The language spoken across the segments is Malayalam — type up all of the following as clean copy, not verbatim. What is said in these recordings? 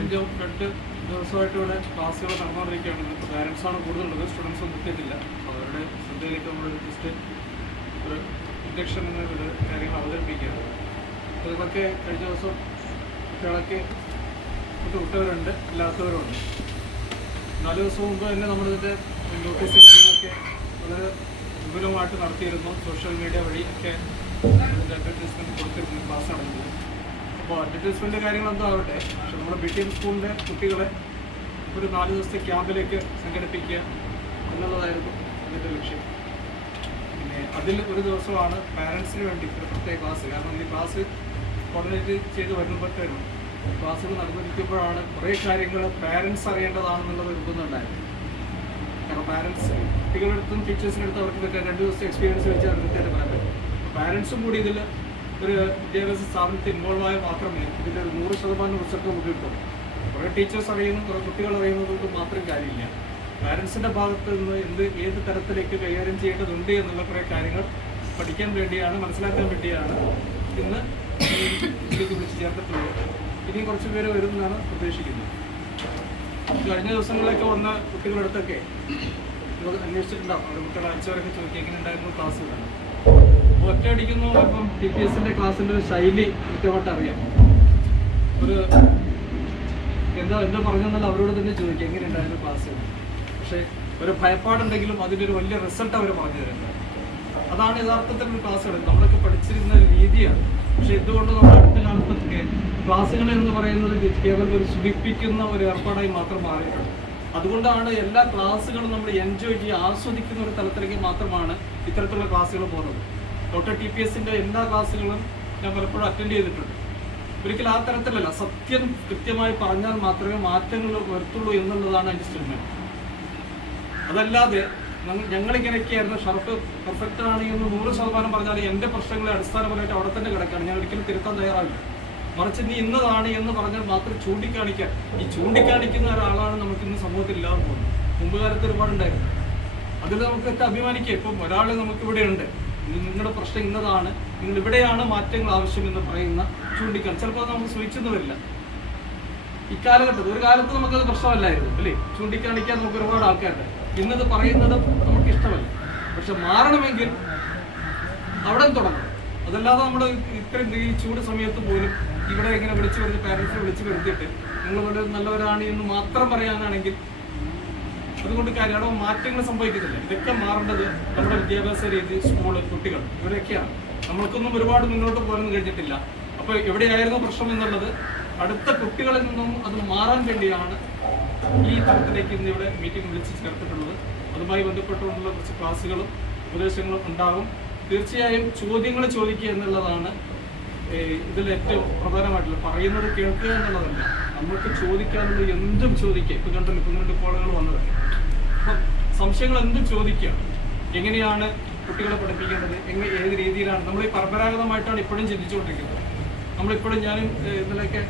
2 ദിവസമായിട്ട് ഇവിടെ ക്ലാസ്സുകൾ നടന്നുകൊണ്ടിരിക്കുകയാണ്. ഇപ്പോൾ പാരൻസാണ് കൂടുതലുള്ളത്, സ്റ്റുഡൻസ് ഒന്നും എത്തിയിട്ടില്ല. അവരുടെ ശ്രദ്ധയിലേക്ക് നമ്മൾ ജസ്റ്റ് ഒരു ഇൻഡക്ഷൻ എന്നൊരു കാര്യങ്ങൾ അവതരിപ്പിക്കുകയാണ്. അപ്പോൾ ഇതൊക്കെ കഴിഞ്ഞ ദിവസം കുട്ടികളൊക്കെ വിട്ടവരുണ്ട്, ഇല്ലാത്തവരുണ്ട്. 4 ദിവസം മുമ്പ് തന്നെ നമ്മളിതിൻ്റെ നോട്ടീസും കാര്യങ്ങളൊക്കെ വളരെ വിപുലമായിട്ട് നടത്തിയിരുന്നു. സോഷ്യൽ മീഡിയ വഴി ഒക്കെ ഇതിൻ്റെ അഡ്വർടൈസ്മെൻറ്റ് കൊടുത്തിരുന്നു ക്ലാസ് നടന്നത്. അപ്പോൾ അഡ്വർടൈസ്മെൻറ്റ് കാര്യങ്ങളെന്തോ ആവട്ടെ, പക്ഷെ നമ്മുടെ BTM സ്കൂളിൻ്റെ കുട്ടികളെ ഒരു 4 ദിവസത്തെ ക്യാമ്പിലേക്ക് സംഘടിപ്പിക്കുക എന്നുള്ളതായിരുന്നു അതിൻ്റെ ലക്ഷ്യം. പിന്നെ അതിൽ ഒരു ദിവസമാണ് പാരൻസിന് വേണ്ടി ഒരു പ്രത്യേക ക്ലാസ്. കാരണം ഈ ക്ലാസ് കോർഡിനേറ്റ് ചെയ്ത് വരുമ്പോഴത്തേനും ക്ലാസ്സുകൾ നടന്നിരിക്കുമ്പോഴാണ് കുറേ കാര്യങ്ങൾ പാരൻസ് അറിയേണ്ടതാണെന്നുള്ളത് നിർബന്ധമുണ്ടായിരുന്നു. കാരണം പാരൻസ് കുട്ടികളുടെ അടുത്തും ടീച്ചേഴ്സിൻ്റെ അടുത്തും അവർക്ക് ഇതൊക്കെ 2 ദിവസത്തെ എക്സ്പീരിയൻസ് വെച്ച് അത് കൃത്യമായിട്ട് പറയാൻ പറ്റും. പാരൻസും കൂടി ഇതിൽ ഒരു വിദ്യാഭ്യാസ സ്ഥാപനത്തിൽ ഇൻവോൾവായ മാത്രമേ ഇതിൻ്റെ ഒരു 100% റിസൾട്ട് നമുക്ക് കിട്ടും. കുറേ ടീച്ചേഴ്സ് അറിയുന്നു, കുറേ കുട്ടികൾ അറിയുന്നത് കൊണ്ട് മാത്രം കാര്യമില്ല. പാരൻസിൻ്റെ ഭാഗത്ത് നിന്ന് ഏത് തരത്തിലേക്ക് കൈകാര്യം ചെയ്യേണ്ടതുണ്ട് എന്നുള്ള കുറേ കാര്യങ്ങൾ പഠിക്കാൻ വേണ്ടിയാണ്, മനസ്സിലാക്കാൻ വേണ്ടിയാണ് ഇന്ന് ഇതിലേക്ക് വിളിച്ച് ചേർത്തിട്ടുള്ളത്. ഇനിയും കുറച്ച് പേര് വരുമെന്നാണ് പ്രതീക്ഷിക്കുന്നത്. കഴിഞ്ഞ ദിവസങ്ങളിലൊക്കെ വന്ന കുട്ടികളുടെ അടുത്തൊക്കെ അന്വേഷിച്ചിട്ടുണ്ടാവും. അവരുടെ കുട്ടികളെ അയച്ചവരൊക്കെ ചോദിക്കുക എങ്ങനെ ഉണ്ടായിരുന്നു ക്ലാസ്സുകളാണ്. ഒറ്റയടിക്കുന്നു. ഇപ്പം TPSൻ്റെ ക്ലാസ്സിൻ്റെ ഒരു ശൈലി കൃത്യമായിട്ട് അറിയാം. ഒരു എന്താ പറഞ്ഞെന്നാൽ അവരോട് തന്നെ ചോദിക്കുക എങ്ങനെ ഉണ്ടായിരുന്നു ക്ലാസ്. പക്ഷേ ഒരു ഭയപ്പാടുണ്ടെങ്കിലും അതിൻ്റെ ഒരു വലിയ റിസൾട്ട് അവർ പറഞ്ഞു തരുന്നത്. അതാണ് യഥാർത്ഥത്തിൽ ഒരു ക്ലാസ്സുകൾ നമ്മളൊക്കെ പഠിച്ചിരുന്ന രീതിയാണ്. പക്ഷെ എന്തുകൊണ്ട് നമ്മുടെ അടുത്ത കാലത്തൊക്കെ ക്ലാസ്സുകൾ എന്ന് പറയുന്നത് കേവലം ഒരു സുഖിപ്പിക്കുന്ന ഒരു ഏർപ്പാടായി മാത്രം മാറിയിട്ടുണ്ട്. അതുകൊണ്ടാണ് എല്ലാ ക്ലാസ്സുകളും നമ്മൾ എൻജോയ് ചെയ്യുക, ആസ്വദിക്കുന്ന ഒരു തലത്തിലേക്ക് മാത്രമാണ് ഇത്തരത്തിലുള്ള ക്ലാസ്സുകൾ പോകുന്നത്. ഡോക്ടർ TPSൻ്റെ എല്ലാ ക്ലാസ്സുകളും ഞാൻ പലപ്പോഴും അറ്റൻഡ് ചെയ്തിട്ടുണ്ട്. ഒരിക്കലും ആ തരത്തിലല്ല, സത്യം കൃത്യമായി പറഞ്ഞാൽ മാത്രമേ മാറ്റങ്ങൾ വരുത്തുള്ളൂ എന്നുള്ളതാണ് അതിൻ്റെ സ്റ്റേറ്റ്മെൻറ്റ്. അതല്ലാതെ ഞങ്ങളിങ്ങനെയൊക്കെയായിരുന്നു, ഷർഫ് പെർഫെക്റ്റ് ആണ് എന്ന് 100% പറഞ്ഞാൽ എൻ്റെ പ്രശ്നങ്ങളെ അടിസ്ഥാനപരമായിട്ട് അവിടെ തന്നെ കിടക്കുകയാണ്. ഞാൻ ഒരിക്കലും തിരുത്താൻ തയ്യാറാവില്ല. മറിച്ച് നീ ഇന്നതാണ് എന്ന് പറഞ്ഞാൽ മാത്രം ചൂണ്ടിക്കാണിക്കാൻ, ഈ ചൂണ്ടിക്കാണിക്കുന്ന ഒരാളാണ് നമുക്ക് ഇന്ന് സമൂഹത്തിൽ ഇല്ലാതെ പോകുന്നത്. മുമ്പ് കാലത്ത് ഒരുപാടുണ്ടായിരുന്നു. അതിൽ നമുക്കൊക്കെ അഭിമാനിക്കുക. ഇപ്പം ഒരാൾ നമുക്കിവിടെ ഉണ്ട്, നിങ്ങളുടെ പ്രശ്നം ഇന്നതാണ്, നിങ്ങൾ ഇവിടെയാണ് മാറ്റങ്ങൾ ആവശ്യമെന്ന് പറയുന്ന ചൂണ്ടിക്കാൻ ചിലപ്പോൾ അത് നമുക്ക് ശ്രമിച്ചെന്ന് വരില്ല. ഇക്കാലഘട്ടത്തിൽ ഒരു കാലത്ത് നമുക്കത് പ്രശ്നമല്ലായിരുന്നു അല്ലേ, ചൂണ്ടിക്കാണിക്കാൻ നമുക്ക് ഒരുപാട് ആൾക്കാരുണ്ട്. ഇന്നത് പറയുന്നതും നമുക്ക് ഇഷ്ടമല്ല. പക്ഷെ മാറണമെങ്കിൽ അവിടെ തുടങ്ങണം. അതല്ലാതെ നമ്മൾ ഇത്രയും ഈ ചൂട് സമയത്ത് പോലും ഇവിടെ ഇങ്ങനെ വിളിച്ചു വരുത്തി പാരൻസിനെ വിളിച്ചു വരുത്തിയിട്ട് നിങ്ങൾ വളരെ നല്ലവരാണ് എന്ന് മാത്രം പറയാനാണെങ്കിൽ അതുകൊണ്ട് കാര്യം അവിടെ മാറ്റങ്ങൾ സംഭവിക്കുന്നില്ല. ഇതൊക്കെ മാറേണ്ടത് നമ്മുടെ വിദ്യാഭ്യാസ രീതി, സ്കൂള്, കുട്ടികൾ, ഇവരൊക്കെയാണ്. നമ്മൾക്കൊന്നും ഒരുപാട് മുന്നോട്ട് പോകാനൊന്നും കഴിഞ്ഞിട്ടില്ല. അപ്പോൾ എവിടെയായിരുന്നു പ്രശ്നം എന്നുള്ളത് അടുത്ത കുട്ടികളിൽ നിന്നും അത് മാറാൻ വേണ്ടിയാണ് ഈ തരത്തിലേക്ക് ഇന്ന് ഇവിടെ മീറ്റിംഗ് വിളിച്ച് ചേർത്തിട്ടുള്ളത്. അതുമായി ബന്ധപ്പെട്ടുകൊണ്ടുള്ള കുറച്ച് ക്ലാസ്സുകളും ഉപദേശങ്ങളും ഉണ്ടാകും. തീർച്ചയായും ചോദ്യങ്ങൾ ചോദിക്കുക എന്നുള്ളതാണ് ഇതിൽ ഏറ്റവും പ്രധാനമായിട്ടുള്ള. പറയുന്നത് കേൾക്കുക എന്നുള്ളതല്ല, നമുക്ക് ചോദിക്കാനുള്ള എന്തും ചോദിക്കുക. ഇപ്പം കണ്ടല്ലോ, ഇപ്പം 2 കോളുകൾ വന്നത്. അപ്പം സംശയങ്ങൾ എന്തും ചോദിക്കുക. എങ്ങനെയാണ് കുട്ടികളെ പഠിപ്പിക്കേണ്ടത്, ഏത് രീതിയിലാണ് നമ്മൾ ഈ പരമ്പരാഗതമായിട്ടാണ് ഇപ്പോഴും ചിന്തിച്ചുകൊണ്ടിരിക്കുന്നത്. നമ്മളിപ്പോഴും ഞാനും ഇതിലൊക്കെ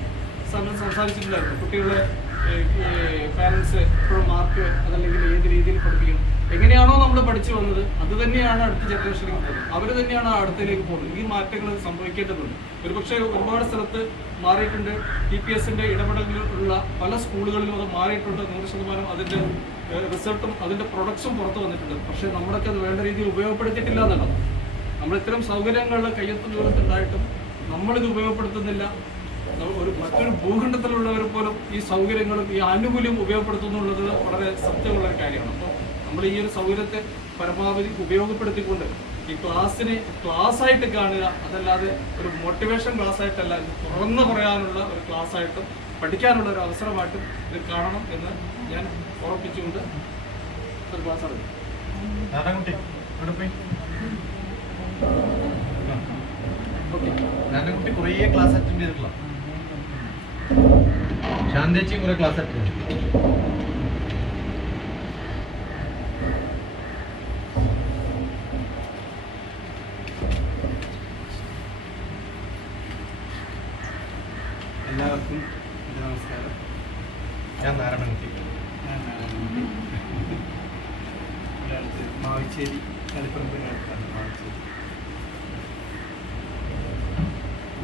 സംസാരിച്ചിട്ടുണ്ടായിരുന്നു. കുട്ടികളെ പാരൻസ് ഇപ്പോഴും മാർക്ക് അതല്ലെങ്കിൽ ഏത് രീതിയിൽ പഠിപ്പിക്കണം, എങ്ങനെയാണോ നമ്മൾ പഠിച്ചു വന്നത് അത് തന്നെയാണ് അടുത്ത ജനറേഷനിലേക്ക് പോകുന്നത്. അവർ തന്നെയാണ് അടുത്തതിലേക്ക് പോകുന്നത്. ഈ മാറ്റങ്ങൾ സംഭവിക്കേണ്ടതുണ്ട്. ഒരുപക്ഷെ ഒരുപാട് സ്ഥലത്ത് മാറിയിട്ടുണ്ട്. TPSൻ്റെ ഇടപെടലിലുള്ള പല സ്കൂളുകളിലും അത് മാറിയിട്ടുണ്ട്. 100% അതിൻ്റെ റിസൾട്ടും അതിൻ്റെ പ്രൊഡക്ട്സും പുറത്തു വന്നിട്ടുണ്ട്. പക്ഷേ നമ്മളൊക്കെ അത് വേണ്ട രീതിയിൽ ഉപയോഗപ്പെടുത്തിയിട്ടില്ല എന്നുള്ളത്. നമ്മൾ ഇത്തരം സൗകര്യങ്ങളുടെ കയ്യെത്തും ദൂരത്തുണ്ടായിട്ടും നമ്മളിത് ഉപയോഗപ്പെടുത്തുന്നില്ല. മറ്റൊരു ഭൂഖണ്ഡത്തിലുള്ളവർ പോലും ഈ സൗകര്യങ്ങളും ഈ ആനുകൂല്യം ഉപയോഗപ്പെടുത്തുന്നുള്ളത് വളരെ സത്യമുള്ളൊരു കാര്യമാണ്. അപ്പോൾ നമ്മൾ ഈ ഒരു സൗകര്യത്തെ പരമാവധി ഉപയോഗപ്പെടുത്തിക്കൊണ്ട് ഈ ക്ലാസ്സിനെ ക്ലാസ്സായിട്ട് കാണുക, അതല്ലാതെ ഒരു മോട്ടിവേഷൻ ക്ലാസ്സായിട്ടല്ല, ഇത് തുറന്നു പറയാനുള്ള ഒരു ക്ലാസ്സായിട്ടും പഠിക്കാനുള്ള ഒരു അവസരമായിട്ടും ഇത് കാണണം എന്ന് ഞാൻ ഓർപ്പിച്ചുകൊണ്ട് ഒരു ക്ലാസ് ആണ്. നാരായണൻകുട്ടി കുറേ ക്ലാസ് അറ്റൻഡ് ചെയ്തിട്ടുള്ള, ശാന്തേച്ചിയും കുറെ ക്ലാസ് അറ്റൻഡ് ചെയ്തു. എല്ലാവർക്കും നമസ്കാരം. ഞാൻ നാരായണൻകുട്ടി. മാവിശ്ശേരി കളിപ്പറമ്പിനടുത്താണ് മാവിശ്ശേരി.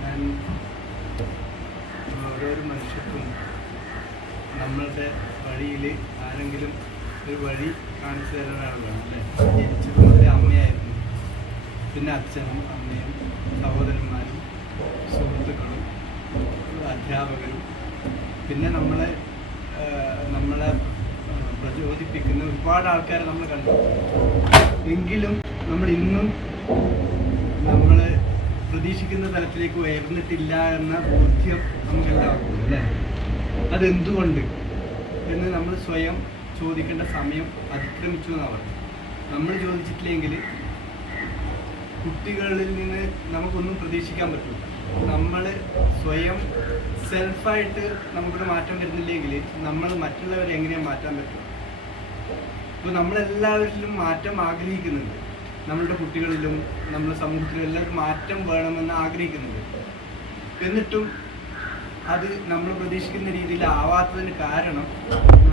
ഞാൻ ഓരോരോ മനുഷ്യർക്കും നമ്മളുടെ വഴിയിൽ ആരെങ്കിലും ഒരു വഴി കാണിച്ചു തരാൻ ഒരാൾ വേണം അല്ലേ. ജനിച്ചത് മുതലേ അമ്മയായിരുന്നു, പിന്നെ അച്ഛനും അമ്മയും സഹോദരന്മാരും സുഹൃത്തുക്കളും അധ്യാപകരും, പിന്നെ നമ്മളെ പ്രചോദിപ്പിക്കുന്ന ഒരുപാട് ആൾക്കാരെ നമ്മൾ കണ്ടു. എങ്കിലും നമ്മൾ ഇന്നും നമ്മൾ പ്രതീക്ഷിക്കുന്ന തലത്തിലേക്ക് ഉയർന്നിട്ടില്ല എന്ന ബോധ്യം നമുക്കെല്ലാവർക്കും അല്ലേ. അതെന്തുകൊണ്ട് എന്ന് നമ്മൾ സ്വയം ചോദിക്കേണ്ട സമയം അതിക്രമിച്ചു എന്നാണ് പറയുന്നത്. നമ്മൾ ചോദിച്ചിട്ടില്ലെങ്കിൽ കുട്ടികളിൽ നിന്ന് നമുക്കൊന്നും പ്രതീക്ഷിക്കാൻ പറ്റില്ല. നമ്മൾ സ്വയം സെൽഫായിട്ട് നമുക്കൊരു മാറ്റം വരുന്നില്ലെങ്കിൽ നമ്മൾ മറ്റുള്ളവരെ എങ്ങനെയാണ് മാറ്റാൻ പറ്റും? ഇപ്പോൾ നമ്മളെല്ലാവരിലും മാറ്റം ആഗ്രഹിക്കുന്നുണ്ട്. നമ്മളുടെ കുട്ടികളിലും നമ്മുടെ സമൂഹത്തിലും എല്ലാവരും മാറ്റം വേണമെന്ന് ആഗ്രഹിക്കുന്നുണ്ട്. എന്നിട്ടും അത് നമ്മൾ പ്രതീക്ഷിക്കുന്ന രീതിയിൽ ആവാത്തതിന് കാരണം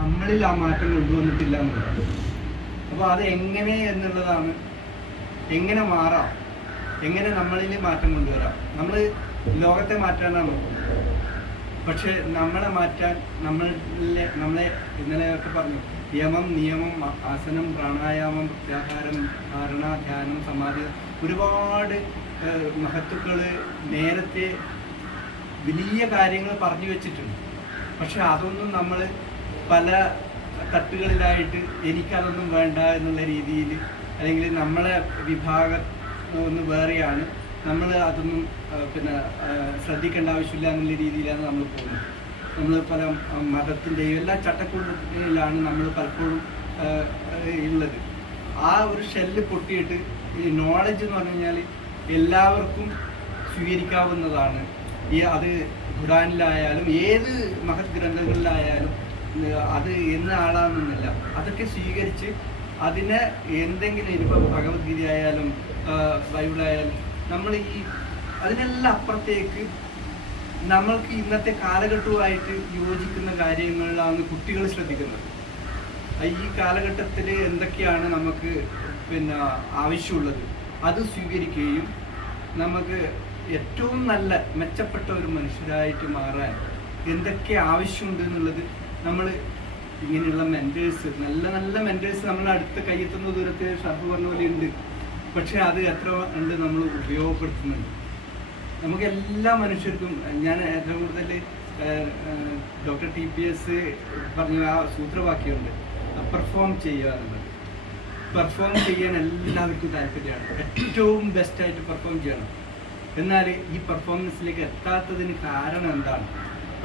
നമ്മളിൽ ആ മാറ്റം കൊണ്ടുവന്നിട്ടില്ല എന്നുള്ളതാണ്. അപ്പോൾ അത് എങ്ങനെ എന്നുള്ളതാണ്, എങ്ങനെ മാറാം, എങ്ങനെ നമ്മളിൽ മാറ്റം കൊണ്ടുവരാം. നമ്മൾ ലോകത്തെ മാറ്റാനാണ് നോക്കുന്നത്, പക്ഷെ നമ്മളെ മാറ്റാൻ നമ്മളെ ഇന്നലെയൊക്കെ പറഞ്ഞു, യമം, നിയമം, ആസനം, പ്രാണായാമം, പ്രത്യാഹാരം, ധാരണ, ധ്യാനം, സമാധി, ഒരുപാട് മഹത്തുക്കൾ നേരത്തെ വലിയ കാര്യങ്ങൾ പറഞ്ഞു വെച്ചിട്ടുണ്ട്. പക്ഷെ അതൊന്നും നമ്മൾ പല തട്ടുകളിലായിട്ട് എനിക്കതൊന്നും വേണ്ട എന്നുള്ള രീതിയിൽ, അല്ലെങ്കിൽ നമ്മളെ വിഭാഗം ഒന്ന് വേറെയാണ്, നമ്മൾ അതൊന്നും ശ്രദ്ധിക്കേണ്ട ആവശ്യമില്ല എന്നുള്ള രീതിയിലാണ് നമ്മൾ പോകുന്നത്. നമ്മൾ പല മതത്തിൻ്റെയും എല്ലാ ചട്ടക്കൂടിലാണ് നമ്മൾ പലപ്പോഴും ഉള്ളത്. ആ ഒരു ഷെല്ല് പൊട്ടിയിട്ട് ഈ നോളജ് എന്ന് പറഞ്ഞു കഴിഞ്ഞാൽ എല്ലാവർക്കും സ്വീകരിക്കാവുന്നതാണ്. അത് ഖുർആനിലായാലും ഏത് മഹത് ഗ്രന്ഥങ്ങളിലായാലും അത് എന്ന ആളാണെന്നില്ല, അതൊക്കെ സ്വീകരിച്ച് അതിനെ എന്തെങ്കിലും ഇനിയിപ്പോൾ ഭഗവത്ഗീത ആയാലും ബൈബിളായാലും നമ്മൾ അതിനെല്ലാം അപ്പുറത്തേക്ക് നമ്മൾക്ക് ഇന്നത്തെ കാലഘട്ടവുമായിട്ട് യോജിക്കുന്ന കാര്യങ്ങളിലാണ് കുട്ടികൾ ശ്രദ്ധിക്കുന്നത്. ഈ കാലഘട്ടത്തിൽ എന്തൊക്കെയാണ് നമുക്ക് ആവശ്യമുള്ളത് അത് സ്വീകരിക്കുകയും നമുക്ക് ഏറ്റവും നല്ല മെച്ചപ്പെട്ട ഒരു മനുഷ്യരായിട്ട് മാറാൻ എന്തൊക്കെ ആവശ്യമുണ്ട് എന്നുള്ളത് നമ്മൾ ഇങ്ങനെയുള്ള മെൻറ്റേഴ്സ്, നല്ല നല്ല മെൻറ്റേഴ്സ് നമ്മൾ അടുത്ത് കയ്യെത്തുന്ന ദൂരത്തിൽ ഷർഫ് പറഞ്ഞ പോലെ ഉണ്ട്. പക്ഷെ അത് എത്ര ഉണ്ട് നമ്മൾ ഉപയോഗപ്പെടുത്തുന്നുണ്ട്. നമുക്ക് എല്ലാ മനുഷ്യർക്കും, ഞാൻ ഏറ്റവും കൂടുതൽ ഡോക്ടർ TPS പറഞ്ഞ ആ സൂത്രവാക്യമുണ്ട്, പെർഫോം ചെയ്യുക എന്നുള്ളത്. പെർഫോം ചെയ്യാൻ എല്ലാവർക്കും താല്പര്യമാണ്, ഏറ്റവും ബെസ്റ്റായിട്ട് പെർഫോം ചെയ്യണം. എന്നാൽ ഈ പെർഫോമൻസിലേക്ക് എത്താത്തതിന് കാരണം എന്താണ്?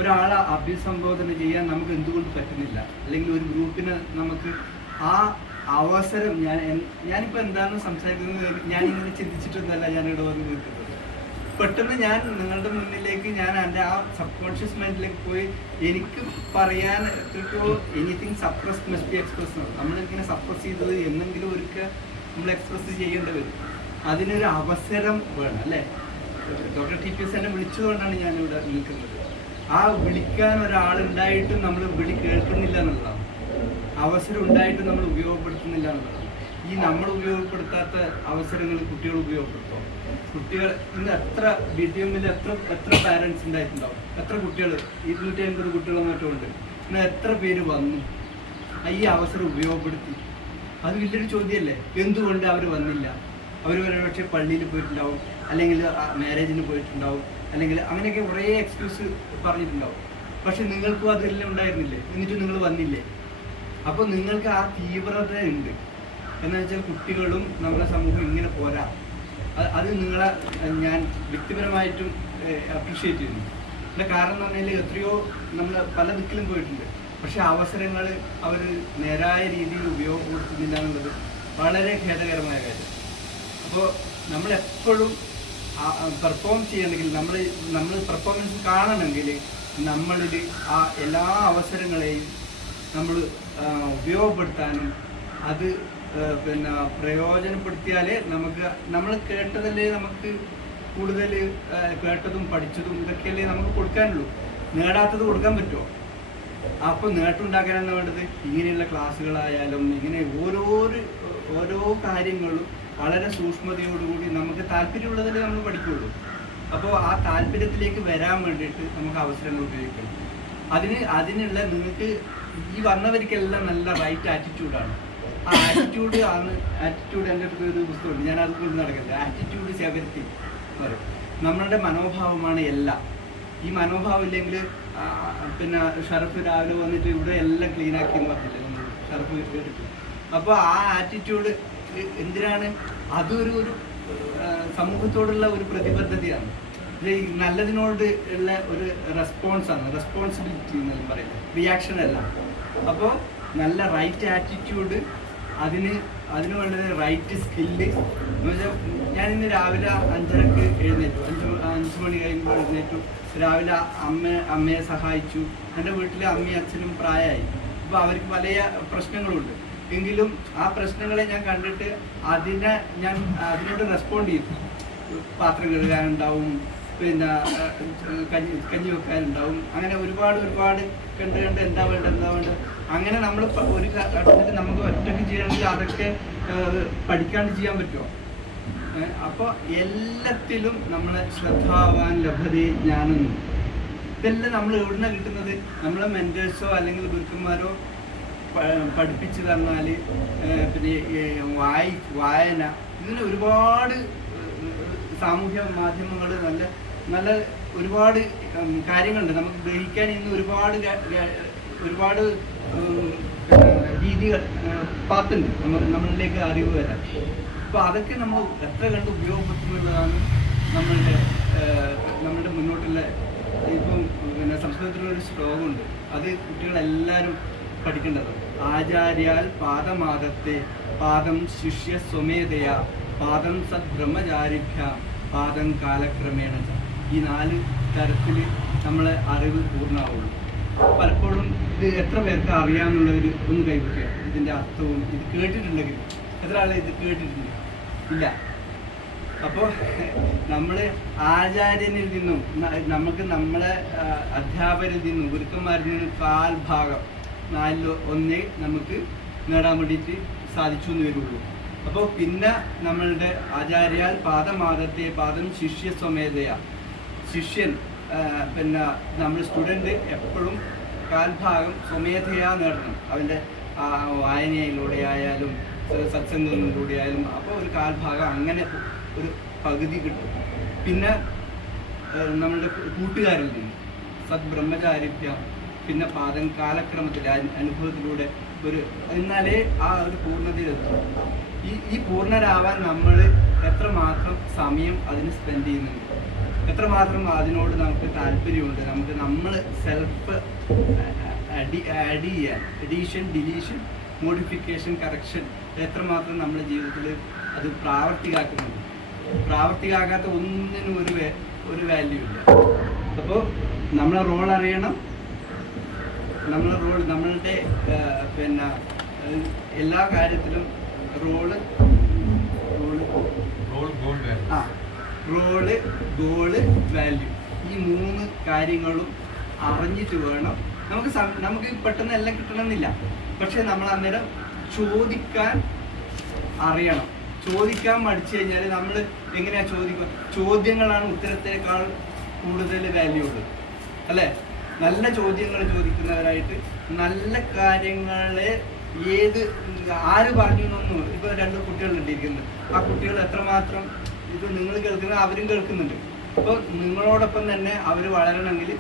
ഒരാളെ അഭിസംബോധന ചെയ്യാൻ നമുക്ക് എന്തുകൊണ്ട് പറ്റുന്നില്ല? അല്ലെങ്കിൽ ഒരു ഗ്രൂപ്പിന് നമുക്ക് ആ അവസരം, ഞാനിപ്പോൾ എന്താണ് സംസാരിക്കുന്നത് ഞാനിങ്ങനെ ചിന്തിച്ചിട്ടൊന്നല്ല ഞാനിവിടെ വന്ന് നിൽക്കുന്നത്. പെട്ടെന്ന് ഞാൻ നിങ്ങളുടെ മുന്നിലേക്ക് എൻ്റെ ആ സബ് കോൺഷ്യസ് മൈൻഡിലേക്ക് പോയി എനിക്ക് പറയാൻ anything suppress must be express. നമ്മളിങ്ങനെ സപ്രസ് ചെയ്തത് എന്നെങ്കിലും ഒരിക്കൽ നമ്മൾ എക്സ്പ്രസ് ചെയ്യേണ്ടി വരും. അതിനൊരു അവസരം വേണം അല്ലേ? ഡോക്ടർ TPS എന്നെ വിളിച്ചതുകൊണ്ടാണ് ഞാനിവിടെ നിൽക്കുന്നത്. ആ വിളിക്കാൻ ഒരാളുണ്ടായിട്ടും നമ്മൾ വിളി കേൾക്കുന്നില്ല എന്നുള്ളതാണ്. അവസരം ഉണ്ടായിട്ടും നമ്മൾ ഉപയോഗപ്പെടുത്തുന്നില്ല എന്നുള്ളതാണ്. ഈ നമ്മൾ ഉപയോഗപ്പെടുത്താത്ത അവസരങ്ങൾ കുട്ടികൾ ഉപയോഗപ്പെടുത്തും. കുട്ടികൾ ഇന്ന് എത്ര BTMൽ എത്ര പാരൻസ് ഉണ്ടായിട്ടുണ്ടാവും? എത്ര കുട്ടികൾ, 250 കുട്ടികളോ മറ്റോ ഉണ്ട്. ഇന്ന് എത്ര പേര് വന്നു ഈ അവസരം ഉപയോഗപ്പെടുത്തി? അത് വലിയൊരു ചോദ്യമല്ലേ? എന്തുകൊണ്ട് അവർ വന്നില്ല? അവർ ഒരുപക്ഷെ പള്ളിയിൽ പോയിട്ടുണ്ടാവും, അല്ലെങ്കിൽ മാരേജിന് പോയിട്ടുണ്ടാവും, അല്ലെങ്കിൽ അങ്ങനെയൊക്കെ കുറേ എക്സ്ക്യൂസ് പറഞ്ഞിട്ടുണ്ടാവും. പക്ഷെ നിങ്ങൾക്കും അതെല്ലാം ഉണ്ടായിരുന്നില്ലേ? എന്നിട്ടും നിങ്ങൾ വന്നില്ലേ? അപ്പോൾ നിങ്ങൾക്ക് ആ തീവ്രത ഉണ്ട്. എന്ന് വെച്ചാൽ കുട്ടികളും നമ്മുടെ സമൂഹം ഇങ്ങനെ പോരാ. അത് നിങ്ങളെ ഞാൻ വ്യക്തിപരമായിട്ടും അപ്രീഷിയേറ്റ് ചെയ്യുന്നു. അതിൻ്റെ കാരണം എന്ന് പറഞ്ഞാൽ എത്രയോ നമ്മൾ പല ദിക്കിലും പോയിട്ടുണ്ട്, പക്ഷെ അവസരങ്ങൾ അവർ നേരായ രീതിയിൽ ഉപയോഗപ്പെടുത്തുന്നില്ല എന്നുള്ളത് വളരെ ഖേദകരമായ കാര്യം. അപ്പോൾ നമ്മളെപ്പോഴും പെർഫോം ചെയ്യണമെങ്കിൽ, നമ്മൾ പെർഫോമൻസ് കാണണമെങ്കിൽ നമ്മളിൽ ആ എല്ലാ അവസരങ്ങളെയും നമ്മൾ ഉപയോഗപ്പെടുത്താനും അത് പ്രയോജനപ്പെടുത്തിയാലേ നമ്മൾ കേട്ടതല്ലേ നമുക്ക് കൂടുതൽ, കേട്ടതും പഠിച്ചതും ഇതൊക്കെയല്ലേ നമുക്ക് കൊടുക്കാനുള്ളൂ. നേടാത്തത് കൊടുക്കാൻ പറ്റുമോ? അപ്പോൾ നേട്ടമുണ്ടാക്കാനാണ് വേണ്ടത്. ഇങ്ങനെയുള്ള ക്ലാസ്സുകളായാലും ഇങ്ങനെ ഓരോ കാര്യങ്ങളും വളരെ സൂക്ഷ്മതയോടുകൂടി നമുക്ക് താല്പര്യമുള്ളതല്ലേ നമ്മൾ പഠിക്കുകയുള്ളൂ. അപ്പോൾ ആ താല്പര്യത്തിലേക്ക് വരാൻ വേണ്ടിയിട്ട് നമുക്ക് അവസരങ്ങൾ ഉപയോഗിക്കണം. അതിനുള്ള നിങ്ങൾക്ക് ഈ വന്നവർക്കെല്ലാം നല്ല റൈറ്റ് ആറ്റിറ്റ്യൂഡാണ്. ആ ആറ്റിറ്റ്യൂഡ് എൻ്റെ അടുത്ത് ഒരു പുസ്തകമുണ്ട്, ഞാൻ അത് കൊണ്ട് നടക്കുന്നത്. ആറ്റിറ്റ്യൂഡ് സെവരിറ്റി പറയും. നമ്മളുടെ മനോഭാവമാണ് എല്ലാം. ഈ മനോഭാവം ഇല്ലെങ്കിൽ പിന്നെ ഷറഫ് രാവിലെ വന്നിട്ട് ഇവിടെ എല്ലാം ക്ലീൻ ആക്കി എന്ന് പറഞ്ഞില്ലേ നമ്മൾ ഷറഫ് കേട്ടിട്ട്. അപ്പോൾ ആ ആറ്റിറ്റ്യൂഡ് എന്തിനാണ്? അതൊരു സമൂഹത്തോടുള്ള ഒരു പ്രതിബദ്ധതയാണ്. ഈ നല്ലതിനോട് ഉള്ള ഒരു റെസ്പോൺസാണ്, റെസ്പോൺസിബിലിറ്റി എന്നെല്ലാം പറയുന്നത്, റിയാക്ഷൻ അല്ല. അപ്പോൾ നല്ല റൈറ്റ് ആറ്റിറ്റ്യൂഡ്, അതിന് വേണ്ടത് റൈറ്റ് സ്കില്ല് എന്ന് വെച്ചാൽ ഞാൻ ഇന്ന് രാവിലെ 5:30 എഴുന്നേറ്റു, 5 മണി കഴിയുമ്പോൾ എഴുന്നേറ്റു. രാവിലെ അമ്മയെ സഹായിച്ചു. എൻ്റെ വീട്ടിൽ അമ്മയും അച്ഛനും പ്രായമായി. അപ്പോൾ അവർക്ക് പല പ്രശ്നങ്ങളുണ്ട്. എങ്കിലും ആ പ്രശ്നങ്ങളെ ഞാൻ കണ്ടിട്ട് അതിനോട് റെസ്പോണ്ട് ചെയ്തു. പാത്രം കഴുകാനുണ്ടാവും, പിന്നെ കഞ്ഞി വെക്കാനുണ്ടാവും, അങ്ങനെ ഒരുപാട് കണ്ട് എന്താ വേണ്ടത്. അങ്ങനെ നമ്മൾ ഒരു ഘട്ടത്തിൽ നമുക്ക് ഒറ്റയ്ക്ക് ചെയ്യണമെങ്കിൽ അതൊക്കെ പഠിക്കാണ്ട് ചെയ്യാൻ പറ്റുമോ? അപ്പോൾ എല്ലാത്തിലും നമ്മൾ ശ്രദ്ധാവാൻ ലഭ്യതേ ജ്ഞാനം. ഇതെല്ലാം നമ്മൾ എവിടുന്ന കിട്ടുന്നത്? നമ്മളെ മെൻറ്റേഴ്സോ അല്ലെങ്കിൽ ഗുരുക്കന്മാരോ പഠിപ്പിച്ചു തന്നാൽ, പിന്നെ വായന, ഇതിന് ഒരുപാട് സാമൂഹ്യ മാധ്യമങ്ങൾ നല്ല ഒരുപാട് കാര്യങ്ങളുണ്ട് നമുക്ക് ഗ്രഹിക്കാൻ. ഇന്ന് ഒരുപാട് രീതികൾ പാത്തുണ്ട് നമ്മളിലേക്ക് അറിവ് വരാൻ. അപ്പോൾ അതൊക്കെ നമ്മൾ എത്ര കണ്ട് ഉപയോഗപ്പെടുത്തുന്നതാണ് നമ്മളുടെ മുന്നോട്ടുള്ള. ഇപ്പം പിന്നെ സംസ്കൃതത്തിലൊരു ശ്ലോകമുണ്ട്, അത് കുട്ടികളെല്ലാവരും പഠിക്കേണ്ടത്. ആചാര്യാൽ പാദമാദത്തെ പാദം ശിഷ്യ സ്വമേധയാ പാദം സദ്ബ്രഹ്മചാരിഭ്യ പാദം കാലക്രമേണ. ഈ 4 തരത്തിൽ നമ്മളെ അറിവ് പൂർണ്ണമാവുള്ളൂ. പലപ്പോഴും ഇത് എത്ര പേർക്ക് അറിയാമെന്നുള്ളവർ ഒന്ന് കൈവയ്ക്കുക. ഇതിൻ്റെ അർത്ഥവും ഇത് കേട്ടിട്ടുണ്ടെങ്കിൽ എത്ര ആൾ ഇത് കേട്ടിട്ടുണ്ട്? ഇല്ല. അപ്പോൾ നമ്മൾ ആചാര്യനിൽ നിന്നും നമുക്ക് നമ്മളെ അധ്യാപകരിൽ നിന്നും ഗുരുക്കന്മാരിൽ നിന്നും 1/4 ഭാഗം 4/1 നമുക്ക് നേടാൻ വേണ്ടിയിട്ട് സാധിച്ചു എന്ന് വരുള്ളൂ. അപ്പോൾ പിന്നെ നമ്മളുടെ ആചാര്യാൽ പാദമാദത്തെ പാദം ശിഷ്യ സ്വമേധയാ. ശിഷ്യൻ പിന്നെ നമ്മൾ സ്റ്റുഡൻറ്റ് എപ്പോഴും 1/4 ഭാഗം സ്വമേധയാ നേടണം. അവൻ്റെ വായനയിലൂടെ ആയാലും സത്സംഗങ്ങളിലൂടെ ആയാലും. അപ്പോൾ ഒരു 1/4 ഭാഗം അങ്ങനെ ഒരു പകുതി കിട്ടും. പിന്നെ നമ്മളുടെ കൂട്ടുകാരിൽ നിന്ന് സദ്ബ്രഹ്മചാരിഭ്യ, പിന്നെ പാദം കാലക്രമത്തിൽ അനുഭവത്തിലൂടെ എന്നാലേ ആ ഒരു പൂർണ്ണതയിലെത്തും. ഈ പൂർണ്ണരാവാൻ നമ്മൾ എത്രമാത്രം സമയം അതിന് സ്പെൻഡ് ചെയ്യുന്നുണ്ട്, എത്രമാത്രം അതിനോട് നമുക്ക് താല്പര്യമുണ്ട്, നമ്മൾ സെൽഫ് ആഡ് ചെയ്യാൻ, എഡീഷൻ, ഡിലീഷൻ, മോഡിഫിക്കേഷൻ, കറക്ഷൻ എത്രമാത്രം നമ്മുടെ ജീവിതത്തിൽ അത് പ്രാവർത്തികമാക്കുന്നുണ്ട്. പ്രാവർത്തികമാകാത്ത ഒന്നിനും ഒരു വാല്യൂ ഇല്ല. അപ്പോൾ നമ്മളെ റോൾ അറിയണം. നമ്മളുടെ പിന്നെ എല്ലാ കാര്യത്തിലും റോള്, ഗോള്, വാല്യൂ, ഈ 3 കാര്യങ്ങളും അറിഞ്ഞിട്ട് വേണം. നമുക്ക് പെട്ടെന്ന് എല്ലാം കിട്ടണമെന്നില്ല. പക്ഷെ നമ്മൾ അന്നേരം ചോദിക്കാൻ അറിയണം. ചോദിക്കാൻ മടിച്ചു കഴിഞ്ഞാൽ നമ്മൾ എങ്ങനെയാ ചോദിക്കുക? ചോദ്യങ്ങളാണ് ഉത്തരത്തേക്കാൾ കൂടുതൽ വാല്യൂ ഉള്ളത്, അല്ലേ? നല്ല ചോദ്യങ്ങൾ ചോദിക്കുന്നവരായിട്ട് നല്ല കാര്യങ്ങളെ ആര് പറഞ്ഞു എന്നൊന്നും. ഇപ്പോൾ 2 കുട്ടികളുണ്ടിരിക്കുന്നത്, ആ കുട്ടികൾ എത്രമാത്രം ഇത് നിങ്ങൾ കേൾക്കുന്നത് അവരും കേൾക്കുന്നുണ്ട്. അപ്പോൾ നിങ്ങളോടൊപ്പം തന്നെ അവർ വളരണമെങ്കിൽ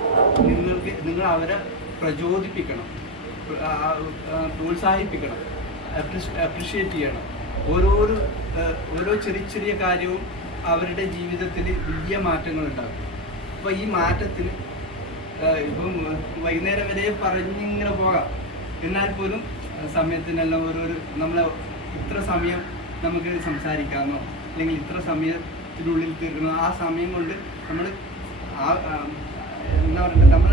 നിങ്ങൾ അവരെ പ്രചോദിപ്പിക്കണം, പ്രോത്സാഹിപ്പിക്കണം, അപ്രിഷ്യേറ്റ് ചെയ്യണം. ഓരോ ചെറിയ കാര്യവും അവരുടെ ജീവിതത്തിൽ വലിയ മാറ്റങ്ങളുണ്ടാകും. അപ്പോൾ ഈ മാറ്റത്തിന് ഇപ്പം വൈകുന്നേരം വരെ പറഞ്ഞിങ്ങനെ പോകാം. എന്നാൽ പോലും സമയത്തിനെല്ലാം നമ്മളെ ഇത്ര സമയം നമുക്ക് സംസാരിക്കാമെന്നോ അല്ലെങ്കിൽ ഇത്ര സമയത്തിനുള്ളിൽ തീർക്കണോ, ആ സമയം കൊണ്ട് നമ്മൾ എന്താ പറയുക, നമ്മൾ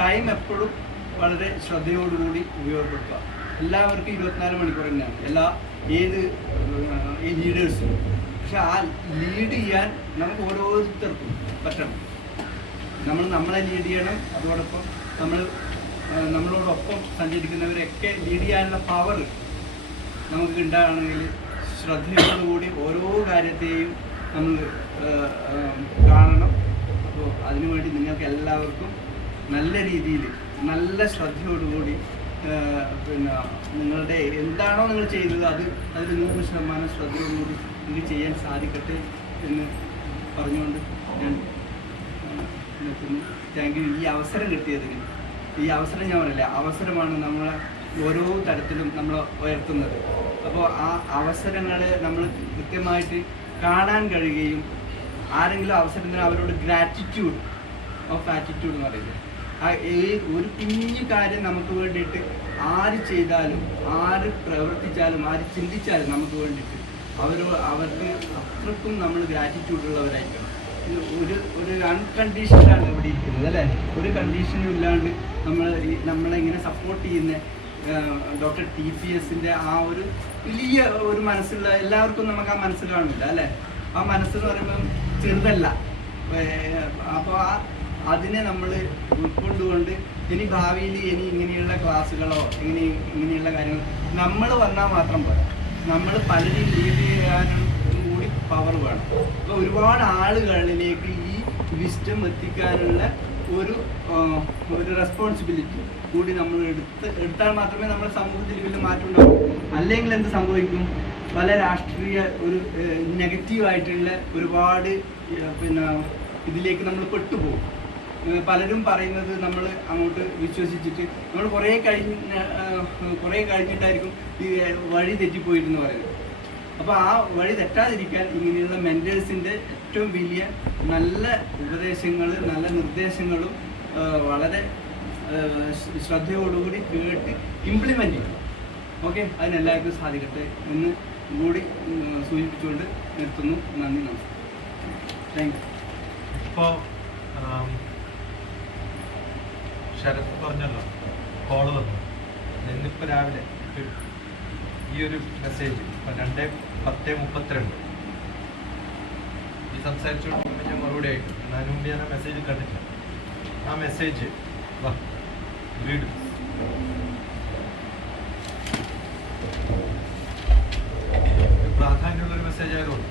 ടൈം എപ്പോഴും വളരെ ശ്രദ്ധയോടുകൂടി ഉപയോഗപ്പെടുത്തുക. എല്ലാവർക്കും 24 മണിക്കൂർ തന്നെയാണ് ഈ ലീഡേഴ്സും. പക്ഷെ ആ ലീഡ് ചെയ്യാൻ നമുക്ക് ഓരോരുത്തർക്കും പറ്റണം. നമ്മളെ ലീഡ് ചെയ്യണം. അതോടൊപ്പം നമ്മളോടൊപ്പം സഞ്ചരിക്കുന്നവരെയൊക്കെ ലീഡ് ചെയ്യാനുള്ള പവർ നമുക്ക് ഉണ്ടാകണമെങ്കിൽ ശ്രദ്ധയോടുകൂടി ഓരോ കാര്യത്തെയും നമ്മൾ കാണണം. അപ്പോൾ അതിനുവേണ്ടി നിങ്ങൾക്ക് എല്ലാവർക്കും നല്ല രീതിയിൽ നല്ല ശ്രദ്ധയോടുകൂടി പിന്നെ നിങ്ങളുടെ എന്താണോ നിങ്ങൾ ചെയ്യുന്നത് അതിൽ 100% ശ്രദ്ധയോടുകൂടി നിങ്ങൾക്ക് ചെയ്യാൻ സാധിക്കട്ടെ എന്ന് പറഞ്ഞുകൊണ്ട് ഞാൻ നിർത്തുന്നു. Thank you. ഈ അവസരം കിട്ടിയതിന്, ഈ അവസരം ഞാൻ പറയില്ല, അവസരമാണ് നമ്മളെ ഓരോ തരത്തിലും നമ്മൾ ഉയർത്തുന്നത്. അപ്പോൾ ആ അവസരങ്ങളെ നമ്മൾ കൃത്യമായിട്ട് കാണാൻ കഴിയുകയും ആരെങ്കിലും അവസരത്തിന് അവരോട് ഗ്രാറ്റിറ്റ്യൂഡ് ഓഫ് ആറ്റിറ്റ്യൂഡ് എന്ന് പറയുന്നത്, ഒരു കുഞ്ഞു കാര്യം നമുക്ക് വേണ്ടിയിട്ട് ആര് ചെയ്താലും ആര് പ്രവർത്തിച്ചാലും ആര് ചിന്തിച്ചാലും നമുക്ക് വേണ്ടിയിട്ട് അവർക്ക് അത്രക്കും നമ്മൾ ഗ്രാറ്റിറ്റ്യൂഡ് ഉള്ളവരായിരിക്കണം. ഒരു അൺകണ്ടീഷനാണ് ഇവിടെ ഇരിക്കുന്നത് അല്ലേ, ഒരു കണ്ടീഷനും ഇല്ലാണ്ട് നമ്മളെ ഇങ്ങനെ സപ്പോർട്ട് ചെയ്യുന്ന ഡോക്ടർ TPSന്റെ ആ ഒരു വലിയ ഒരു മനസ്സുള്ള എല്ലാവർക്കും നമുക്ക് ആ മനസ്സ് കാണില്ല അല്ലേ. ആ മനസ്സെന്ന് പറയുമ്പം ചെറുതല്ല. അപ്പോൾ അതിനെ നമ്മൾ ഉൾക്കൊണ്ടുകൊണ്ട് ഇനി ഭാവിയിൽ ഇങ്ങനെയുള്ള ക്ലാസ്സുകളോ ഇങ്ങനെയുള്ള കാര്യങ്ങൾ നമ്മൾ വന്നാൽ മാത്രം പോരാ, നമ്മൾ പലരും ലീഡ് ചെയ്യാനും കൂടി പവർ വേണം. അപ്പോൾ ഒരുപാട് ആളുകളിലേക്ക് ഈ വിസ്റ്റം എത്തിക്കാനുള്ള ഒരു റെസ്പോൺസിബിലിറ്റി കൂടി നമ്മൾ എടുത്താൽ മാത്രമേ നമ്മുടെ സമൂഹത്തിൽ വലിയ മാറ്റം ഉണ്ടാവും. അല്ലെങ്കിൽ എന്ത് സംഭവിക്കും, പല രാഷ്ട്രീയ ഒരു നെഗറ്റീവായിട്ടുള്ള ഒരുപാട് പിന്നെ ഇതിലേക്ക് നമ്മൾ പെട്ടുപോകും. പലരും പറയുന്നത് നമ്മൾ അങ്ങോട്ട് വിശ്വസിച്ചിട്ട് നമ്മൾ കുറേ കഴിഞ്ഞിട്ടായിരിക്കും ഈ വഴി തെറ്റിപ്പോയിട്ടെന്ന് പറയുന്നത്. അപ്പോൾ ആ വഴി തെറ്റാതിരിക്കാൻ ഇങ്ങനെയുള്ള മെൻറ്റേഴ്സിൻ്റെ ഏറ്റവും വലിയ നല്ല ഉപദേശങ്ങൾ, നല്ല നിർദ്ദേശങ്ങളും വളരെ ശ്രദ്ധയോടുകൂടി കേട്ട് ഇംപ്ലിമെൻ്റ് ചെയ്യണം. ഓക്കെ, അതിനെല്ലാവർക്കും സാധിക്കട്ടെ എന്ന് കൂടി സൂചിപ്പിച്ചുകൊണ്ട് നിർത്തുന്നു. നന്ദി, നമസ്കാരം. Thank you. ഇപ്പോൾ ശരത് പറഞ്ഞല്ലോ കോള് വന്നു. ഇന്നിപ്പോൾ രാവിലെ ഈ ഒരു മെസ്സേജ് 2:10:32 ഈ സംസാരിച്ചുകൊണ്ട് ഞാൻ മറുപടി ആയിട്ട് അതിനു മുമ്പ് ഞാൻ ആ മെസ്സേജ് കണ്ടിട്ടില്ല. ആ മെസ്സേജ് റീഡ്. പ്രാധാന്യമുള്ളൊരു മെസ്സേജ് ആയതുകൊണ്ട്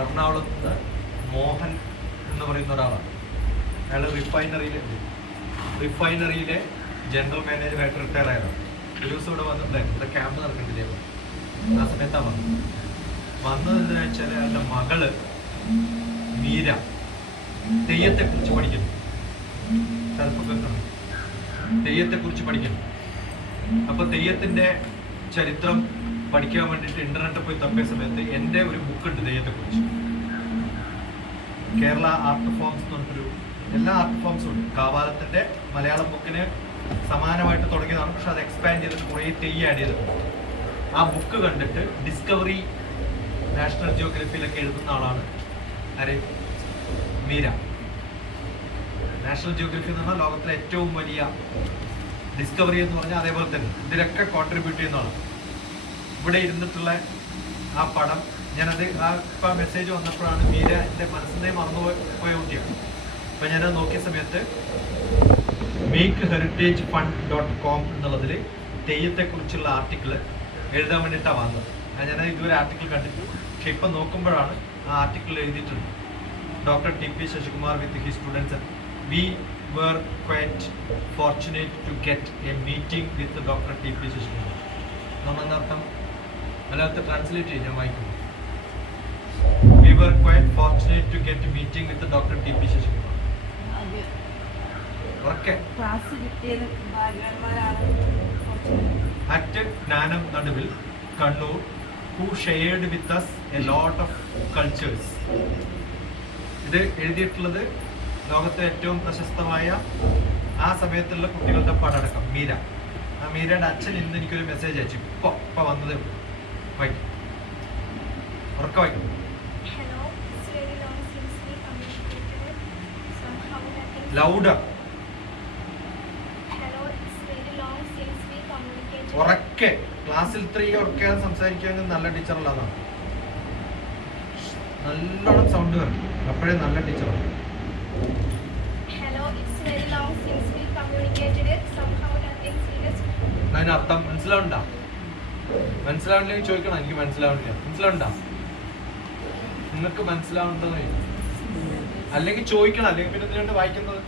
എറണാകുളത്ത് മോഹൻ എന്ന് പറയുന്ന ഒരാളാണ്. അയാൾ റിഫൈനറിയിലെ ജനറൽ മാനേജറായിട്ട് റിട്ടയർ ആയതാണ്. ഒരു ദിവസം ഇവിടെ വന്നിട്ടുണ്ടായിരുന്നു. ഇവിടെ ക്യാമ്പ് നടക്കുന്നില്ലേ, ആ സമയത്താണ് വന്നത് എന്താണെന്ന് വെച്ചാൽ അയാളുടെ മകള് മീര തെയ്യത്തെക്കുറിച്ച് പഠിക്കുന്നു. തെയ്യത്തെക്കുറിച്ച് പഠിക്കുന്നു. അപ്പൊ തെയ്യത്തിന്റെ ചരിത്രം പഠിക്കാൻ വേണ്ടിയിട്ട് ഇന്റർനെറ്റിൽ പോയി തപ്പിയ സമയത്ത് എൻ്റെ ഒരു ബുക്കുണ്ട് തെയ്യത്തെക്കുറിച്ച്. കേരള ആർട്ട് ഫോംസ് എന്ന് പറഞ്ഞൊരു, എല്ലാ ആർട്ട് ഫോംസും ഉണ്ട്. കാവാലത്തിന്റെ മലയാളം ബുക്കിന് സമാനമായിട്ട് തുടങ്ങിയതാണ്, പക്ഷെ അത് എക്സ്പാൻഡ് ചെയ്തിട്ട് കുറേ തെയ്യം ആഡ് ചെയ്തിട്ടുണ്ട്. ആ ബുക്ക് കണ്ടിട്ട് ഡിസ്കവറി നാഷണൽ ജിയോഗ്രഫിയിലൊക്കെ എഴുതുന്ന ആളാണ് ആര്, മീര. നാഷണൽ ജിയോഗ്രഫി എന്ന് പറഞ്ഞാൽ ലോകത്തിലെ ഏറ്റവും വലിയ ഡിസ്കവറി എന്ന് പറഞ്ഞാൽ അതേപോലെ തന്നെ ഇതിലൊക്കെ കോൺട്രിബ്യൂട്ട് ചെയ്യുന്ന ആളാണ്. ഇവിടെ ഇരുന്നിട്ടുള്ള ആ പടം ഞാനത് ഇപ്പം മെസ്സേജ് വന്നപ്പോഴാണ് മീര എൻ്റെ മനസ്സിനെ മറന്നുപോയ കുട്ടിയാണ്. അപ്പം ഞാനത് നോക്കിയ സമയത്ത് makeheritagefund.com എന്നുള്ളതിൽ തെയ്യത്തെക്കുറിച്ചുള്ള ആർട്ടിക്കിൾ എഴുതാൻ വേണ്ടിയിട്ടാണ് വന്നത്. ഞാൻ ഇതുവരെ ആർട്ടിക്കിൾ കണ്ടിട്ടില്ല, പക്ഷെ ഇപ്പം നോക്കുമ്പോഴാണ് ആ ആർട്ടിക്കിൾ എഴുതിയിട്ടുണ്ട്. Doctor TP Sasikumar with his students, we were quite fortunate to get a meeting with Dr. TP Sasikumar. നമ്മളെന്നർത്ഥം അതിനകത്ത് ട്രാൻസ്ലേറ്റ് ചെയ്ത് ഞാൻ വായിക്കുന്നു. We were quite fortunate to get a meeting with Dr. TP Sasikumar. At Gnanam Naduvil, Kannur, who shared with us a lot of cultures. ഇത് എഴുതിയിട്ടുള്ളത് ലോകത്തെ ഏറ്റവും പ്രശസ്തമായ ആ സമയത്തുള്ള കുട്ടികളുടെ പടടക്കം മീര. ആ മീരയുടെ അച്ഛൻ ഇന്ന് എനിക്കൊരു മെസ്സേജ് അയച്ചു. ഇപ്പൊ വന്നതേ വായിക്കും, ഉറക്കം വായിക്കും. ലൗഡർ, ഉറക്കെ. ക്ലാസ്സിൽ ഇത്രയും ഉറക്കെ സംസാരിക്കാൻ നല്ല ടീച്ചറുള്ളതാണ്. നല്ലോണം സൗണ്ട് വരണം, അപ്പോഴേ നല്ല ടീച്ചറാണ്. അതിനർത്ഥം മനസ്സിലാവണ്ട? മനസ്സിലാവണില്ലെങ്കിൽ ചോദിക്കണം, എനിക്ക് മനസ്സിലാവണില്ല. മനസ്സിലാവണ്ട? നിങ്ങൾക്ക് മനസ്സിലാവണ്ടെന്ന് അല്ലെങ്കിൽ ചോദിക്കണം, അല്ലെങ്കിൽ പിന്നെ എന്തിനാണ് വായിക്കുന്നത്?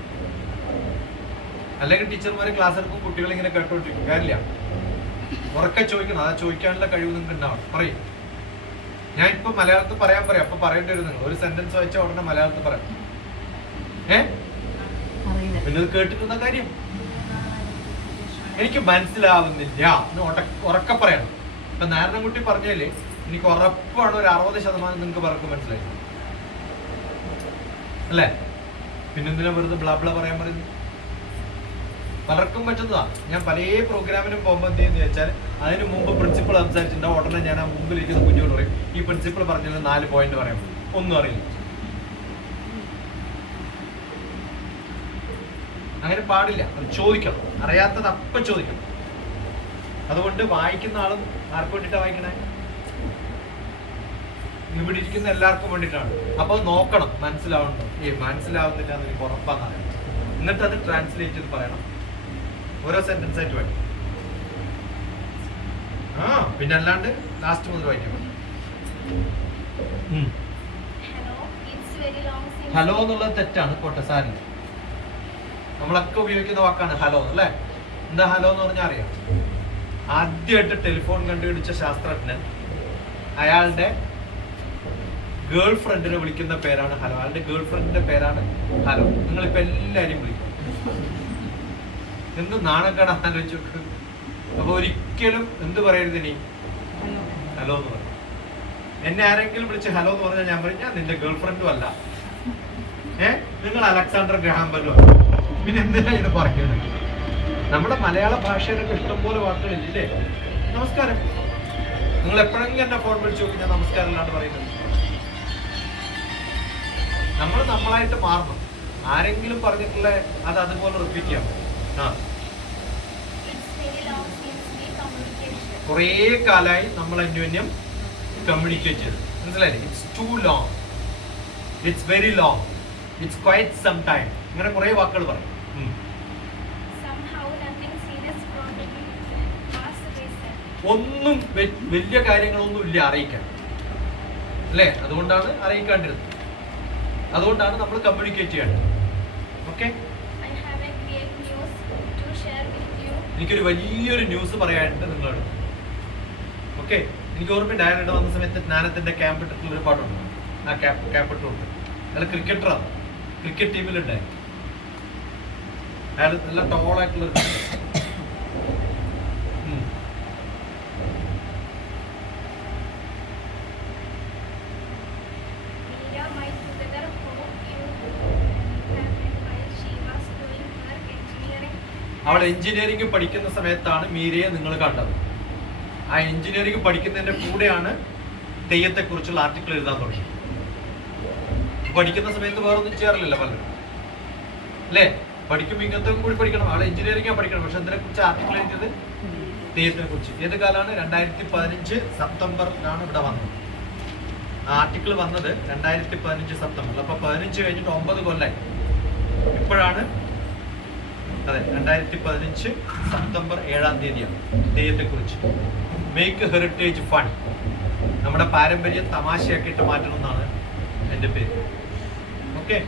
അല്ലെങ്കിൽ ടീച്ചർമാര് ക്ലാസ് എടുക്കും, കുട്ടികൾ ഇങ്ങനെ കേട്ടോണ്ടിരിക്കും, കാര്യമില്ല. ഉറക്കെ ചോദിക്കണം, അത് ചോദിക്കാനുള്ള കഴിവ് നിങ്ങൾക്ക് ഉണ്ടാവണം. പറയും, ഞാൻ ഇപ്പൊ മലയാളത്തിൽ പറയാൻ പറയാം, അപ്പൊ പറയേണ്ടി വരും നിങ്ങൾ. ഒരു സെന്റൻസ് വായിച്ചാൽ ഉടനെ മലയാളത്തിൽ പറയാം. പിന്നെ ഇത് കേട്ടിട്ടുന്ന കാര്യം എനിക്ക് മനസ്സിലാവുന്നില്ല എന്ന് ഉറക്കെ പറയണം. ഇപ്പൊ നാരായണൻകുട്ടി പറഞ്ഞാല് എനിക്ക് ഉറപ്പാണ് ഒരു 60% നിങ്ങൾക്ക് പലർക്കും മനസ്സിലായി അല്ലേ? പിന്നെന്തിനാ വെറുതെ ബ്ലാബ്ല പറയാൻ പറയുന്നത്? പലർക്കും പറ്റുന്നതാ. ഞാൻ പല പ്രോഗ്രാമിനും പോകുമ്പോൾ എന്ത് ചെയ്യുന്ന വെച്ചാൽ അതിന് മുമ്പ് പ്രിൻസിപ്പൾ സംസാരിച്ചിട്ടുണ്ടാവും. ഉടനെ ഞാൻ ആ മുമ്പിലിരിക്കുന്ന കുഞ്ഞോട് പറയും, ഈ പ്രിൻസിപ്പൾ പറഞ്ഞാൽ 4 പോയിന്റ് പറയാൻ ഒന്നും അറിയില്ല. അങ്ങനെ പാടില്ല. അത് ചോദിക്കണം, അറിയാത്തത് അപ്പം ചോദിക്കണം. അതുകൊണ്ട് വായിക്കുന്ന ആളും ആർക്ക് വേണ്ടിയിട്ടാണ് വായിക്കണേ? ഇവിടെ ഇരിക്കുന്ന എല്ലാവർക്കും വേണ്ടിയിട്ടാണ്. അപ്പൊ നോക്കണം മനസ്സിലാവണ്ടോ. മനസ്സിലാവുന്നില്ല എന്ന് എനിക്ക് ഉറപ്പാന്ന് അറിയാം. എന്നിട്ട് അത് ട്രാൻസ്ലേറ്റ് ചെയ്ത് പറയണം. ഓരോ സെന്റൻസ് ആയിട്ട് വേണം. പിന്നെ അല്ലാണ്ട് ലാസ്റ്റ് മുതൽ വായിക്കാൻ പറ്റും. ഹലോ എന്നുള്ളത് തെറ്റാണ്. പോട്ടെ, സാരി. നമ്മളൊക്കെ ഉപയോഗിക്കുന്ന വാക്കാണ് ഹലോ അല്ലേ? എന്താ ഹലോ എന്ന് പറഞ്ഞാൽ അറിയാം. ആദ്യമായിട്ട് ടെലിഫോൺ കണ്ടുപിടിച്ച ശാസ്ത്രജ്ഞൻ അയാളുടെ ഗേൾ ഫ്രണ്ടിനെ വിളിക്കുന്ന പേരാണ് ഹലോ. അയാളുടെ ഗേൾ ഫ്രണ്ടിന്റെ പേരാണ് ഹലോ. നിങ്ങളിപ്പോ എല്ലാരും വിളിക്കും. എന്ത് നാണക്കേടാ ആലോചിച്ച് നോക്ക്. അപ്പൊ ഒരിക്കലും എന്ത് പറയരുത് ഇനി ഹലോ എന്ന് പറയും. എന്നെ ആരെങ്കിലും വിളിച്ച് ഹലോ എന്ന് പറഞ്ഞാൽ ഞാൻ പറയും, ഞാൻ നിന്റെ ഗേൾ ഫ്രണ്ടും അല്ല, നിങ്ങൾ അലക്സാണ്ടർ ഗ്രഹാം ബെല്ലും അല്ല. പിന്നെ എന്തിനാ ഇത് പറയുന്നത്? നമ്മുടെ മലയാള ഭാഷയിലൊക്കെ ഇഷ്ടംപോലെ വാക്കുകളില്ലേ? നമസ്കാരം. നിങ്ങൾ എപ്പോഴെങ്കിലും എന്നെ ഫോൺ വിളിച്ചു നോക്കി ഞാൻ നമസ്കാരം അല്ലാണ്ട് പറയുന്നത്. നമ്മൾ നമ്മളായിട്ട് മാറണം. ആരെങ്കിലും പറഞ്ഞിട്ടുള്ള അത് അതുപോലെ റിപ്പീറ്റ് ചെയ്യാം. കുറേ കാലമായി നമ്മൾ അന്യോന്യം കമ്മ്യൂണിക്കേറ്റ് ചെയ്തു. മനസ്സിലായില്ലേ? It's too long, it's very long, it's quite some time. ഇങ്ങനെ കുറേ വാക്കുകൾ പറയും. ഒന്നും വലിയ കാര്യങ്ങളൊന്നും ഇല്ല അറിയിക്കാൻ അല്ലേ? അതുകൊണ്ടാണ് അറിയിക്കാണ്ടിരുന്നത്. അതുകൊണ്ടാണ് നമ്മൾ കമ്മ്യൂണിക്കേറ്റ് ചെയ്യേണ്ടത്. ഓക്കെ, എനിക്കൊരു വലിയൊരു ന്യൂസ് പറയാനുണ്ട് നിങ്ങളോട്. ഓക്കെ, എനിക്ക് ഓർമ്മയുണ്ട് അയാളുടെ വന്ന സമയത്ത് ജ്ഞാനത്തിന്റെ ക്യാമ്പ് ഇട്ടിട്ടുള്ള ഒരു പാട്ടുണ്ട്. ആ ക്യാമ്പ് ഇട്ടുണ്ട്. അയാൾ ക്രിക്കറ്ററാണ്, ക്രിക്കറ്റ് ടീമിലുണ്ടായി. അയാൾ നല്ല ടോളായിട്ടുള്ള അവൾ എഞ്ചിനീയറിംഗ് പഠിക്കുന്ന സമയത്താണ് മീരയെ നിങ്ങൾ കണ്ടത്. ആ എഞ്ചിനീയറിംഗ് പഠിക്കുന്നതിന്റെ കൂടെയാണ് തെയ്യത്തെ കുറിച്ചുള്ള ആർട്ടിക്കിൾ എഴുതാൻ തുടങ്ങി. പഠിക്കുന്ന സമയത്ത് വേറെ ഒന്നും ചെയ്യാറില്ലല്ലോ പലരും അല്ലേ? പഠിക്കുമ്പോൾ ഇങ്ങനത്തെ കൂടി പഠിക്കണം. അവൾ എഞ്ചിനീയറിംഗ് പഠിക്കണം. പക്ഷെ എന്തിനെ കുറിച്ച് ആർട്ടിക്കിൾ എഴുതിയത്? തെയ്യത്തിനെ കുറിച്ച്. ഏത് കാലമാണ്? 2015 സെപ്റ്റംബറിലാണ് ഇവിടെ വന്നത്. ആ ആർട്ടിക്കിൾ വന്നത് 2015 സെപ്റ്റംബറിൽ. അപ്പൊ 15 കഴിഞ്ഞിട്ട് 9 കൊല്ലായി. ഇപ്പോഴാണ്, അതെ, 2015 സെപ്റ്റംബർ 7-ാം തീയതിയാണ് തെയ്യത്തെ കുറിച്ച്. Make heritage fund. നമ്മുടെ പാരമ്പര്യം തമാശയാക്കിയിട്ട് മാറ്റണം എന്നാണ് എൻ്റെ പേര്. ഓക്കെ,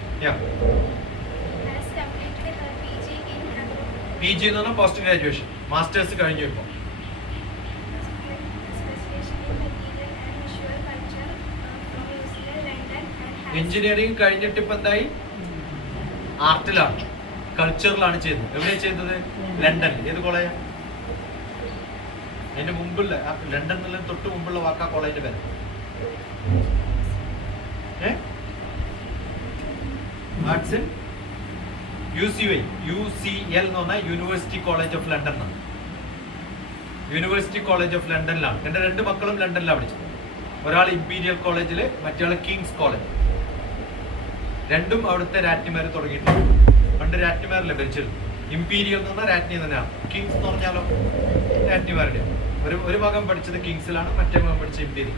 PG എന്ന് പറഞ്ഞാൽ പോസ്റ്റ് ഗ്രാജുവേഷൻ. മാസ്റ്റേഴ്സ് കഴിഞ്ഞു. ഇപ്പോൾ എഞ്ചിനീയറിംഗ് കഴിഞ്ഞിട്ട് ഇപ്പൊ എന്തായി? ആർട്ടിലാണ്, കൾച്ചറിലാണ് ചെയ്തത്. എവിടെയാണ് ചെയ്തത്? ലണ്ടനിൽ. ഏത് കോളേജാ? അതിന്റെ മുമ്പുള്ള ലണ്ടൻ എന്നുള്ള തൊട്ട് മുമ്പുള്ള വാക്കാ കോളേജിന്റെ പേര്. ആർട്സ് ഇൻ UCL എന്ന് പറഞ്ഞാൽ യൂണിവേഴ്സിറ്റി കോളേജ് ഓഫ് ലണ്ടൻ എന്നാണ്. യൂണിവേഴ്സിറ്റി കോളേജ് ഓഫ് ലണ്ടനിലാണ്. എൻ്റെ 2 മക്കളും ലണ്ടനിലാണ് പഠിച്ചത്. ഒരാൾ ഇമ്പീരിയൽ കോളേജിൽ, മറ്റേ കിങ്സ് കോളേജ്. രണ്ടും അവിടുത്തെ രാജ്ഞിമാർ തുടങ്ങിയിട്ടുണ്ട്. പണ്ട് രാജ്ഞിമാരല്ലേ ഭരിച്ചിരുന്നു. ഇമ്പീരിയൽ എന്ന് പറഞ്ഞാൽ രാജ്ഞി തന്നെയാണ്. കിങ്സ് എന്ന് പറഞ്ഞാലോ രാജ്ഞിമാരുടെ. ഒരു ഭാഗം പഠിച്ചത് കിങ്സിലാണ്, മറ്റേ ഭാഗം പഠിച്ചത് ഇമ്പീരിയൽ.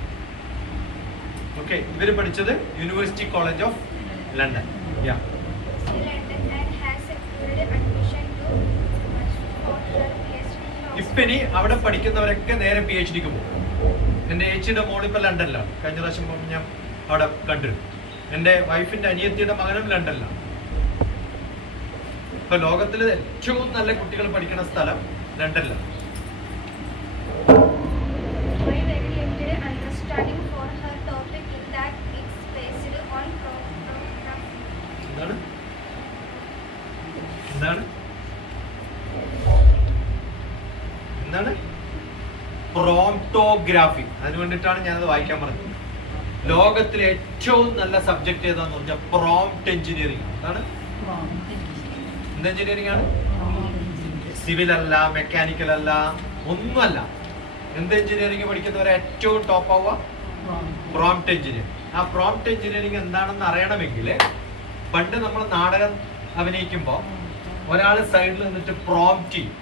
ഓക്കെ, ഇവര് പഠിച്ചത് യൂണിവേഴ്സിറ്റി കോളേജ് ഓഫ് ലണ്ടൻ. ഇപ്പിനി അവിടെ പഠിക്കുന്നവരൊക്കെ നേരെ PhDക്ക് പോകും. എൻ്റെ ഏച്ചിയുടെ മോൾ ഇപ്പൊ ലണ്ടനിലാണ്. കഴിഞ്ഞ പ്രാവശ്യം ഞാൻ അവിടെ കണ്ടിരുന്നു. എൻ്റെ വൈഫിന്റെ അനിയത്തിയുടെ മകനും ലണ്ടനിലാണ്. ഇപ്പൊ ലോകത്തിലെ ഏറ്റവും നല്ല കുട്ടികൾ പഠിക്കുന്ന സ്ഥലം ലണ്ടനിലാണ്. My very limited understanding for her topic in that it's based on എന്താണ് എന്താണ് എന്താണ് പ്രോംപ്റ്റോഗ്രാഫി. അതിന് വേണ്ടിയിട്ടാണ് ഞാനത് വായിക്കാൻ പറഞ്ഞത്. ലോകത്തിലെ ഏറ്റവും നല്ല സബ്ജക്ട് ഏതാന്ന് പറഞ്ഞാൽ പ്രോംപ്റ്റ് എഞ്ചിനീയറിംഗ്. എന്താണ് എന്ത് എഞ്ചിനീയറിംഗ് ആണ്? സിവിൽ അല്ല, മെക്കാനിക്കൽ അല്ല, ഒന്നുമല്ല. എന്ത് എഞ്ചിനീയറിംഗ് പഠിക്കുന്നവരെ ഏറ്റവും ടോപ്പ് ആവുക പ്രോംപ്റ്റ് എഞ്ചിനീയറിംഗ്. ആ പ്രോംപ്റ്റ് എഞ്ചിനീയറിംഗ് എന്താണെന്ന് അറിയണമെങ്കിൽ പണ്ട് നമ്മൾ നാടകം അഭിനയിക്കുമ്പോൾ ഒരാൾ സൈഡിൽ നിന്നിട്ട് പ്രോംപ്റ്റ് ചെയ്യും.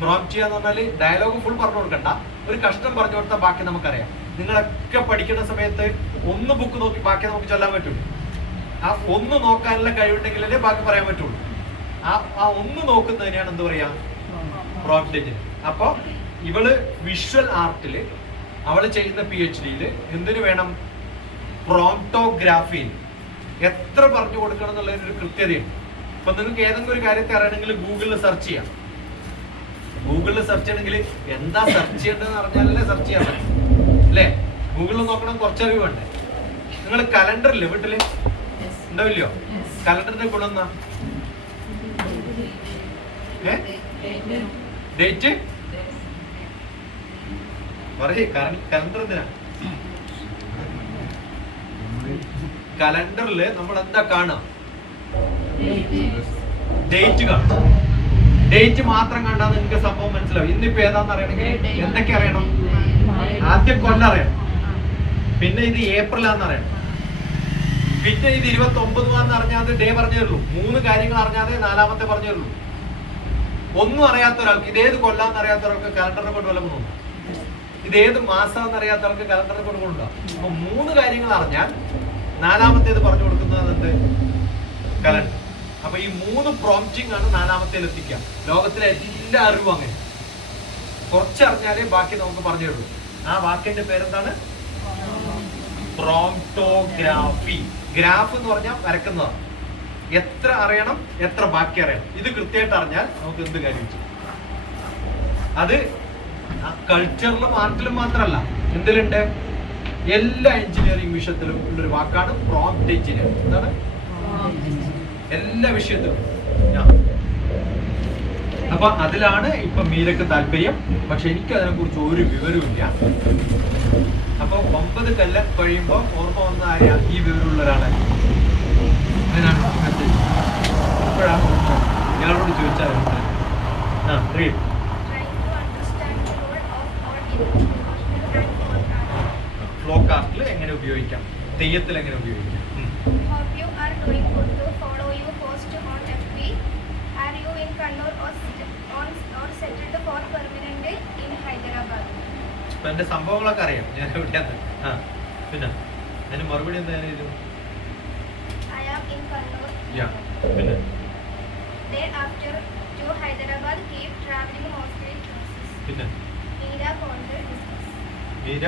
പ്രോംപ്റ്റ് ചെയ്യാന്ന് പറഞ്ഞാൽ ഡയലോഗ് ഫുൾ പറഞ്ഞു കൊടുക്കണ്ട, ഒരു കഷ്ടം പറഞ്ഞു കൊടുത്താൽ ബാക്കി നമുക്കറിയാം. നിങ്ങളൊക്കെ പഠിക്കുന്ന സമയത്ത് ഒന്ന് ബുക്ക് നോക്കി ബാക്കി നമുക്ക് ചൊല്ലാൻ പറ്റുള്ളൂ. ആ ഒന്ന് നോക്കാനുള്ള കഴിവുണ്ടെങ്കിലല്ലേ ബാക്കി പറയാൻ പറ്റുള്ളൂ. ആ ഒന്ന് നോക്കുന്നതിനെയാണ് എന്ത് പറയാ പ്രോംപ്റ്റ് എഞ്ചിനീയറിംഗ്. അപ്പൊ ഇവള് വിഷ്വൽ ആർട്ടില് അവള് ചെയ്യുന്ന PhD-യിൽ എന്തിനു വേണം? പ്രോംപ്റ്റോഗ്രാഫിയിൽ എത്ര പറഞ്ഞു കൊടുക്കണം എന്നുള്ളതിനൊരു കൃത്യതയുണ്ട്. ഇപ്പൊ നിങ്ങൾക്ക് ഏതെങ്കിലും ഒരു കാര്യത്തെ അറിയണമെങ്കിൽ ഗൂഗിളിൽ സെർച്ച് ചെയ്യാം. ഗൂഗിളിൽ സെർച്ച് ചെയ്യണമെങ്കിൽ എന്താ സെർച്ച് ചെയ്യേണ്ടതെന്ന് അറിഞ്ഞാലല്ലേ സെർച്ച് ചെയ്യാൻ പറ്റും അല്ലേ? ഗൂഗിളിൽ നോക്കണം, കുറച്ചറിവ് വേണ്ടേ? നിങ്ങൾ കലണ്ടറില്ലേ വീട്ടില് ഉണ്ടാവില്ലയോ? കലണ്ടറിന്റെ ഗുണം എന്നാ? ഡേറ്റ് പറയേ. കലണ്ടർ എന്തിനാ? കലണ്ടറിൽ നമ്മൾ എന്താ കാണാം? ഡേറ്റ് കാണാം. ഡേറ്റ് മാത്രം കണ്ടാൽ നിങ്ങൾക്ക് സംഭവം മനസ്സിലാവും. ഇന്നിപ്പോ ഏതാന്ന് അറിയണമെങ്കിൽ എന്തൊക്കെ അറിയണം? ആദ്യം കൊല്ലം അറിയണം, പിന്നെ ഇത് ഏപ്രിലാന്ന് അറിയണം, പിന്നെ ഇത് 29 അറിഞ്ഞാൽ ഡേ പറഞ്ഞു തരുള്ളൂ. 3 കാര്യങ്ങൾ അറിഞ്ഞാതെ 4ാമത്തെ പറഞ്ഞു തരുള്ളൂ. ഒന്നും അറിയാത്ത ഒരാൾക്ക് ഇതേത് കൊല്ലാന്ന് അറിയാത്ത ഒരാൾക്ക് കലണ്ടറിനെ കൊണ്ട് വല്ല പോകുന്നു. ഇതേത് മാസം അറിയാത്ത ആൾക്ക് കലണ്ടറിനെ കൊണ്ട് കൊണ്ടുണ്ടാവും. അപ്പൊ 3 കാര്യങ്ങൾ അറിഞ്ഞാൽ 4ാമത്തേത് പറഞ്ഞു കൊടുക്കുന്നത് എന്ത്? കലണ്ടർ. അപ്പൊ ഈ 3 പ്രോംപ്റ്റിംഗ് ആണ് 4ാമത്തേൽ എത്തിക്കുക. ലോകത്തിലെ എല്ലാ അറിവും അങ്ങനെ കുറച്ചറിഞ്ഞാലേ ബാക്കി നമുക്ക് പറഞ്ഞു തരുള്ളൂ. ആ വാക്കിന്റെ പേരെന്താണ്? പ്രോംപ്റ്റോഗ്രാഫി. ഗ്രാഫ് എന്ന് പറഞ്ഞാൽ വരക്കുന്നതാണ്. എത്ര അറിയണം, എത്ര ബാക്കി അറിയണം, ഇത് കൃത്യമായിട്ട് അറിഞ്ഞാൽ നമുക്ക് എന്ത് കാര്യം ചെയ്യും. അത് കൾച്ചറിലും ആർട്ടിലും മാത്രമല്ല, എന്തിലുണ്ട്? എല്ലാ എഞ്ചിനീയറിംഗ് വിഷയത്തിലും ഉള്ളൊരു വാക്കാണ് പ്രോംപ്റ്റ് എഞ്ചിനീയറിംഗ്. എന്താണ്? എല്ലാ വിഷയത്തിലും. അപ്പൊ അതിലാണ് ഇപ്പൊ മീരക്ക് താല്പര്യം. പക്ഷെ എനിക്ക് അതിനെ കുറിച്ച് ഒരു വിവരവുമില്ല. അപ്പൊ 9 കൊല്ലം കഴിയുമ്പോ ഓർമ്മ വന്ന ആരാ? ഈ വിവരമുള്ള ഒരാളെ. അതിനാണ് മെസ്സേജ്. ഇപ്പോഴാണ് ഇയാളോട് ചോദിച്ചാൽ ഫ്ലോക്ക് ആർട്ടിൽ എങ്ങനെ ഉപയോഗിക്കാം, തെയ്യത്തിൽ എങ്ങനെ ഉപയോഗിക്കാം. Hope you are doing good to follow you post on FB. Are you in Kannur or settled for permanent in Hyderabad? ഇപ്പൊ എന്റെ സംഭവങ്ങളൊക്കെ അറിയാം, ഞാൻ എവിടെയാന്ന്. പിന്നെ അതിന് മറുപടി എന്താ? I am in Kannur. പിന്നെ Day after to Hyderabad, keep traveling mostly classes. പിന്നെ Meera called discuss. മീര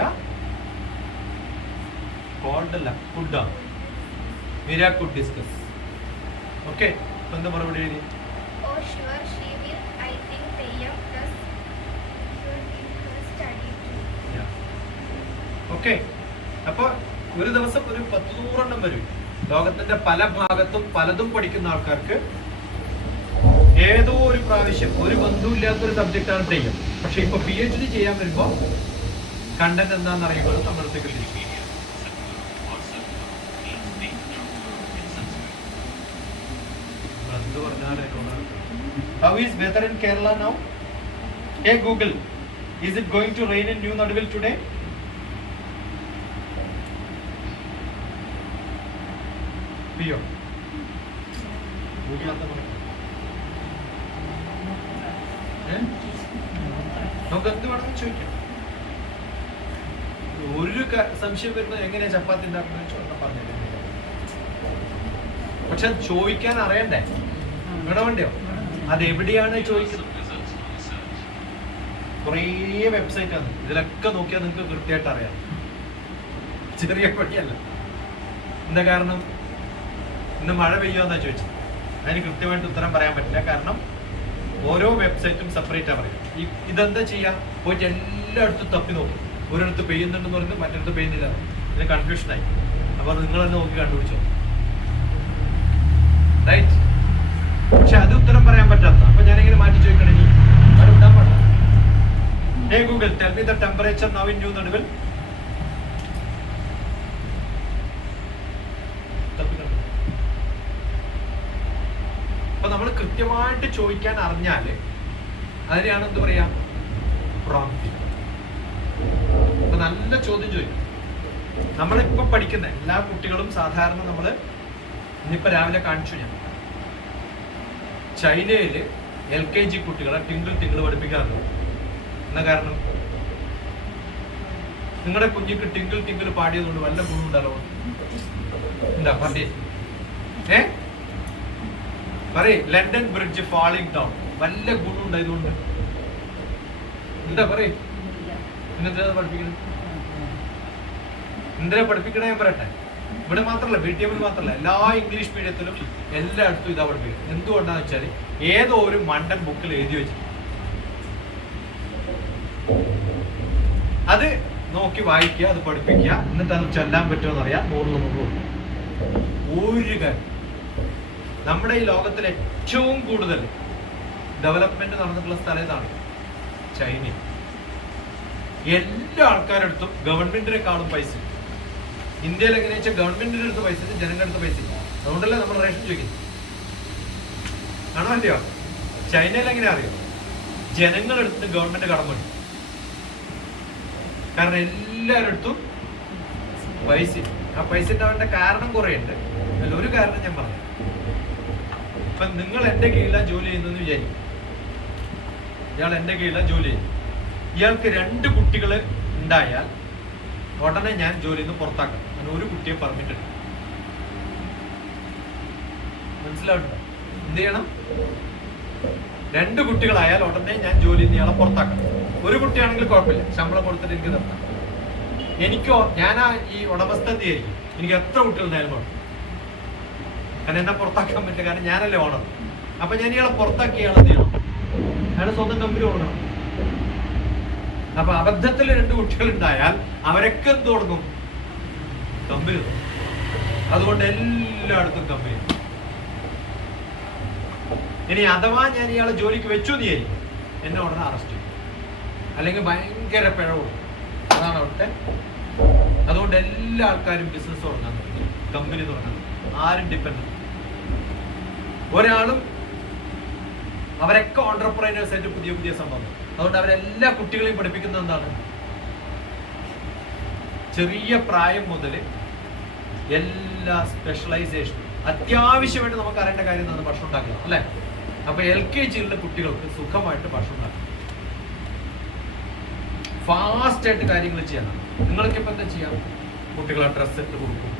കോൾഡല്ല, ഫുഡാ. Meera could discuss. ഓക്കെ, ഇപ്പൊ എന്താ മറുപടി എഴുതി? Oh sure, she will. I think Teyyam plus good in her study too. Okay, അപ്പൊ ഒരു ദിവസം ഒരു 10-100 വരും. ലോകത്തിന്റെ പല ഭാഗത്തും പലതും പഠിക്കുന്ന ആൾക്കാർക്ക് ഏതോ ഒരു പ്രാവശ്യം ഒരു ബന്ധമില്ലാത്തൊരു സബ്ജക്റ്റാണ് തെയ്യം. പക്ഷെ ഇപ്പൊ PhD ചെയ്യാൻ വരുമ്പോ കണ്ടന്റ് എന്താണെന്ന് അറിയുമ്പോൾ നമ്മളത്തേക്ക് How is weather in Kerala now? Hey Google, is it going to rain in New Naduvil today? Pio. Google आता बघा. നമുക്ക് എന്ത് വേണമെന്ന് ചോദിക്കാം. ഒരു സംശയം വരുന്നത് എങ്ങനെയാ ചപ്പാത്തി ഉണ്ടാക്കുന്നത് പറഞ്ഞില്ല. പക്ഷെ ചോദിക്കാൻ അറിയണ്ടേ? വേണോ വേണ്ടയോ? അത് എവിടെയാണ് ചോദിക്കുന്നത്? കുറേ വെബ്സൈറ്റ് ആണ്, ഇതിലൊക്കെ നോക്കിയാൽ നിങ്ങൾക്ക് കൃത്യമായിട്ട് അറിയാം. ചെറിയ പണിയല്ല. എന്താ കാരണം? ഇന്ന് മഴ പെയ്യുമെന്നാ ചോദിച്ചത്. അതിന് കൃത്യമായിട്ട് ഉത്തരം പറയാൻ പറ്റില്ല. കാരണം ഓരോ വെബ്സൈറ്റും സെപ്പറേറ്റാ പറയും. ഇതെന്താ ചെയ്യാ? പോയിട്ട് എല്ലായിടത്തും തപ്പി നോക്കും. ഒരിടത്ത് പെയ്യുന്നുണ്ടെന്ന് പറഞ്ഞ് മറ്റൊരിടത്ത് പെയ്യുന്നില്ല. ഇതിന് കൺഫ്യൂഷനായി. അപ്പൊ നിങ്ങൾ തന്നെ നോക്കി കണ്ടുപിടിച്ചോ. റൈറ്റ്? പക്ഷെ അത് ഉത്തരം പറയാൻ പറ്റാത്ത. അപ്പൊ ഞാനിങ്ങനെ മാറ്റി ചോദിക്കണെങ്കിൽ അത് വിടാൻ പാടില്ല. Hey Google, tell me the temperature now in New Nadivel. അപ്പൊ നമ്മൾ കൃത്യമായിട്ട് ചോദിക്കാൻ അറിഞ്ഞാല് അതിനെയാണ് എന്ത് പറയാ? പ്രോംപ്റ്റിംഗ്. അപ്പൊ നല്ല ചോദ്യം ചോദിക്കും. നമ്മളിപ്പോ പഠിക്കുന്ന എല്ലാ കുട്ടികളും സാധാരണ നമ്മള് ഇന്നിപ്പോ രാവിലെ കാണിച്ചു ഞാൻ ചൈനയില് LKG കുട്ടികളെ ടിങ്കിൾ പഠിപ്പിക്കാറുണ്ട്. എന്നാ കാരണം? നിങ്ങളുടെ കുഞ്ഞിക്ക് ടിങ്കിൾ പാടിയതുകൊണ്ട് വല്ല ഗുണമുണ്ടല്ലോ? എന്താ പറഞ്ഞേ? പറയേ. ലണ്ടൻ ബ്രിഡ്ജ് ഫാളിംഗ് ഡൗൺ വല്ല ഗുണമുണ്ടായതുകൊണ്ട് എന്താ പറയേ? പിന്നെന്താ പഠിപ്പിക്കണം? എന്തിനാ പഠിപ്പിക്കണേ ഞാൻ പറയട്ടെ. ഇവിടെ മാത്രമല്ല, BTM മാത്രമല്ല, എല്ലാ ഇംഗ്ലീഷ് മീഡിയത്തിലും എല്ലായിടത്തും ഇതാ പഠിപ്പിക്കുന്നത്. എന്തുകൊണ്ടാന്ന് വെച്ചാൽ ഏതോ ഒരു മണ്ടൻ ബുക്കിൽ എഴുതി വെച്ചിട്ട് അത് നോക്കി വായിക്കുക, അത് പഠിപ്പിക്കുക, എന്നിട്ട് അത് ചൊല്ലാൻ പറ്റുമെന്ന് അറിയാം. 100 ഒരു കാര്യം. നമ്മുടെ ഈ ലോകത്തിൽ ഏറ്റവും കൂടുതൽ ഡെവലപ്മെന്റ് നടന്നിട്ടുള്ള സ്ഥലം ഇതാണ്, ചൈന. എല്ലാ ആൾക്കാരുടെ അടുത്തും ഗവൺമെന്റിനെക്കാളും പൈസ. ഇന്ത്യയിൽ എങ്ങനെയാ വെച്ചാൽ ഗവൺമെന്റിന്റെ അടുത്ത് പൈസ, ജനങ്ങളുടെ അടുത്ത് പൈസ. അതുകൊണ്ടല്ലേ നമ്മൾ റേഷൻ ചോദിക്കുന്നത്. ആണോ അല്ലയോ? ചൈനയിൽ എങ്ങനെയാ അറിയോ? ജനങ്ങളുടെ അടുത്ത് ഗവൺമെന്റ് കടമുണ്ട്. കാരണം എല്ലാവരുടെ അടുത്തും പൈസ. ആ പൈസ ഉണ്ടാവേണ്ട കാരണം കുറെ ഉണ്ട്. അതിൽ ഒരു കാരണം ഞാൻ പറഞ്ഞു. ഇപ്പൊ നിങ്ങൾ എന്റെ കീഴിലാണ് ജോലി ചെയ്യുന്നതെന്ന് വിചാരിക്കും. ഇയാൾ എന്റെ കീഴിലാണ് ജോലി ചെയ്യുന്നത്. ഇയാൾക്ക് 2 കുട്ടികൾ ഉണ്ടായാൽ ഉടനെ ഞാൻ ജോലിയിൽ നിന്ന് പുറത്താക്കണം. അങ്ങനെ ഒരു കുട്ടിയെ പറഞ്ഞിട്ടുണ്ട്. മനസ്സിലാവുന്നുണ്ടോ? എന്ത് ചെയ്യണം? 2 കുട്ടികളായാൽ ഉടനെ ഞാൻ ജോലിയിൽ നിന്ന് ഇയാളെ പുറത്താക്കണം. ഒരു കുട്ടിയാണെങ്കിൽ കുഴപ്പമില്ല, ശമ്പളം കൊടുത്തിട്ട് എനിക്ക് നിർത്താം. എനിക്കോ, ഞാനാ ഈ ഉടമസ്ഥൻ ആയിരിക്കും, എനിക്ക് എത്ര കുട്ടികളുണ്ടായാലും കുഴപ്പം. കാരണം എന്നെ പുറത്താക്കാൻ പറ്റില്ല, കാരണം ഞാനല്ലേ ഓണർ. അപ്പൊ ഞാൻ ഇയാളെ പുറത്താക്കി ഇയാളെ എന്ത് ചെയ്യണം? അയാളെ സ്വന്തം കമ്പനി തുടങ്ങണം. അപ്പൊ അബദ്ധത്തിൽ 2 കുട്ടികൾ ഉണ്ടായാൽ അവരൊക്കെ എന്ത് തുടങ്ങും? കമ്പനി തുടങ്ങും. അതുകൊണ്ട് എല്ലായിടത്തും കമ്പനി. ഇനി അഥവാ ഞാൻ ഇയാളെ ജോലിക്ക് വെച്ചു എന്ന് വിചാരിക്കും, എന്നെ ഉടനെ അറസ്റ്റ് ചെയ്യും, അല്ലെങ്കിൽ ഭയങ്കര പിഴവ്. അതാണ് അവിടുത്തെ. അതുകൊണ്ട് എല്ലാ ആൾക്കാരും ബിസിനസ് തുടങ്ങാൻ തുടങ്ങി, കമ്പനി തുടങ്ങാൻ. ആരും ഡിപ്പെൻഡ്. ഒരാളും അവരൊക്കെ ഓൺട്രപ്രൈനേഴ്സ് ആയിട്ട് പുതിയ സംഭവം. അതുകൊണ്ട് അവരെല്ലാ കുട്ടികളെയും പഠിപ്പിക്കുന്നത് എന്താണ്? ചെറിയ പ്രായം മുതൽ എല്ലാ സ്പെഷ്യലൈസേഷനും അത്യാവശ്യമായിട്ട് നമുക്ക് അറിയേണ്ട കാര്യം എന്താണ്? ഭക്ഷണം ഉണ്ടാക്കുക, അല്ലെ? അപ്പൊ LKGയിലുള്ള കുട്ടികൾക്ക് സുഖമായിട്ട് ഭക്ഷണം ഉണ്ടാക്കുക, ഫാസ്റ്റ് ആയിട്ട് കാര്യങ്ങൾ ചെയ്യണം. നിങ്ങൾക്ക് ഇപ്പൊ എന്താ ചെയ്യാം? കുട്ടികളെ ഡ്രസ്സ് ഇട്ട് കൊടുക്കും.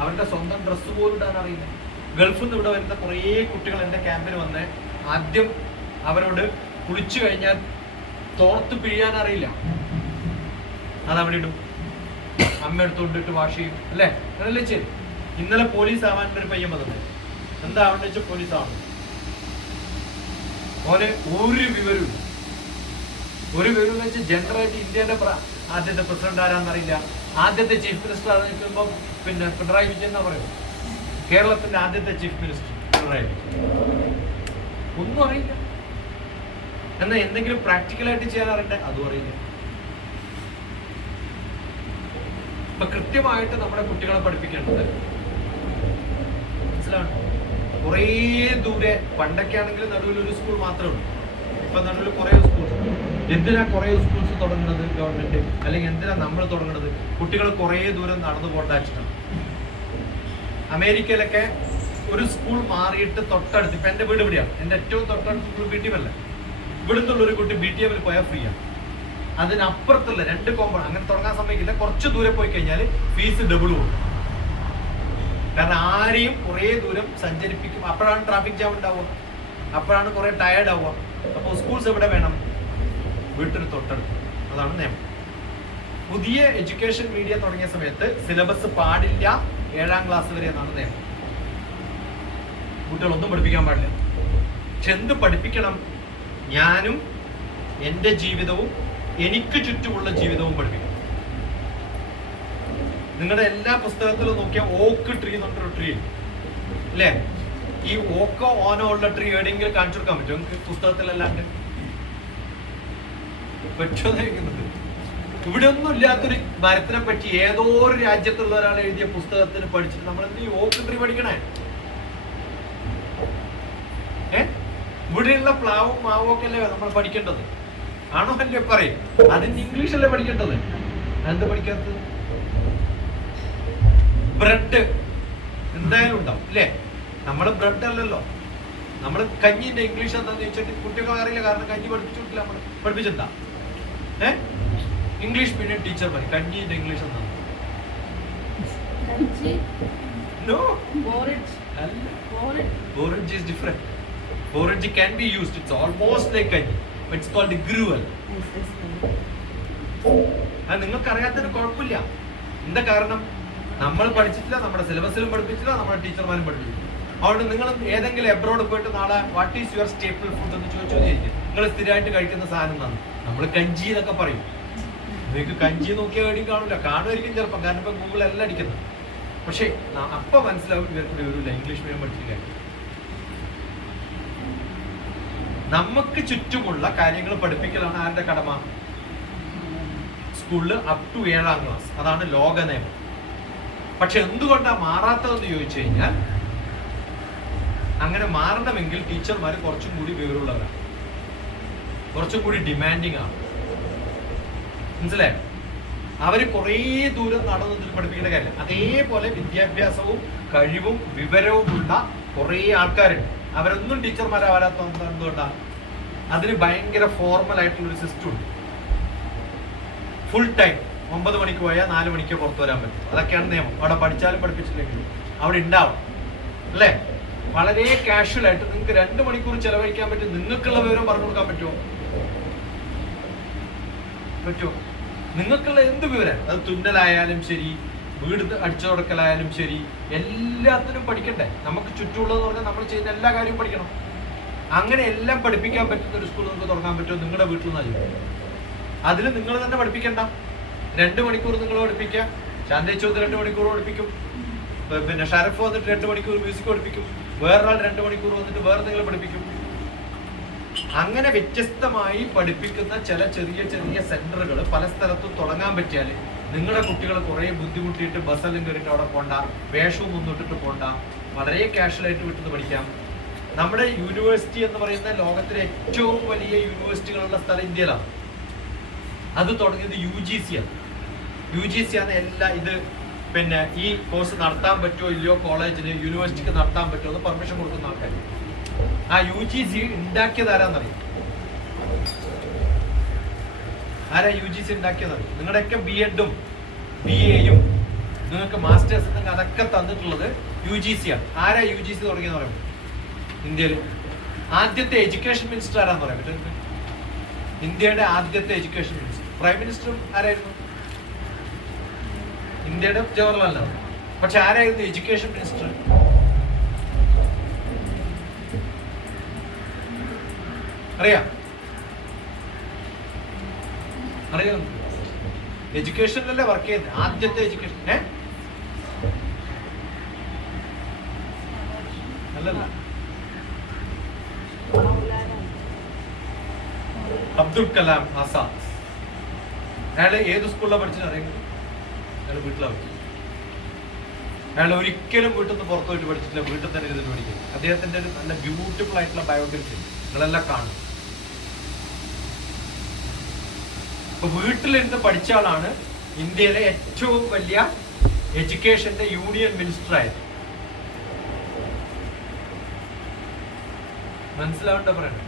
അവരുടെ സ്വന്തം ഡ്രസ്സ് പോലും ഇടാൻ അറിയില്ല. ഗൾഫിൽ നിന്ന് ഇവിടെ വരുന്ന കുറേ കുട്ടികൾ എന്റെ ക്യാമ്പിന് വന്ന് ആദ്യം അവരോട് കുളിച്ചു കഴിഞ്ഞാൽ തോർത്ത് പിഴിയാൻ അറിയില്ല. അതവിടെ ഇടും, അമ്മ എടുത്തുകൊണ്ടിട്ട് വാഷ് ചെയ്യും, അല്ലേ? അങ്ങനല്ലേ ചെയ്യും. ഇന്നലെ പോലീസ് ആവാൻ ഒരു പയ്യൻ വന്നത്. എന്താ ആവണ്ട വെച്ചാൽ പോലീസ് ആവണം. ഓന് ഒരു വിവരവും വെച്ച് ജനറലായിട്ട് ഇന്ത്യയുടെ ആദ്യത്തെ പ്രസിഡന്റ് ആരാന്നറിയില്ല, ആദ്യത്തെ ചീഫ് മിനിസ്റ്റർ ആണെന്ന് പിന്നെ പിണറായി വിജയൻ എന്നാ പറയും. കേരളത്തിന്റെ ആദ്യത്തെ ചീഫ് മിനിസ്റ്റർ പിണറായി വിജയൻ. ഒന്നും അറിയില്ല. എന്നാൽ എന്തെങ്കിലും പ്രാക്ടിക്കലായിട്ട് ചെയ്യാൻ അറിയണ്ടേ? അതും അറിയില്ല. അപ്പൊ കൃത്യമായിട്ട് നമ്മുടെ കുട്ടികളെ പഠിപ്പിക്കേണ്ടത് മനസ്സിലാണ്. കുറേ ദൂരെ, പണ്ടൊക്കെ ആണെങ്കിൽ നടുവിൽ ഒരു സ്കൂൾ മാത്രമേ ഉള്ളൂ. ഇപ്പൊ നടുവിൽ കുറേ സ്കൂൾസ്. എന്തിനാ കുറേ സ്കൂൾസ് തുടങ്ങുന്നത് ഗവൺമെന്റ്? അല്ലെങ്കിൽ എന്തിനാ നമ്മൾ തുടങ്ങുന്നത്? കുട്ടികൾ കുറേ ദൂരം നടന്നു പോണ്ടാച്ചിട്ടാണ്. അമേരിക്കയിലൊക്കെ ഒരു സ്കൂൾ മാറിയിട്ട് തൊട്ടടുത്ത്, ഇപ്പൊ എന്റെ വീട് ഇവിടെയാണ്, എന്റെ ഏറ്റവും തൊട്ടടുത്ത് സ്കൂൾ BTM അല്ല. ഇവിടുന്നുള്ള ഒരു കുട്ടി BTM പോയാൽ ഫ്രീ ആണ്. അതിനപ്പുറത്തുള്ള 2 കോമ്പൗണ്ട് അങ്ങനെ തുടങ്ങാൻ സമ്മതിക്കില്ല. കുറച്ച് ദൂരെ പോയി കഴിഞ്ഞാൽ ഫീസ് ഡബിൾ കൊടുക്കും. കാരണം ആരെയും കുറേ ദൂരം സഞ്ചരിപ്പിക്കും. അപ്പോഴാണ് ട്രാഫിക് ജാം ഉണ്ടാവുക, അപ്പോഴാണ് കുറെ ടയേർഡ് ആവുക. അപ്പോൾ സ്കൂൾസ് എവിടെ വേണം? വീട്ടിന് തൊട്ടടുത്ത്. അതാണ് നിയമം. പുതിയ എഡ്യൂക്കേഷൻ മീഡിയ തുടങ്ങിയ സമയത്ത് സിലബസ് പാടില്ല 7ാം ക്ലാസ് വരെ എന്നാണ് നിയമം. കുട്ടികളൊന്നും പഠിപ്പിക്കാൻ പാടില്ല. പക്ഷെ എന്ത് പഠിപ്പിക്കണം? ഞാനും എൻ്റെ ജീവിതവും എനിക്ക് ചുറ്റുമുള്ള ജീവിതവും പഠിപ്പിക്കണം. നിങ്ങളുടെ എല്ലാ പുസ്തകത്തിലും നോക്കിയാൽ ഓക്ക് ട്രീ എന്ന് പറഞ്ഞൊരു ട്രീ അല്ലേ? ഈ ഓക്കോ ഓനോ ഉള്ള ട്രീ എവിടെയെങ്കിലും കാണിച്ചു കൊടുക്കാൻ പറ്റുമോ നിങ്ങൾക്ക് പുസ്തകത്തിലല്ലാണ്ട്? പറ്റുമെന്നത് ഇവിടെ ഒന്നും ഇല്ലാത്തൊരു മരത്തിനെ പറ്റി ഏതോ ഒരു രാജ്യത്തുള്ള ഒരാൾ എഴുതിയ പുസ്തകത്തിന് പഠിച്ചിട്ട് നമ്മൾ എന്ത് ഈ ഓക്ക് ട്രീ പഠിക്കണേ? ഇവിടെയുള്ള പ്ലാവും മാവും ഒക്കെ അല്ലേ നമ്മൾ പഠിക്കേണ്ടത്? ആണോ അല്ലേ പറയും? അതിന് ഇംഗ്ലീഷല്ലേ പഠിക്കേണ്ടത്? എന്താ പഠിക്കാത്തത്? ബ്രെഡ് എന്തായാലും ഉണ്ടാവും അല്ലേ? നമ്മള് ബ്രെഡ് അല്ലല്ലോ, നമ്മള് കഞ്ഞിന്റെ ഇംഗ്ലീഷ് എന്താന്ന് ചോദിച്ചിട്ട് കുട്ടികൾക്ക് അറിയില്ല. കാരണം കഞ്ഞി പഠിപ്പിച്ചിട്ടില്ല. നമ്മൾ പഠിപ്പിച്ചിട്ടാ ഇംഗ്ലീഷ് മീഡിയം ടീച്ചർ പറയും കഞ്ഞിന്റെ ഇംഗ്ലീഷ് എന്താ? No. Porridge is different. Porridge can be used. It's almost like kanji, but it's called gruel. നിങ്ങൾക്ക് അറിയാത്തതിന് കുഴപ്പമില്ല. എന്താ കാരണം? നമ്മൾ പഠിച്ചിട്ടില്ല, നമ്മുടെ സിലബസിലും പഠിപ്പിച്ചില്ല, നമ്മുടെ ടീച്ചർമാരും പഠിപ്പിച്ചില്ല. അതുകൊണ്ട് നിങ്ങൾ ഏതെങ്കിലും എബ്രോഡ് പോയിട്ട് നാളെ what is your staple food എന്ന് ചോദിച്ചിരിക്കും. നിങ്ങൾ സ്ഥിരമായിട്ട് കഴിക്കുന്ന സാധനം എന്നാണ്. നമ്മൾ കഞ്ചി എന്നൊക്കെ പറയും. നിങ്ങൾക്ക് കഞ്ചി നോക്കിയാൽ എവിടെയും കാണില്ല. കാണുമായിരിക്കും ചിലപ്പോൾ, കാരണം ഇപ്പം ഗൂഗിൾ എല്ലാം അടിക്കുന്നത്. പക്ഷേ അപ്പൊ മനസ്സിലാവും ഇവർക്ക് വരില്ല ഇംഗ്ലീഷ് മീഡിയം പഠിച്ചില്ല. നമുക്ക് ചുറ്റുമുള്ള കാര്യങ്ങൾ പഠിപ്പിക്കലാണ് ആരുടെ കടമ? സ്കൂളിൽ അപ് ടു 7ാം ക്ലാസ്. അതാണ് ലോക നിയമം. പക്ഷെ എന്തുകൊണ്ടാ മാറാത്തതെന്ന് ചോദിച്ചു കഴിഞ്ഞാൽ, അങ്ങനെ മാറണമെങ്കിൽ ടീച്ചർമാർ കുറച്ചും കൂടി വിവരമുള്ളവരാണ്, കുറച്ചും കൂടി ഡിമാൻഡിങ് ആണ്. മനസ്സിലായോ? അവര് കുറേ ദൂരം നടന്നിട്ട് പഠിപ്പിക്കേണ്ട കാര്യം. അതേപോലെ വിദ്യാഭ്യാസവും കഴിവും വിവരവും ഉള്ള കുറേ ആൾക്കാരുണ്ട്. അവരൊന്നും ടീച്ചർമാരാവാത്ത എന്തുകൊണ്ടാണ്? അതിന് ഭയങ്കര ഫോർമൽ ആയിട്ടുള്ളൊരു സിസ്റ്റം ഉണ്ട്. ഫുൾ ടൈം 9 മണിക്ക് പോയാൽ 4 മണിക്ക് പുറത്തു വരാൻ പറ്റും. അതൊക്കെയാണ് നിയമം. അവിടെ പഠിച്ചാലും പഠിപ്പിച്ചില്ലെങ്കിലും അവിടെ ഉണ്ടാവും അല്ലേ? വളരെ കാഷ്വൽ ആയിട്ട് നിങ്ങൾക്ക് 2 മണിക്കൂർ ചെലവഴിക്കാൻ പറ്റും. നിങ്ങൾക്കുള്ള വിവരം പറഞ്ഞു കൊടുക്കാൻ പറ്റുമോ? നിങ്ങൾക്കുള്ള എന്ത് വിവരം? അത് തുന്നലായാലും ശരി, വീട് അടിച്ചു കൊടുക്കലായാലും ശരി, എല്ലാത്തിനും പഠിക്കണ്ടേ? നമുക്ക് ചുറ്റുമുള്ളതെന്ന് പറഞ്ഞാൽ നമ്മൾ ചെയ്യുന്ന എല്ലാ കാര്യവും പഠിക്കണം. അങ്ങനെ എല്ലാം പഠിപ്പിക്കാൻ പറ്റുന്ന ഒരു സ്കൂൾ നിങ്ങൾക്ക് തുടങ്ങാൻ പറ്റുമോ? നിങ്ങളുടെ വീട്ടിൽ നിന്നാണ്. അതിൽ നിങ്ങൾ തന്നെ പഠിപ്പിക്കണ്ട. 2 മണിക്കൂർ നിങ്ങൾ പഠിപ്പിക്കുക. ശാന്തേച്ചി 2 മണിക്കൂർ പഠിപ്പിക്കും. പിന്നെ ഷറഫ് വന്നിട്ട് 2 മണിക്കൂർ മ്യൂസിക് പഠിപ്പിക്കും. വേറൊരാൾ 2 മണിക്കൂർ വന്നിട്ട് വേറെ നിങ്ങൾ പഠിപ്പിക്കും. അങ്ങനെ വ്യത്യസ്തമായി പഠിപ്പിക്കുന്ന ചില ചെറിയ ചെറിയ സെന്ററുകൾ പല സ്ഥലത്തും തുടങ്ങാൻ പറ്റിയാൽ നിങ്ങളുടെ കുട്ടികൾ കുറെ ബുദ്ധിമുട്ടിയിട്ട് ബസ്സെല്ലാം കയറിയിട്ട് അവിടെ പോണ്ട, വേഷവും ഒന്നും ഇട്ടിട്ട് പോണ്ട, വളരെ കാഷ്വലായിട്ട് വിട്ടുന്ന് പഠിക്കാം. നമ്മുടെ യൂണിവേഴ്സിറ്റി എന്ന് പറയുന്ന ലോകത്തിലെ ഏറ്റവും വലിയ യൂണിവേഴ്സിറ്റികളുള്ള സ്ഥലം ഇന്ത്യയിലാണ്. അത് തുടങ്ങിയത് UGC ആണ്. UGC ആണ് ഇത് പിന്നെ ഈ കോഴ്സ് നടത്താൻ പറ്റുമോ ഇല്ലയോ, കോളേജിന് യൂണിവേഴ്സിറ്റിക്ക് നടത്താൻ പറ്റുമോ എന്ന് പെർമിഷൻ കൊടുക്കുന്ന ആൾക്കാർ. ആ UGC ഉണ്ടാക്കിയത് ആരാന്നറിയാം? ആരാ UGC ഉണ്ടാക്കിയതറിയാം? നിങ്ങളുടെയൊക്കെ B.Ed.ഉം BA.യും നിങ്ങൾക്ക് മാസ്റ്റേഴ്സ് അതൊക്കെ തന്നിട്ടുള്ളത് UGC ആണ്. ആരാ UGC തുടങ്ങിയെന്ന് പറയാം? ഇന്ത്യയിൽ ആദ്യത്തെ എഡ്യൂക്കേഷൻ മിനിസ്റ്റർ ആരാന്ന് പറയാൻ പറ്റും? ഇന്ത്യയുടെ ആദ്യത്തെ എഡ്യൂക്കേഷൻ മിനിസ്റ്റർ പ്രൈം മിനിസ്റ്ററും ആരായിരുന്നു? ഇന്ത്യയുടെ ജവഹർലാൽ നെഹ്റു. പക്ഷെ ആരായിരുന്നു എഡ്യൂക്കേഷൻ മിനിസ്റ്റർ? അറിയാം? എഡ്യൂക്കേഷനിലല്ലേ വർക്ക് ചെയ്യുന്നത്? ആദ്യത്തെ എഡ്യൂക്കേഷൻ അല്ലല്ല, അബ്ദുൽ കലാം ആസാദ്. അയാള് ഏത് സ്കൂളിലാണ് പഠിച്ചത് അറിയുന്നത്? അയാൾ വീട്ടിലാണ് പഠിച്ചത്. അയാൾ ഒരിക്കലും വീട്ടിൽ നിന്ന് പുറത്തു പോയിട്ട് പഠിച്ചിട്ടില്ല, വീട്ടിൽ തന്നെ ഇരുന്നിട്ട് പഠിക്കുന്നത്. അദ്ദേഹത്തിന്റെ ഒരു നല്ല ബ്യൂട്ടിഫുൾ ആയിട്ടുള്ള ബയോഗ്രഫി നിങ്ങളെല്ലാം കാണും. അപ്പൊ വീട്ടിലിരുന്ന് പഠിച്ച ആളാണ് ഇന്ത്യയിലെ ഏറ്റവും വലിയ എഡ്യൂക്കേഷന്റെ യൂണിയൻ മിനിസ്റ്റർ ആയത്. മനസ്സിലാവണ്ട പറയണേ?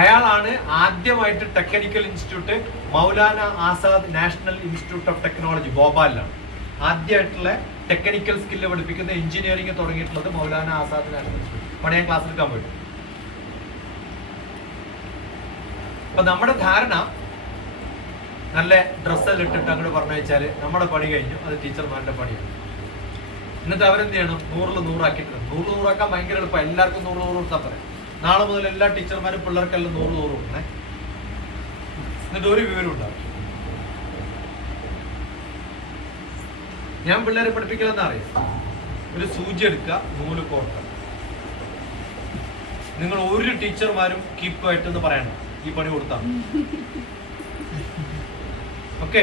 അയാളാണ് ആദ്യമായിട്ട് technical institute Maulana Azad national institute of technology ഭോപ്പാലിലാണ് ആദ്യമായിട്ടുള്ള ടെക്നിക്കൽ സ്കില്ല് പഠിപ്പിക്കുന്ന എഞ്ചിനീയറിംഗ് തുടങ്ങിയിട്ടുള്ളത് മൗലാന ആസാദ് നാഷണൽ ഇൻസ്റ്റിറ്റ്യൂട്ട്. അവിടെ ഞാൻ ക്ലാസ് എടുക്കാൻ പോയിട്ട്. അപ്പൊ നമ്മുടെ ധാരണ നല്ല ഡ്രസ്സെല്ലാം ഇട്ടിട്ട് അങ്ങോട്ട് പറഞ്ഞു വെച്ചാൽ നമ്മുടെ പണി കഴിഞ്ഞു, അത് ടീച്ചർമാരുടെ പണിയാണ്. എന്നിട്ട് അവരെന്ത് ചെയ്യണം? 100-ൽ 100 ആക്കിയിട്ടുണ്ട്. 100-ൽ 100 ആക്കാൻ ഭയങ്കര എളുപ്പം. എല്ലാവർക്കും 100-ൽ 100 കൊടുത്താൽ പറയാം. നാളെ മുതൽ എല്ലാ ടീച്ചർമാരും പിള്ളേർക്കെല്ലാം 100-ൽ 100 കൊടുക്കണേ. എന്നിട്ട് ഒരു വിവരം ഉണ്ടാവും. ഞാൻ പിള്ളേരെ പഠിപ്പിക്കലെന്ന് അറിയാം. ഒരു സൂചി എടുക്കുക, നൂല് കോർക്കുക. നിങ്ങൾ ഒരു ടീച്ചർമാരും കീപ്പായിട്ടെന്ന് പറയണം ഈ പണി കൊടുത്താൽ. ഓക്കെ,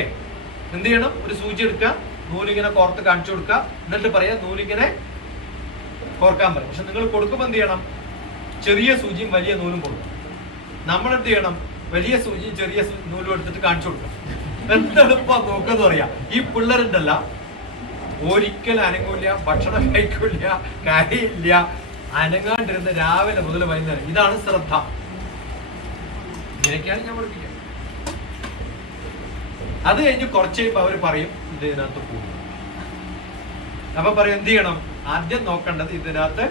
എന്ത് ചെയ്യണം? ഒരു സൂചി എടുക്കുക, നൂലിങ്ങനെ കോർത്ത് കാണിച്ചു കൊടുക്കുക, എന്നിട്ട് പറയാ നൂലിങ്ങനെ കോർക്കാൻ പറയും. പക്ഷെ നിങ്ങൾ കൊടുക്കുമ്പോൾ എന്ത് ചെയ്യണം? ചെറിയ സൂചിയും വലിയ നൂലും കൊടുക്കും. നമ്മൾ എന്ത് ചെയ്യണം? വലിയ സൂചിയും ചെറിയ നൂലും എടുത്തിട്ട് കാണിച്ചു കൊടുക്കാം. എന്തെളുപ്പം നോക്കെന്ന് പറയാ. ഈ പിള്ളേരുണ്ടല്ല, ഒരിക്കലും അനങ്ങൂല്ല, ഭക്ഷണം കഴിക്കൂല, കരയില്ല, അനങ്ങാണ്ടിരുന്ന് രാവിലെ മുതൽ വൈകുന്നേരം. ഇതാണ് ശ്രദ്ധ. ഇങ്ങനെയൊക്കെയാണ് ഞാൻ പഠിപ്പിക്കുക. അത് കഴിഞ്ഞ് കുറച്ച് കഴിയുമ്പോൾ അവർ പറയും ഇതിനകത്ത് പോകും. അപ്പൊ പറയും എന്ത് ചെയ്യണം? ആദ്യം നോക്കേണ്ടത് ഇതിനകത്ത്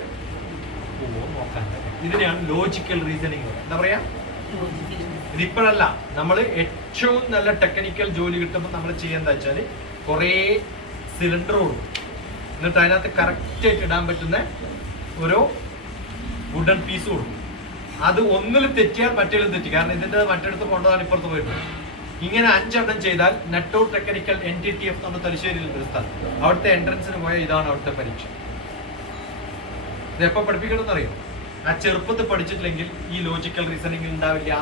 പോവോ നോക്കാണ്ട്. ഇതിനെയാണ് ലോജിക്കൽ റീസണിങ്. എന്താ പറയാ? ഇതിപ്പോഴല്ല, നമ്മൾ ഏറ്റവും നല്ല ടെക്നിക്കൽ ജോലി കിട്ടുമ്പോൾ നമ്മൾ ചെയ്യുന്നത് വെച്ചാൽ കുറേ സിലിണ്ടർ കൊടുക്കും. എന്നിട്ട് അതിനകത്ത് കറക്റ്റ് ആയിട്ട് ഇടാൻ പറ്റുന്ന ഓരോ വുഡൻ പീസ് കൊടുക്കും. അത് ഒന്നിലും തെറ്റിയാൽ മറ്റേലും തെറ്റി. കാരണം ഇതിന്റെ മറ്റെടുത്ത് കൊണ്ടതാണ് ഇപ്പുറത്ത് പോയിട്ട്. ഇങ്ങനെ 5 എണ്ണം ചെയ്താൽ നെട്ടോ ടെക്നിക്കൽ NTTF നമ്മുടെ തലശ്ശേരിയിൽ ഒരു സ്ഥലം. അവിടുത്തെ എൻട്രൻസിന് പോയ ഇതാണ് അവിടുത്തെ പരീക്ഷ. ഇത് എപ്പോൾ പഠിപ്പിക്കണമെന്ന് അറിയാം. ആ ചെറുപ്പത്തിൽ പഠിച്ചിട്ടില്ലെങ്കിൽ ഈ ലോജിക്കൽ റീസണിങ് ഉണ്ടാവില്ല,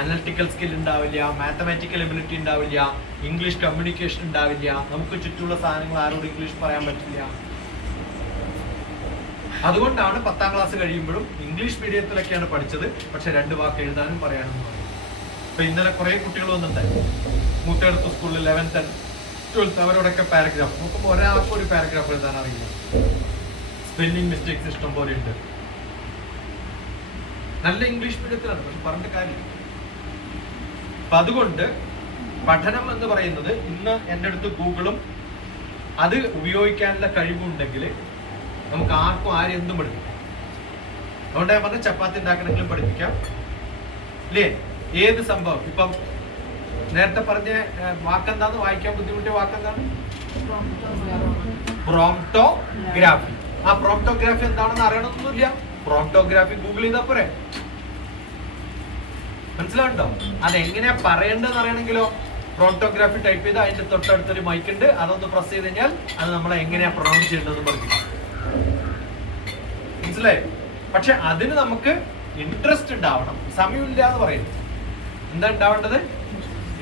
അനലിറ്റിക്കൽ സ്കിൽ ഉണ്ടാവില്ല, മാത്തമാറ്റിക്കൽ എബിലിറ്റി ഉണ്ടാവില്ല, ഇംഗ്ലീഷ് കമ്മ്യൂണിക്കേഷൻ ഉണ്ടാവില്ല, നമുക്ക് ചുറ്റുമുള്ള സാധനങ്ങൾ ആരോട് ഇംഗ്ലീഷ് പറയാൻ പറ്റില്ല. അതുകൊണ്ടാണ് 10ാം ക്ലാസ് കഴിയുമ്പോഴും ഇംഗ്ലീഷ് മീഡിയത്തിലൊക്കെയാണ് പഠിച്ചത്, പക്ഷെ 2 വാക്ക് എഴുതാനും പറയാനും പറയും. ഇപ്പൊ ഇന്നലെ കുറെ കുട്ടികൾ വന്നിട്ടുണ്ടായിരുന്നു മൂത്തേടത്ത് സ്കൂളിൽ 11th and 12th. അവരോടൊക്കെ പാരഗ്രാഫ് നോക്കുമ്പോൾ ഒരാൾക്കും ഒരു പാരഗ്രാഫ് എഴുതാൻ അറിയില്ല. സ്പെല്ലിംഗ് മിസ്റ്റേക്സ് ഇഷ്ടം പോലെ ഉണ്ട്. നല്ല ഇംഗ്ലീഷ് മീഡിയത്തിലാണ്, പക്ഷെ പറഞ്ഞ കാര്യം. അപ്പൊ അതുകൊണ്ട് പഠനം എന്ന് പറയുന്നത് ഇന്ന് എൻ്റെ അടുത്ത് ഗൂഗിളും അത് ഉപയോഗിക്കാനുള്ള കഴിവുണ്ടെങ്കിൽ നമുക്ക് ആർക്കും ആരും എന്തും പഠിപ്പിക്കാം. അതുകൊണ്ട് ഞാൻ പറഞ്ഞ ചപ്പാത്തി ഉണ്ടാക്കണമെങ്കിലും പഠിപ്പിക്കാം അല്ലേ? ഏത് സംഭവം. ഇപ്പം നേരത്തെ പറഞ്ഞ വാക്കെന്താന്ന്, വായിക്കാൻ ബുദ്ധിമുട്ടിയ വാക്കെന്താണ്? പ്രോംപ്റ്റോഗ്രാഫി. ആ പ്രോംപ്റ്റോഗ്രാഫി എന്താണെന്ന് അറിയണമെന്നൊന്നുമില്ല. പ്രോംപ്റ്റോഗ്രാഫി ഗൂഗിൾ ചെയ്താൽ പോരെ. മനസ്സിലാവുണ്ടോ? അതെങ്ങനെയാ പറയേണ്ടതെന്ന് അറിയണമെങ്കിലോ പ്രോംപ്റ്റോഗ്രാഫി ടൈപ്പ് ചെയ്ത് അതിന്റെ തൊട്ടടുത്തൊരു മൈക്ക് ഉണ്ട്, അതൊന്ന് പ്രസ് ചെയ്ത് കഴിഞ്ഞാൽ അത് നമ്മളെ എങ്ങനെയാ പ്രൊണൗൺസ് ചെയ്യേണ്ടതെന്ന് പഠിപ്പിക്കും. മനസ്സിലായോ? പക്ഷെ അതിന് നമുക്ക് ഇൻട്രസ്റ്റ് ഉണ്ടാവണം. സമയമില്ല എന്ന് പറയുന്നത്. എന്താ ഉണ്ടാവേണ്ടത്?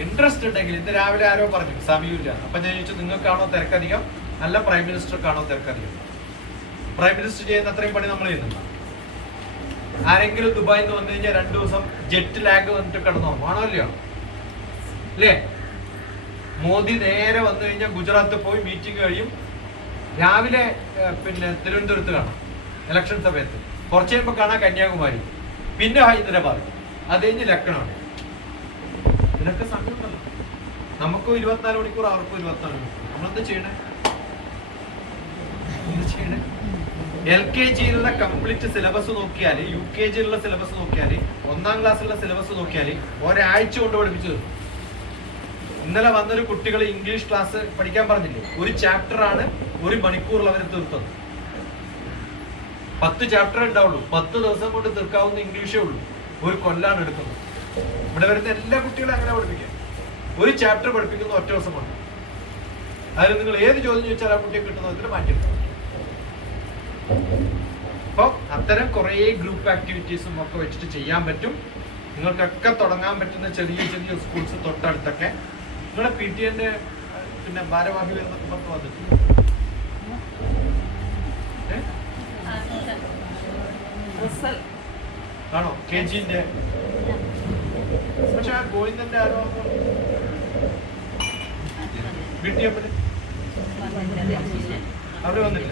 ഇൻട്രസ്റ്റ് ഉണ്ടെങ്കിൽ. ഇന്ന് രാവിലെ ആരോ പറഞ്ഞു സമയമില്ല. അപ്പൊ ഞാൻ ചോദിച്ചു നിങ്ങൾക്കാണോ തിരക്കധികം അല്ല പ്രൈം മിനിസ്റ്റർക്കാണോ തിരക്കധികം? പ്രൈം മിനിസ്റ്റർ ചെയ്യുന്ന അത്രയും പണി നമ്മൾ ചെയ്യുന്നുണ്ട്. ആരെങ്കിലും ദുബായിൽ നിന്ന് വന്നു കഴിഞ്ഞാൽ 2 ദിവസം ജെറ്റ് ലാഗ് വന്നിട്ട് കിടന്നോ? ആണോ ഇല്ലയോ? അല്ലേ? മോദി നേരെ വന്നു കഴിഞ്ഞാൽ ഗുജറാത്തിൽ പോയി മീറ്റിംഗ് കഴിയും. രാവിലെ പിന്നെ തിരുവനന്തപുരത്ത് കാണാം ഇലക്ഷൻ സമയത്ത്. കുറച്ച് കഴിയുമ്പോൾ കാണാം കന്യാകുമാരി, പിന്നെ ഹൈദരാബാദ്, അത് കഴിഞ്ഞ് ലക്നൗ. ഇതിനൊക്കെ സമയമുണ്ടല്ലോ. നമുക്കും 24 മണിക്കൂർ, അവർക്കും 24 മണിക്കൂർ. നമ്മളെന്താ ചെയ്യണേ? LKGയിലുള്ള കംപ്ലീറ്റ് സിലബസ് നോക്കിയാൽ, UKGയിലുള്ള സിലബസ് നോക്കിയാൽ, 1ാം ക്ലാസ്സിലുള്ള സിലബസ് നോക്കിയാൽ ഒരാഴ്ച കൊണ്ട് പഠിപ്പിച്ചു തരും. ഇന്നലെ വന്നൊരു കുട്ടികൾ ഇംഗ്ലീഷ് ക്ലാസ് പഠിക്കാൻ പറഞ്ഞില്ലേ, ഒരു ചാപ്റ്റർ ആണ് 1 മണിക്കൂറിൽ അവർ തീർത്തത്. 10 ചാപ്റ്റർ ഉണ്ടാവുള്ളൂ. 10 ദിവസം കൊണ്ട് തീർക്കാവുന്ന ഇംഗ്ലീഷേ ഉള്ളൂ. 1 കൊല്ലാണ് എടുക്കുന്നത്. ഇവിടെ വരുന്ന എല്ലാ കുട്ടികളും അങ്ങനെ പഠിപ്പിക്കാം. 1 ചാപ്റ്റർ പഠിപ്പിക്കുന്ന 1 ദിവസം കൊണ്ട്. അതിൽ നിങ്ങൾ ഏത് ചോദ്യം ചോദിച്ചാൽ ആ കുട്ടിയെ കിട്ടുന്നതിന് മാറ്റിയെടുക്കും. അപ്പൊ അത്തരം കുറെ ഗ്രൂപ്പ് ആക്ടിവിറ്റീസും ഒക്കെ വെച്ചിട്ട് ചെയ്യാൻ പറ്റും. നിങ്ങൾക്കൊക്കെ തുടങ്ങാൻ പറ്റുന്ന ചെറിയ ചെറിയ സ്കൂൾസ് തൊട്ടടുത്തൊക്കെ. നിങ്ങളുടെ PTAന്റെ പിന്നെ ഭാരവാഹി വരുന്നൊക്കെ പുറത്ത് വന്നിട്ടുണ്ട്. ആണോ? KGന്റെ പക്ഷെ ആ ഗോവിന്ദന്റെ ആരോ BTF അവര് വന്നില്ല.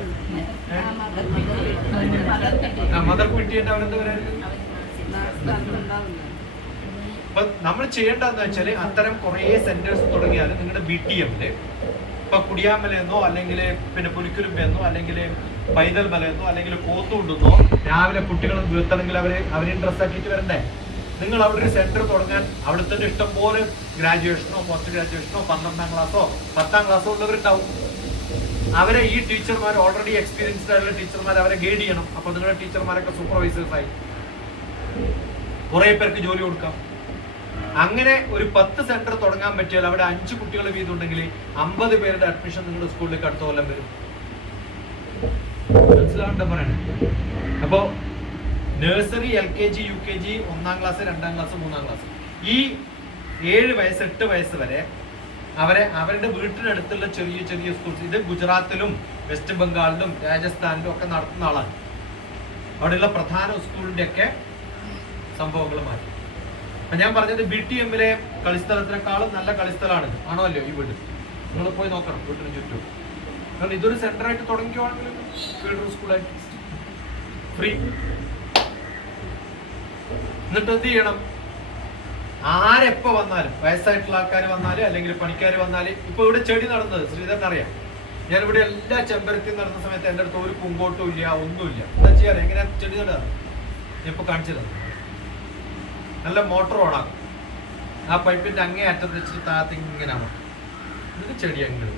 മദർ PTAന്റെ അവരെന്താ പറയാ? അപ്പൊ നമ്മൾ ചെയ്യേണ്ടതെന്ന് വെച്ചാൽ അത്തരം കുറെ സെന്റേഴ്സ് തുടങ്ങിയാൽ നിങ്ങളുടെ BTMല് ഇപ്പൊ കുടിയാമലെന്നോ അല്ലെങ്കിൽ പിന്നെ പുലിക്കുരുമ്പെന്നോ അല്ലെങ്കിൽ പൈതൽ മലയെന്നോ അല്ലെങ്കിൽ കോത്തുകൊണ്ടെന്നോ രാവിലെ കുട്ടികൾ വീർത്തണമെങ്കിൽ അവരെ ഇൻട്രസ്റ്റ് ആക്കിയിട്ട് വരണ്ടേ? നിങ്ങൾ അവിടെ ഒരു സെന്റർ തുടങ്ങാൻ അവിടെ തന്നെ ഇഷ്ടംപോലെ ഗ്രാജുവേഷനോ പോസ്റ്റ് ഗ്രാജുവേഷനോ 12ാം ക്ലാസ്സോ 10ാം ക്ലാസ്സോ ഉള്ളവരുണ്ടാവും. അവരെ ഈ ടീച്ചർമാർ ഓൾറെഡി എക്സ്പീരിയൻസ്ഡ് ആയിട്ടുള്ള ടീച്ചർമാർ അവരെ ഗൈഡ് ചെയ്യണം. അപ്പൊ നിങ്ങളുടെ ടീച്ചർമാരൊക്കെ സൂപ്പർവൈസേഴ്സ് ആയി കുറെ പേർക്ക് ജോലി കൊടുക്കാം. അങ്ങനെ ഒരു 10 സെന്റർ തുടങ്ങാൻ പറ്റിയാൽ അവിടെ 5 കുട്ടികൾ വീതം ഉണ്ടെങ്കിൽ 50 പേരുടെ അഡ്മിഷൻ നിങ്ങളുടെ സ്കൂളിലേക്ക് അടുത്ത കൊല്ലം വരും. മനസ്സിലാവണ്ട പറയണേ. അപ്പോ nursery, LKG, UKG, 1ാം class, 2ാം class, 3ാം class, ഈ 7 വയസ്സ് 8 വയസ്സ് വരെ അവരുടെ വീട്ടിനടുത്തുള്ള ചെറിയ ചെറിയ സ്കൂൾസ്, ഇത് ഗുജറാത്തിലും വെസ്റ്റ് ബംഗാളിലും രാജസ്ഥാനിലും ഒക്കെ നടത്തുന്ന ആളാണ്. അവിടെയുള്ള പ്രധാന സ്കൂളിന്റെ ഒക്കെ സംഭവങ്ങൾ മാറ്റി. അപ്പൊ ഞാൻ പറഞ്ഞത് BTM-ലെ കളിസ്ഥലത്തിനേക്കാളും നല്ല കളിസ്ഥലമാണ്, ആണോ അല്ലയോ ഈ വീട്? നിങ്ങൾ പോയി നോക്കണം വീട്ടിന് ചുറ്റും. കാരണം ഇതൊരു സെന്റർ ആയിട്ട് തുടങ്ങിക്കുവാണെങ്കിൽ ഫീൽഡ് സ്കൂളായിട്ട് ഫ്രീ. എന്നിട്ട് എന്ത് ചെയ്യണം? ആരെപ്പോ വന്നാലും, വയസ്സായിട്ടുള്ള ആൾക്കാർ വന്നാലും അല്ലെങ്കിൽ പണിക്കാർ വന്നാലും, ഇപ്പൊ ഇവിടെ ചെടി നടന്നത് ശ്രീധരൻ അറിയാം. ഞാനിവിടെ എല്ലാ ചെമ്പരത്തി നടന്ന സമയത്ത് എൻ്റെ അടുത്ത് ഒരു പൂങ്കോട്ടും ഇല്ല, ഒന്നുമില്ല. എന്താ ചെയ്യാറ്? എങ്ങനെയാ ചെടി നടാറ്? ഇപ്പൊ കാണിച്ചത് നല്ല മോട്ടർ ഓണാക്കും, ആ പൈപ്പിന്റെ അങ്ങേ അറ്റത്ത് വെച്ചിട്ട് താഴത്ത് ഇങ്ങനെ ആവും, എന്നിട്ട് ചെടി അങ്ങനെ.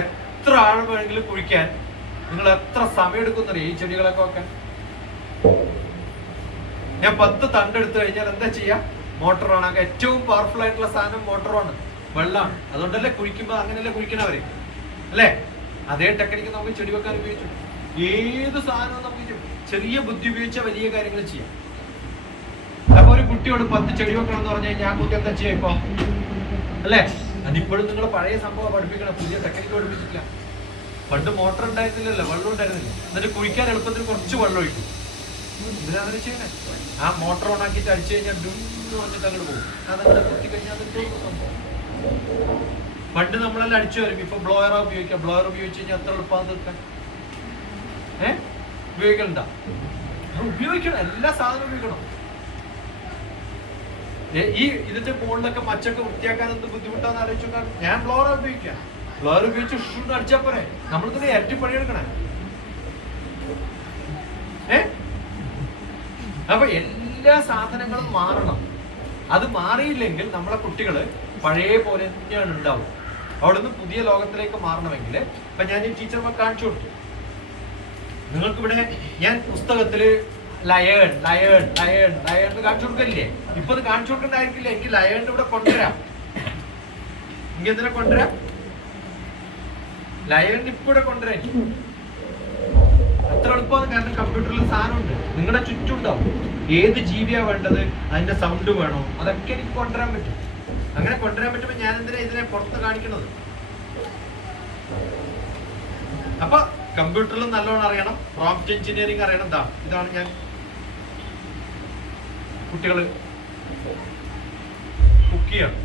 എത്ര ആൾ വേണമെങ്കിലും കുഴിക്കാൻ നിങ്ങൾ എത്ര സമയം എടുക്കുന്നറിയോ ഈ ചെടികളൊക്കെ വെക്കാൻ? ഞാൻ 10 തണ്ടെടുത്തു കഴിഞ്ഞാൽ എന്താ ചെയ്യാ? മോട്ടർ ഓണാക്കുക. ഏറ്റവും പവർഫുൾ ആയിട്ടുള്ള സാധനം മോട്ടറാണ്, വെള്ളമാണ്. അതുകൊണ്ടല്ലേ കുഴിക്കുമ്പോ അങ്ങനെയല്ലേ കുഴിക്കണവര്, അല്ലേ? അതേ ടെക്നിക്ക് നമുക്ക് ചെടി വെക്കാൻ ഉപയോഗിച്ചു. ഏത് സാധനവും നമുക്ക് ചെറിയ ബുദ്ധി ഉപയോഗിച്ച വലിയ കാര്യങ്ങൾ ചെയ്യാം. അപ്പൊ ഒരു കുട്ടിയോട് 10 ചെടി വെക്കണം എന്ന് പറഞ്ഞു കഴിഞ്ഞാൽ ആ കുട്ടി എന്താ ചെയ്യാ ഇപ്പൊ, അല്ലേ? അതിപ്പോഴും നിങ്ങൾ പഴയ സംഭവം പഠിപ്പിക്കണം, പുതിയ ടെക്നിക്ക് പഠിപ്പിച്ചിട്ടില്ല. പണ്ട് മോട്ടർ ഉണ്ടായിരുന്നില്ലല്ലോ, വെള്ളം ഉണ്ടായിരുന്നില്ല. എന്നിട്ട് കുഴിക്കാൻ എളുപ്പത്തിൽ കുറച്ച് വെള്ളം ഒഴിക്കും. ഇതിനാണ് ചെയ്യണേ. ആ മോട്ടർ ഓൺ ആക്കിയിട്ട് അടിച്ചു കഴിഞ്ഞാൽ ഡുന്ന് പറഞ്ഞിട്ട് അങ്ങോട്ട് പോകും. അതങ്ങനെ കുത്തി കഴിഞ്ഞാൽ സംഭവം. പണ്ട് നമ്മളെല്ലാം അടിച്ചു വരും. ഇപ്പൊ ബ്ലോയറാ ഉപയോഗിക്കാം. ബ്ലോയർ ഉപയോഗിച്ച് കഴിഞ്ഞാൽ എത്ര എളുപ്പമാണ് തീർക്കാൻ? ഉപയോഗിക്കണ്ട? ഉപയോഗിക്കണം, എല്ലാ സാധനവും ഉപയോഗിക്കണം. ഈ ഇതിന്റെ മുകളിലൊക്കെ മച്ചൊക്കെ വൃത്തിയാക്കാൻ എന്ത് ബുദ്ധിമുട്ടാന്ന് ആലോചിച്ചാൽ ഞാൻ ബ്ലോയർ ഉപയോഗിക്കാം. ബ്ലോയർ ഉപയോഗിച്ച് ഷൂട്ട് അടിച്ചാൽ പോരെ? നമ്മളിതിനെ ഇരട്ടി പണിയെടുക്കണേ. അപ്പൊ എല്ലാ സാധനങ്ങളും മാറണം. അത് മാറിയില്ലെങ്കിൽ നമ്മളെ കുട്ടികള് പഴയ പോലെ തന്നെയാണ് ഉണ്ടാവും. അവിടുന്ന് പുതിയ ലോകത്തിലേക്ക് മാറണമെങ്കിൽ ഇപ്പൊ ഞാൻ ഈ ടീച്ചർമാർ കാണിച്ചു കൊടുത്തു. നിങ്ങൾക്കിവിടെ ഞാൻ പുസ്തകത്തില് ലയൺ ലയൺ ലയൺ ലയൺ കാണിച്ചു കൊടുക്കല്ലേ? ഇപ്പൊ അത് കാണിച്ചു കൊടുക്കണ്ടായിരിക്കില്ല. എനിക്ക് ലയണിന്റെ ഇവിടെ കൊണ്ടുവരാം. എനിക്ക് എന്തിനാ കൊണ്ടുവരാം? ലയണിന് ഇപ്പൊ ഇവിടെ കൊണ്ടുവരാം. അത്ര എളുപ്പമാണ്. കാരണം കമ്പ്യൂട്ടറിൽ സാധനമുണ്ട്, നിങ്ങളുടെ ചുറ്റുണ്ടാവും. ഏത് ജീവിയാ വേണ്ടത്, അതിന്റെ സൗണ്ട് വേണോ, അതൊക്കെ എനിക്ക് കൊണ്ടുവരാൻ പറ്റും. അങ്ങനെ കൊണ്ടുവരാൻ പറ്റുമ്പോ ഞാൻ എന്തിനാ ഇതിനെ പുറത്ത് കാണിക്കുന്നത്? അപ്പൊ കമ്പ്യൂട്ടറിൽ നല്ലോണം അറിയണം, പ്രോംപ്റ്റ് എഞ്ചിനീയറിംഗ് അറിയണം. ഇതാണ് ഞാൻ കുട്ടികള് കുക്ക് ചെയ്യണം.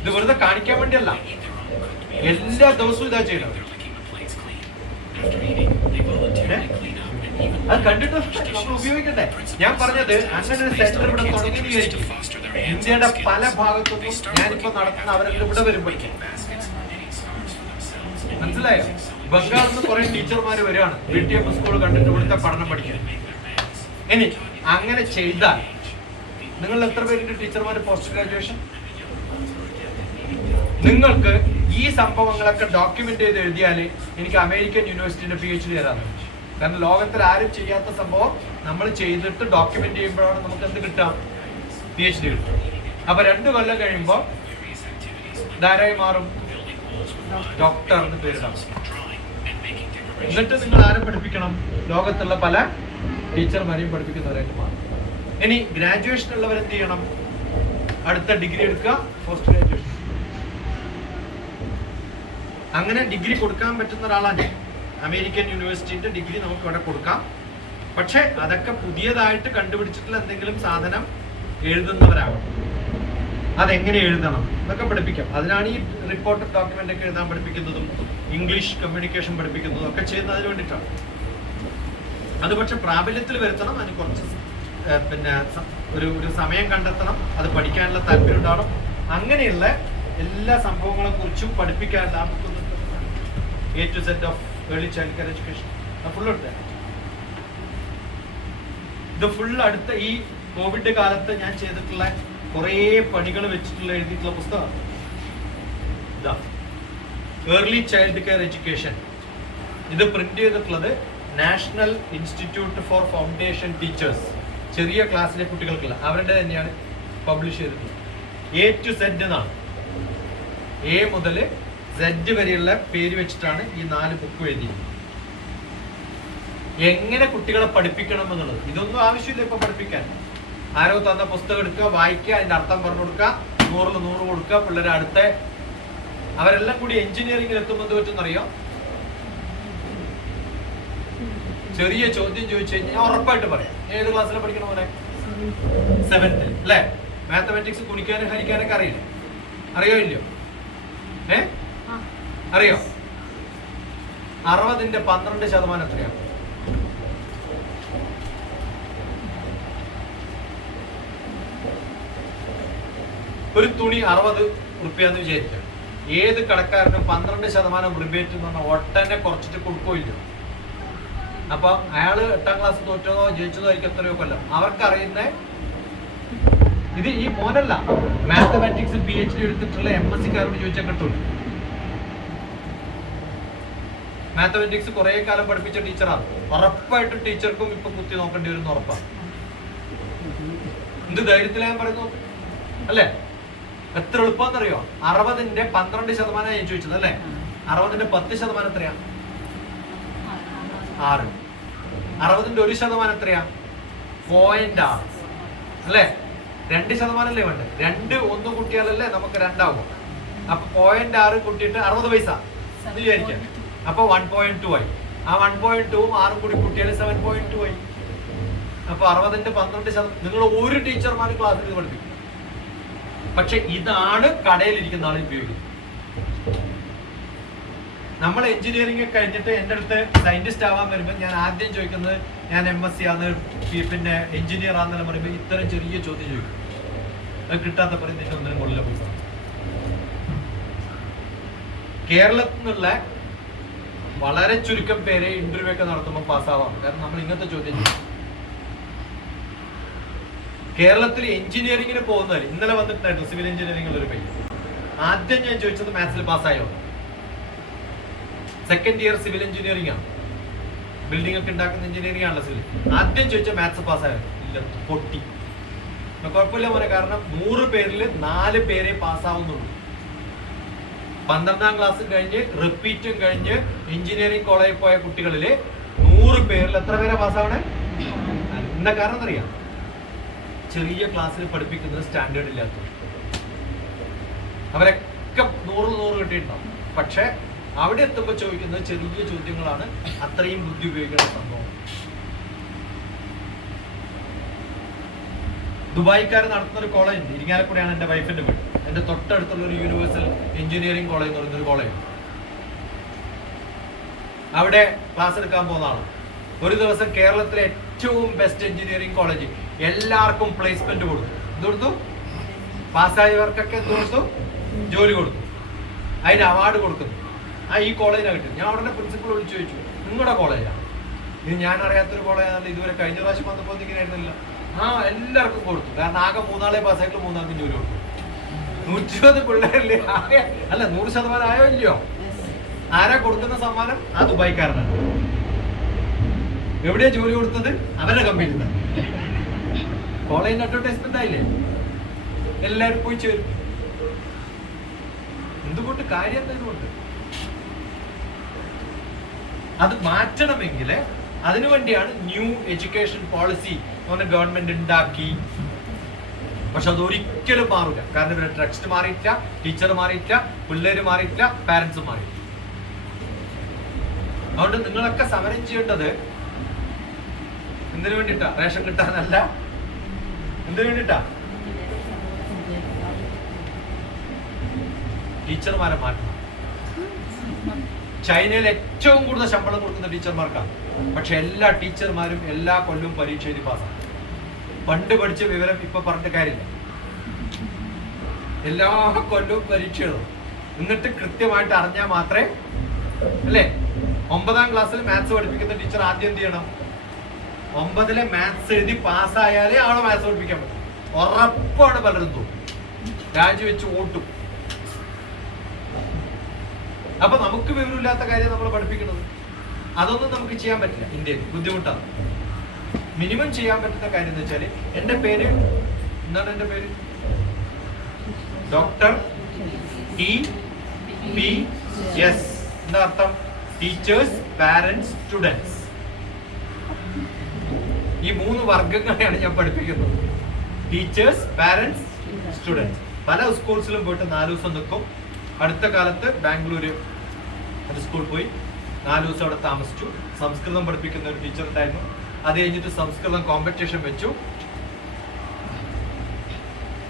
ഇത് വെറുതെ കാണിക്കാൻ വേണ്ടിയല്ല, എല്ലാ ദിവസവും ഇതാ ചെയ്യണം. അത് കണ്ടിട്ട് നമ്മൾ ഉപയോഗിക്കണ്ടേ? ഞാൻ പറഞ്ഞത് അങ്ങനെ ഒരു സെന്റർ ഇവിടെ തുടങ്ങി വിചാരിക്കും. ഇന്ത്യയുടെ പല ഭാഗത്തുനിന്നും ഞാനിപ്പോ നടത്തുന്ന അവരെല്ലാം ഇവിടെ വരും പഠിക്കും. മനസ്സിലായോ? ബംഗാളിൽ നിന്ന് കുറെ ടീച്ചർമാർ വരികയാണ് BTM സ്കൂൾ കണ്ടിട്ട് ഇവിടുത്തെ പഠനം പഠിക്കാൻ. ഇനി അങ്ങനെ ചെയ്താൽ നിങ്ങൾ എത്ര പേരുടെ ടീച്ചർമാർ പോസ്റ്റ് ഗ്രാജുവേഷൻ? നിങ്ങൾക്ക് ഈ സംഭവങ്ങളൊക്കെ ഡോക്യുമെന്റ് ചെയ്ത് എഴുതിയാൽ എനിക്ക് അമേരിക്കൻ യൂണിവേഴ്സിറ്റിയുടെ PhD തരാൻ. കാരണം ലോകത്തിൽ ആരും ചെയ്യാത്ത സംഭവം നമ്മൾ ചെയ്തിട്ട് ഡോക്യുമെന്റ് ചെയ്യുമ്പോഴാണ് നമുക്ക് എന്ത് കിട്ടാം? PhD കിട്ടും. അപ്പൊ 2 കൊല്ലം കഴിയുമ്പോൾ ധാരായി മാറും, ഡോക്ടർ എന്ന് പേരിടാം. എന്നിട്ട് നിങ്ങൾ ആരെ പഠിപ്പിക്കണം? ലോകത്തുള്ള പല ടീച്ചർമാരെയും പഠിപ്പിക്കുന്നവരായിട്ട് മാറും. ഇനി ഗ്രാജുവേഷൻ ഉള്ളവർ എന്ത് ചെയ്യണം? അടുത്ത ഡിഗ്രി എടുക്കുക, പോസ്റ്റ് ഗ്രാജുവേഷൻ. അങ്ങനെ ഡിഗ്രി കൊടുക്കാൻ പറ്റുന്ന ഒരാളാണ് ഞാൻ. അമേരിക്കൻ യൂണിവേഴ്സിറ്റിന്റെ ഡിഗ്രി നമുക്ക് ഇവിടെ കൊടുക്കാം. പക്ഷെ അതൊക്കെ പുതിയതായിട്ട് കണ്ടുപിടിച്ചിട്ടുള്ള എന്തെങ്കിലും സാധനം എഴുതുന്നവരാകണം. അതെങ്ങനെ എഴുതണം എന്നൊക്കെ പഠിപ്പിക്കാം. അതിനാണ് ഈ റിപ്പോർട്ടഡ് ഡോക്യുമെന്റ് ഒക്കെ എഴുതാൻ പഠിപ്പിക്കുന്നതും ഇംഗ്ലീഷ് കമ്മ്യൂണിക്കേഷൻ പഠിപ്പിക്കുന്നതും ഒക്കെ ചെയ്യുന്നതിന് വേണ്ടിയിട്ടാണ്. അത് പക്ഷെ പ്രാബല്യത്തിൽ വരുത്തണം. അതിന് കുറച്ച് പിന്നെ ഒരു സമയം കണ്ടെത്തണം. അത് പഠിക്കാനുള്ള താല്പര്യം ഉണ്ടാവണം. അങ്ങനെയുള്ള എല്ലാ സംഭവങ്ങളെ കുറിച്ചും പഠിപ്പിക്കാനുള്ള A to Z of early child care education. Full എടുത്ത ഇത് ഫുൾ അടുത്ത ഈ കോവിഡ് കാലത്ത് ഞാൻ ചെയ്തിട്ടുള്ള കുറേ പണികൾ വെച്ചിട്ടുള്ള എഴുതിയിട്ടുള്ള പുസ്തകം ഇതാ, ഏർലി ചൈൽഡ് കെയർ എഡ്യൂക്കേഷൻ. ഇത് പ്രിന്റ് ചെയ്തിട്ടുള്ളത് national institute four foundation teachers, ചെറിയ ക്ലാസ്സിലെ കുട്ടികൾക്കുള്ള അവരുടെ തന്നെയാണ് പബ്ലിഷ് ചെയ്തിട്ടുള്ളത്. A to Z എന്നാണ്, A മുതൽ Z വരെയുള്ള പേര് വെച്ചിട്ടാണ് ഈ 4 ബുക്ക് എഴുതിയത്. എങ്ങനെ കുട്ടികളെ പഠിപ്പിക്കണം എന്നുള്ളത്, ഇതൊന്നും ആവശ്യമില്ല ഇപ്പൊ പഠിപ്പിക്കാൻ. ആരോ തന്ന പുസ്തകം എടുക്കുക, വായിക്കുക, അതിന്റെ അർത്ഥം പറഞ്ഞു കൊടുക്കുക, 100ൽ 100 കൊടുക്കുക. പിള്ളേരെ അടുത്ത അവരെല്ലാം കൂടി എഞ്ചിനീയറിംഗിൽ എത്തുമ്പോൾ എന്ത് പറ്റുമെന്നറിയോ? ചെറിയ ചോദ്യം ചോദിച്ചു കഴിഞ്ഞാൽ ഞാൻ ഉറപ്പായിട്ട് പറയാം. ഏത് ക്ലാസ്സിലാണ് പഠിക്കണ പോലെ? 7th അല്ലേ? മാത്തമാറ്റിക്സ് കുണിക്കാനും ഹരിക്കാനൊക്കെ അറിയില്ല? അറിയോ ഇല്ലയോ? അറിയോ? 60ന്റെ 12% എത്രയാണ്? ഒരു തുണി 60 റുപ്യാന്ന് വിചാരിക്കാം. ഏത് കടക്കാരനും 12% റിബേറ്റ് എന്ന് പറഞ്ഞാൽ ഒട്ടനെ കുറച്ചിട്ട് കൊടുക്കില്ല. അപ്പൊ അയാള് 8ാം ക്ലാസ് തോറ്റതോ ജയിച്ചതോ ആയിരിക്കും എത്രയോ കൊല്ലം. അവർക്കറിയുന്ന ഇത് ഈ മോനല്ല, മാത്തമാറ്റിക്സ് PhD എടുത്തിട്ടുള്ള MSc കാരോട് ചോദിച്ചാൽ കിട്ടും. മാത്തമാറ്റിക്സ് കുറെ കാലം പഠിപ്പിച്ച ടീച്ചറാണ്. ഉറപ്പായിട്ടും ടീച്ചർക്കും ഇപ്പൊ കുത്തി നോക്കേണ്ടി വരും ഉറപ്പാണ്. എന്ത് ധൈര്യത്തിലാ ഞാൻ പറയുന്നു അല്ലേ? എത്ര എളുപ്പമെന്നറിയോ? 60ന്റെ 12% ഞാൻ ചോദിച്ചത് അല്ലേ? 60ന്റെ 10% എത്രയാ? 6. 60ന്റെ 1% എത്രയാ? 0.6 അല്ലേ? 2% അല്ലേ വേണ്ടേ? 2 1 കൂട്ടിയാലല്ലേ നമുക്ക് 2 ആവും. അപ്പൊ 0.6 കൂട്ടിയിട്ട് 60 പൈസ വിചാരിക്കാം. അപ്പൊ 1.2 ആയി. ആ 1.2ഉം 6ഉം കൂടി കൂട്ടിയാൽ 7.2 ആയി. അപ്പൊ 60ന്റെ 12% നിങ്ങൾ ഒരു ടീച്ചർമാർ ക്ലാസ്സിൽ പഠിപ്പിക്കും. പക്ഷെ ഇതാണ് കടയിലിരിക്കുന്ന ആൾ ഉപയോഗിക്കുന്നത്. നമ്മൾ എഞ്ചിനീയറിംഗ് കഴിഞ്ഞിട്ട് എൻ്റെ അടുത്ത് സയന്റിസ്റ്റ് ആവാൻ വരുമ്പോൾ ഞാൻ ആദ്യം ചോദിക്കുന്നത്, ഞാൻ MSc ആന്ന് പിന്നെ എഞ്ചിനീയർ ആണെന്നെല്ലാം പറയുമ്പോൾ ഇത്തരം ചെറിയ ചോദ്യം ചോദിക്കും. അത് കിട്ടാത്ത പറയും നിന്നെ ഒന്നിനും കൊള്ളില്ല പൈസ. കേരളത്തിൽ നിന്നുള്ള വളരെ ചുരുക്കം പേരെ ഇന്റർവ്യൂ ഒക്കെ നടത്തുമ്പോൾ പാസ്സാവാം. കാരണം നമ്മൾ ഇങ്ങനത്തെ ചോദ്യം ചെയ്യും. കേരളത്തിൽ എഞ്ചിനീയറിംഗിന് പോകുന്നവർ ഇന്നലെ വന്നിട്ടുണ്ടായിരുന്നു, സിവിൽ എഞ്ചിനീയറിംഗ് ഉള്ളൊരു പയ്യൻ. ആദ്യം ഞാൻ ചോദിച്ചത് മാത്സിൽ പാസ്സായോ. 2nd ഇയർ സിവിൽ എഞ്ചിനീയറിംഗ് ആണ്, ബിൽഡിംഗ് ഒക്കെ ഉണ്ടാക്കുന്ന എഞ്ചിനീയറിംഗ് ആണല്ലോ സിവിൽ. ആദ്യം ചോദിച്ച മാത്സ് പാസ്സായോ? ഇല്ല, പൊട്ടി. കുഴപ്പമില്ല മോനെ, കാരണം 100 പേരിൽ 4 പേരെ പാസ്സാവുന്നുള്ളൂ. 12ാം ക്ലാസ് കഴിഞ്ഞ് റിപ്പീറ്റും കഴിഞ്ഞ് എഞ്ചിനീയറിംഗ് കോളേജിൽ പോയ കുട്ടികളില് 100 പേരിൽ എത്ര പേരെ പാസ്സാവണേ? എന്താ കാരണം അറിയാം? ചെറിയ ക്ലാസ്സിൽ പഠിപ്പിക്കുന്നത് സ്റ്റാൻഡേർഡ് ഇല്ലാത്ത അവരൊക്കെ 100 കിട്ടിയിട്ടുണ്ടാവും. പക്ഷെ അവിടെ എത്തുമ്പോൾ ചോദിക്കുന്നത് ചെറിയ ചോദ്യങ്ങളാണ്. അത്രയും ബുദ്ധി ഉപയോഗിക്കുന്ന സംഭവം. ദുബായിക്കാർ നടത്തുന്ന ഒരു കോളേജ് ഉണ്ട്, ഇരിങ്ങാലക്കുടയാണ് എൻ്റെ വൈഫിന്റെ വീട്. എൻ്റെ തൊട്ടടുത്തുള്ള ഒരു യൂണിവേഴ്സൽ എഞ്ചിനീയറിംഗ് കോളേജ് എന്ന് പറയുന്നൊരു കോളേജ്. അവിടെ ക്ലാസ് എടുക്കാൻ പോകുന്ന ആളാണ്. ഒരു ദിവസം കേരളത്തിലെ ഏറ്റവും ബെസ്റ്റ് എഞ്ചിനീയറിംഗ് കോളേജ് എല്ലാവർക്കും പ്ലേസ്മെന്റ് കൊടുത്തു. എന്ത് കൊടുത്തു? പാസ്സായവർക്കൊക്കെ എന്ത് കൊടുത്തു? ജോലി കൊടുത്തു. അതിന് അവാർഡ് കൊടുക്കുന്നു. ഈ കോളേജിനാണ് കിട്ടും. ഞാൻ ഉടനെ പ്രിൻസിപ്പൾ വിളിച്ചു ചോദിച്ചു, നിങ്ങളുടെ കോളേജാണ് ഇത്? ഞാൻ അറിയാത്തൊരു കോളേജാണ്. ഇതുവരെ കഴിഞ്ഞ പ്രാവശ്യം വന്നപ്പോൾ ഇങ്ങനെ ആയിരുന്നില്ല. എല്ലാവർക്കും കൊടുത്തു. കാരണം ആകെ 3 ആളെ പാസ്സായിട്ട് 3 ആൾക്കും ജോലി കൊടുത്തു. 120 പിള്ളേരില്ലേ? ആകെ അല്ല 100% ആയോ ഇല്ലയോ? ആരാ കൊടുക്കുന്ന സമ്മാനം? ആ ദുബായിക്കാരനാണ്. എവിടെയാ ജോലി കൊടുത്തത്? അവരുടെ കമ്പനിയിൽ. കോളേജിന് അഡ്വർടൈസ്മെന്റ് ആയില്ലേ? എല്ലാവരും പോയി ചേരും. എന്തുകൊണ്ട്? കാര്യം എന്തുകൊണ്ട്? അത് മാറ്റണമെങ്കിൽ അതിനുവേണ്ടിയാണ് ന്യൂ എഡ്യൂക്കേഷൻ പോളിസി ഗവൺമെന്റ് ഉണ്ടാക്കി. പക്ഷെ അതൊരിക്കലും മാറില്ല. കാരണം ഇവരുടെ ടെക്സ്റ്റ് മാറിയിട്ടില്ല, ടീച്ചർ മാറിയിട്ടില്ല, പിള്ളേര് മാറിയിട്ടില്ല, പാരന്റ്സും മാറിയിട്ടില്ല. അതുകൊണ്ട് നിങ്ങളൊക്കെ സമരം ചെയ്യേണ്ടത് എന്തിനു വേണ്ടിട്ടാ? റേഷൻ കിട്ടാനല്ല. എന്തിനു വേണ്ടിട്ടാ? ടീച്ചർമാരെ മാറ്റണം. ചൈനയിൽ ഏറ്റവും കൂടുതൽ ശമ്പളം കൊടുക്കുന്ന ടീച്ചർമാർക്കാണ്. പക്ഷെ എല്ലാ ടീച്ചർമാരും എല്ലാ കൊല്ലവും പരീക്ഷ എഴുതി പാസ്സാണ്. പണ്ട് പഠിച്ച വിവരം ഇപ്പൊ പറഞ്ഞിട്ട് കാര്യമില്ല. എല്ലാ കൊല്ലവും പരീക്ഷ എഴുതും. എന്നിട്ട് കൃത്യമായിട്ട് അറിഞ്ഞാൽ മാത്രമേ അല്ലേ 9ാം ക്ലാസ്സിൽ മാത്സ് പഠിപ്പിക്കുന്ന ടീച്ചർ ആദ്യം എന്ത് ചെയ്യണം? 9ലെ മാത്സ് എഴുതി പാസ്സായാലേ ആളെ മാത്സ് പഠിപ്പിക്കാൻ പറ്റും. ഉറപ്പാണ് പലരും തോന്നും രാജിവെച്ച് ഓട്ടും. അപ്പൊ നമുക്ക് വിവരമില്ലാത്ത കാര്യം നമ്മൾ പഠിപ്പിക്കുന്നത്, അതൊന്നും നമുക്ക് ചെയ്യാൻ പറ്റില്ല. ഇന്ത്യയിൽ ബുദ്ധിമുട്ടാണ്. മിനിമം ചെയ്യാൻ പറ്റുന്ന കാര്യം എന്ന് വെച്ചാൽ, എന്റെ പേര് എന്താണ്? എന്റെ പേര് ഡോക്ടർ TPS. എന്താ അർത്ഥം? Teachers, parents, students. ഈ 3 വർഗങ്ങളെയാണ് ഞാൻ പഠിപ്പിക്കുന്നത്. Teachers, parents, students. പല സ്കൂൾസിലും പോയിട്ട് 4 ദിവസം നിൽക്കും. അടുത്ത കാലത്ത് ബാംഗ്ലൂര് ഒരു സ്കൂൾ പോയി 4 ദിവസം അവിടെ താമസിച്ചു. സംസ്കൃതം പഠിപ്പിക്കുന്ന ഒരു ടീച്ചർ ഉണ്ടായിരുന്നു. അത് കഴിഞ്ഞിട്ട് സംസ്കൃതം കോമ്പറ്റീഷൻ വെച്ചു.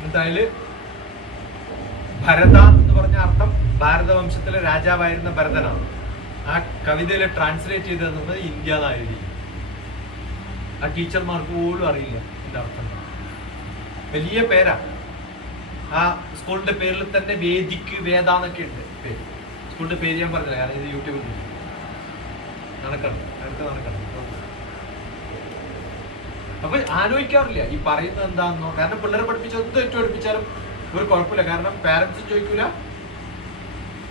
എന്നിട്ട് ഭരത എന്ന് പറഞ്ഞ അർത്ഥം ഭാരതവംശത്തിലെ രാജാവായിരുന്ന ഭരതനാണ്. ആ കവിതയിൽ ട്രാൻസ്ലേറ്റ് ചെയ്ത് തന്നത് ഇന്ത്യ എന്നായിരുന്നു. ആ ടീച്ചർമാർക്ക് പോലും അറിയില്ല ഇതിന്റെ അർത്ഥം. വലിയ പേരാ. ആ സ്കൂളിന്റെ പേരിൽ തന്നെ വേദിക്ക്, വേദ എന്നൊക്കെ ഉണ്ട് പേര്. സ്കൂളിന്റെ പേര് ഞാൻ പറഞ്ഞില്ല, കാരണം ഇത് യൂട്യൂബിൽ നടക്കണം. അപ്പൊ ആലോചിക്കാറില്ല ഈ പറയുന്നത് എന്താണെന്നോ. കാരണം പിള്ളേരെ പഠിപ്പിച്ച എന്ത് ഏറ്റവും പഠിപ്പിച്ചാലും ഒരു കുഴപ്പമില്ല. കാരണം പാരന്റ്സും ചോദിക്കൂല,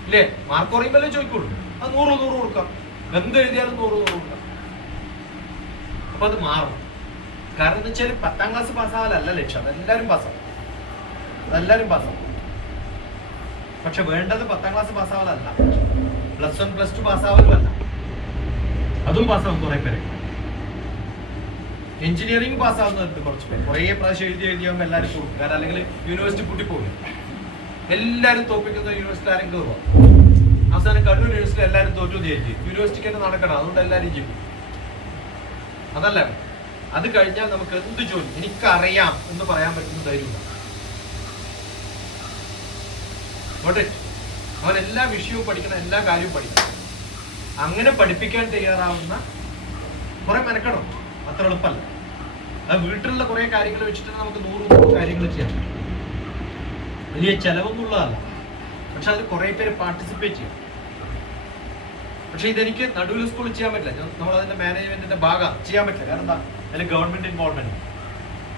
ഇല്ലേ? മാർക്ക് കുറയുമ്പോഴേ ചോദിക്കുള്ളൂ. അത് 100 കൊടുക്കാം. എന്ത് എഴുതിയാലും 100 കൊടുക്കാം. അപ്പൊ അത് മാറും. കാരണം എന്ന് വെച്ചാൽ 10ാം ക്ലാസ് പാസ്സാവാനല്ല ലക്ഷ്യം. അതെല്ലാവരും പാസ്സാവും. പക്ഷെ വേണ്ടത് 10ാം ക്ലാസ് പാസ്സാവാനല്ല, +1 +2 പാസ്സാവലുമല്ല. അതും പാസ്സാവും കുറെ പേര്. എഞ്ചിനീയറിംഗ് പാസ്സാവുന്നവർക്ക് കുറച്ച് പേര് കുറേ പ്രാവശ്യം എഴുതിയാകുമ്പോൾ എല്ലാവരും കൊടുക്കും. കാരണം അല്ലെങ്കിൽ യൂണിവേഴ്സിറ്റി പൂട്ടിപ്പോകും. എല്ലാവരും തോപ്പിക്കുന്ന യൂണിവേഴ്സിറ്റി ആരും കയറുക. അവസാനം കണ്ണൂർ യൂണിവേഴ്സിറ്റി എല്ലാവരും തോറ്റു ചെയ്യും. യൂണിവേഴ്സിറ്റിക്ക് തന്നെ നടക്കണം. അതുകൊണ്ട് എല്ലാവരും ചെയ്യും. അതല്ല, അത് കഴിഞ്ഞാൽ നമുക്ക് എന്ത് ജോലി എനിക്കറിയാം എന്ന് പറയാൻ പറ്റുന്ന ധൈര്യമില്ല. അവൻ എല്ലാ വിഷയവും പഠിക്കണം, എല്ലാ കാര്യവും പഠിക്കണം. അങ്ങനെ പഠിപ്പിക്കാൻ തയ്യാറാവുന്ന കുറെ മെനക്കണം. അത്ര എളുപ്പമല്ല. അത് വീട്ടിലുള്ള കുറെ കാര്യങ്ങൾ വെച്ചിട്ട് നമുക്ക് 100 കാര്യങ്ങൾ ചെയ്യാം. വലിയ ചെലവൊന്നുള്ളതല്ല. പക്ഷെ അതിൽ കുറെ പേര് പാർട്ടിസിപ്പേറ്റ് ചെയ്യാം. പക്ഷെ ഇതെനിക്ക് നടുവിൽ സ്കൂളിൽ ചെയ്യാൻ പറ്റില്ല. നമ്മൾ അതിന്റെ മാനേജ്മെന്റിന്റെ ഭാഗം ചെയ്യാൻ പറ്റില്ല. കാരണം എന്താ? അതിൽ ഗവൺമെന്റ് ഇൻവോൾവ്മെന്റ്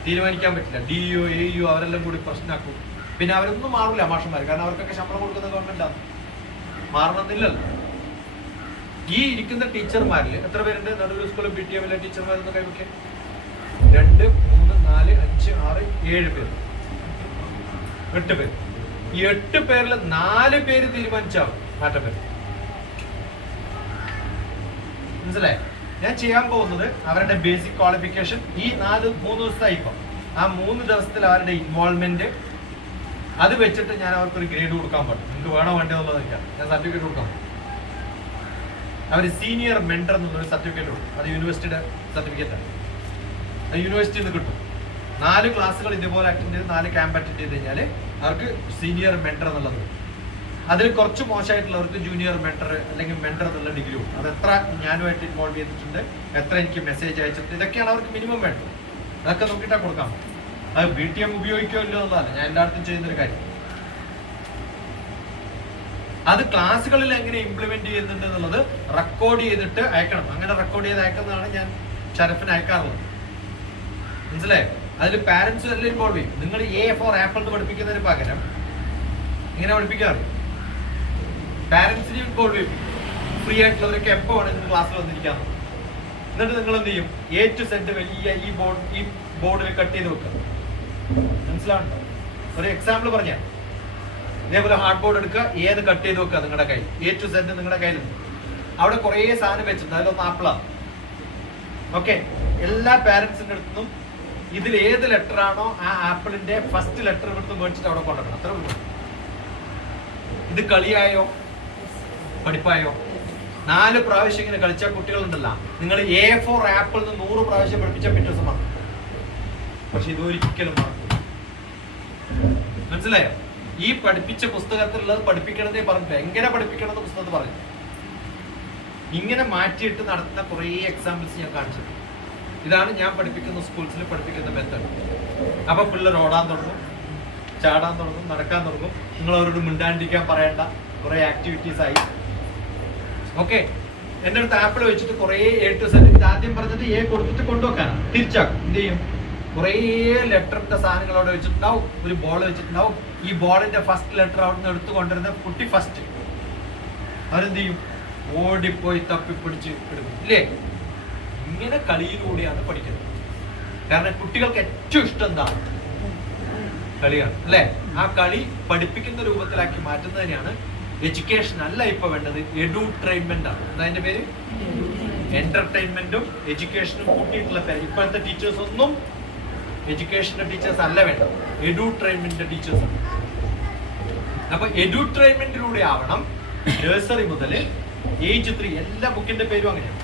തീരുമാനിക്കാൻ പറ്റില്ല. DEO AEO അവരെല്ലാം കൂടി പ്രശ്നമാക്കും. പിന്നെ അവരൊന്നും മാറില്ല മാഷന്മാർ. കാരണം അവർക്കൊക്കെ ശമ്പളം കൊടുക്കുന്ന ഗവൺമെന്റാണ്. മാറണമെന്നില്ലല്ലോ. ഈ ഇരിക്കുന്ന ടീച്ചർമാരിൽ എത്ര പേരുണ്ട്? നടുവിൽ സ്കൂളിൽ PTM ടീച്ചർമാരെന്ന് കൈവയ്ക്ക് 2, 3, 4, 5, 6, 7 പേര്, 8 പേര്. ഈ 8 പേരിൽ 4 പേര് തീരുമാനിച്ചാവും മാറ്റം വരും. മനസ്സിലായി? ഞാൻ ചെയ്യാൻ പോകുന്നത് അവരുടെ ബേസിക് ക്വാളിഫിക്കേഷൻ ഈ 3 ദിവസമായി. ഇപ്പം ആ 3 ദിവസത്തിൽ അവരുടെ ഇൻവോൾവ്മെന്റ് അത് വെച്ചിട്ട് ഞാൻ അവർക്കൊരു ഗ്രേഡ് കൊടുക്കാൻ പറ്റും. നിങ്ങൾക്ക് വേണോ വേണ്ടതെന്നുള്ളത് ഞാൻ സർട്ടിഫിക്കറ്റ് കൊടുക്കാൻ പറ്റും. അവർ സീനിയർ മെന്റർ എന്നുള്ളൊരു സർട്ടിഫിക്കറ്റ് കൊടുക്കും. അത് യൂണിവേഴ്സിറ്റിയുടെ സർട്ടിഫിക്കറ്റാണ്. അത് യൂണിവേഴ്സിറ്റിയിൽ നിന്ന് കിട്ടും. 4 ക്ലാസ്സുകൾ ഇതുപോലെ അറ്റൻഡ് ചെയ്ത് 4 ക്യാമ്പ് അറ്റൻഡ് ചെയ്ത് കഴിഞ്ഞാൽ അവർക്ക് സീനിയർ മെന്റർ എന്നുള്ളത്. അതിൽ കുറച്ച് മോശമായിട്ടുള്ളവർക്ക് ജൂനിയർ മെന്റർ അല്ലെങ്കിൽ മെന്റർ എന്നുള്ള ഡിഗ്രി കൊടുക്കും. അത് എത്ര ഞാനുമായിട്ട് ഇൻവോൾവ് ചെയ്തിട്ടുണ്ട്, എത്ര എനിക്ക് മെസ്സേജ് അയച്ചിട്ടുണ്ട്, ഇതൊക്കെയാണ് അവർക്ക് മിനിമം വേണ്ടത്. അതൊക്കെ നോക്കിയിട്ടാണ് കൊടുക്കാം. അത് BTM ഉപയോഗിക്കോ ഇല്ലോ എന്നുള്ളതല്ല ഞാൻ എല്ലായിടത്തും ചെയ്യുന്നൊരു കാര്യം. അത് ക്ലാസ്സുകളിൽ എങ്ങനെ ഇംപ്ലിമെന്റ് ചെയ്യുന്നുണ്ട് എന്നുള്ളത് റെക്കോർഡ് ചെയ്തിട്ട് അയക്കണം. അങ്ങനെ റെക്കോർഡ് ചെയ്ത് അയക്കുന്നതാണ് ഞാൻ ഷറഫിന് അയക്കാറുള്ളത്. മനസ്സിലായോ? അതിൽ പാരന്റ്സും എല്ലാം ഇൻവോൾവ് ചെയ്യും. നിങ്ങൾ A for ആപ്പിൾ എന്ന് പഠിപ്പിക്കുന്നതിന് പകരം ഇങ്ങനെ പഠിപ്പിക്കാറ് പാരന്റ്സിനെ ഇൻവോൾവ് ചെയ്യും. ഫ്രീ ആയിട്ടുള്ളവരൊക്കെ എപ്പോൾ വേണമെങ്കിലും ക്ലാസ്സിൽ വന്നിരിക്കാറ്. എന്നിട്ട് നിങ്ങൾ എന്ത് ചെയ്യും? A to Z വലിയ ഈ ബോർഡിൽ കട്ട് ചെയ്ത് വെക്കുക. മനസ്സിലാവുണ്ടോ? ഒരു എക്സാമ്പിൾ പറഞ്ഞാൽ ഇതേപോലെ ഹാർഡ് ബോർഡ് എടുക്കുക, ഏത് കട്ട് ചെയ്ത് വെക്കുക നിങ്ങളുടെ കയ്യിൽ. A to Z നിങ്ങളുടെ കയ്യിലുണ്ട്. അവിടെ കുറേ സാധനം വെച്ചിട്ടുണ്ട്. അതിലൊന്ന് ആപ്പിളാണ്. ഓക്കെ, എല്ലാ പാരന്റ്സിന്റെ അടുത്തും ഇതിൽ ഏത് ലെറ്റർ ആണോ ആ ആപ്പിളിന്റെ ഫസ്റ്റ് ലെറ്റർ എടുത്ത് മേടിച്ചിട്ട് അവിടെ കൊണ്ടുവരണം. അത്ര ഉള്ളൂ. ഇത് കളിയായോ പഠിപ്പായോ? 4 പ്രാവശ്യം ഇങ്ങനെ കളിച്ച കുട്ടികളുണ്ടല്ലോ. നിങ്ങൾ A for ആപ്പിൾ 100 പ്രാവശ്യം പഠിപ്പിച്ച പിറ്റേ ദിവസം മറക്കും. പക്ഷെ ഇതൊരിക്കലും മറക്കും. മനസ്സിലായോ? ഈ പഠിപ്പിച്ച പുസ്തകത്തിലുള്ളത് പഠിപ്പിക്കണമെന്നേ പറഞ്ഞില്ല. എങ്ങനെ പഠിപ്പിക്കണമെന്ന് പുസ്തകത്തിൽ പറഞ്ഞു. ഇങ്ങനെ മാറ്റിയിട്ട് നടത്തുന്ന കുറേ എക്സാമ്പിൾസ് ഞാൻ കാണിച്ചു. ഇതാണ് ഞാൻ പഠിപ്പിക്കുന്ന സ്കൂൾസിൽ പഠിപ്പിക്കുന്ന മെത്തേഡ്. അപ്പൊ പിള്ളേർ ഓടാൻ തുടങ്ങും, ചാടാൻ തുടങ്ങും, നടക്കാൻ തുടങ്ങും. നിങ്ങൾ അവരോട് മിണ്ടാണ്ടിരിക്കാൻ പറയേണ്ട കുറെ ആക്ടിവിറ്റീസ് ആയി. ഓക്കെ, എൻ്റെ അടുത്ത് ആപ്പിൾ വെച്ചിട്ട് കുറേ A to Z, ഇത് ആദ്യം പറഞ്ഞിട്ട് A കൊടുത്തിട്ട് കൊണ്ടുവെക്കാനാണ്. തിരിച്ചാക്കും. എന്ത് ചെയ്യും? കുറേ ലെറ്ററിന്റെ സാധനങ്ങൾ അവിടെ വെച്ചിട്ടുണ്ടാവും, ഒരു ബോൾ വെച്ചിട്ടുണ്ടാവും. ഈ ബോളിന്റെ ഫസ്റ്റ് ലെറ്റർ അവിടെ നിന്ന് എടുത്തു കൊണ്ടിരുന്ന കുട്ടി ഫസ്റ്റ് അവരെന്ത് ചെയ്യും? ഓടിപ്പോയി തപ്പിപ്പിടിച്ച് എടുക്കും. ഇല്ലേ? ഇങ്ങനെ കളിയിലൂടെയാണ് പഠിക്കുന്നത്. കാരണം കുട്ടികൾക്ക് ഏറ്റവും ഇഷ്ടം എന്താണ്? കളിയാണ് അല്ലേ? ആ കളി പഠിപ്പിക്കുന്ന രൂപത്തിലാക്കി മാറ്റുന്നതിനാണ് എഡ്യൂക്കേഷൻ അല്ല ഇപ്പൊ വേണ്ടത്, എഡ്യൂട്രെയിൻമെന്റ് ആണ്. അതിന്റെ പേര് എന്റർടൈൻമെന്റും എഡ്യൂക്കേഷനും കൂട്ടിയിട്ടുള്ള പേര്. ഇപ്പോഴത്തെ ടീച്ചേഴ്സ് ഒന്നും എഡ്യൂക്കേഷന്റെ ടീച്ചേഴ്സ് അല്ല വേണ്ടത്, എഡ്യൂട്രെയിൻമെന്റിന്റെ ടീച്ചേഴ്സ് ആണ്. അപ്പൊ എഡ്യൂട്രെയിൻമെന്റിലൂടെ ആവണം നഴ്സറി മുതൽ ഏജ് 3. എല്ലാ ബുക്കിന്റെ പേരും അങ്ങനെയാണ്.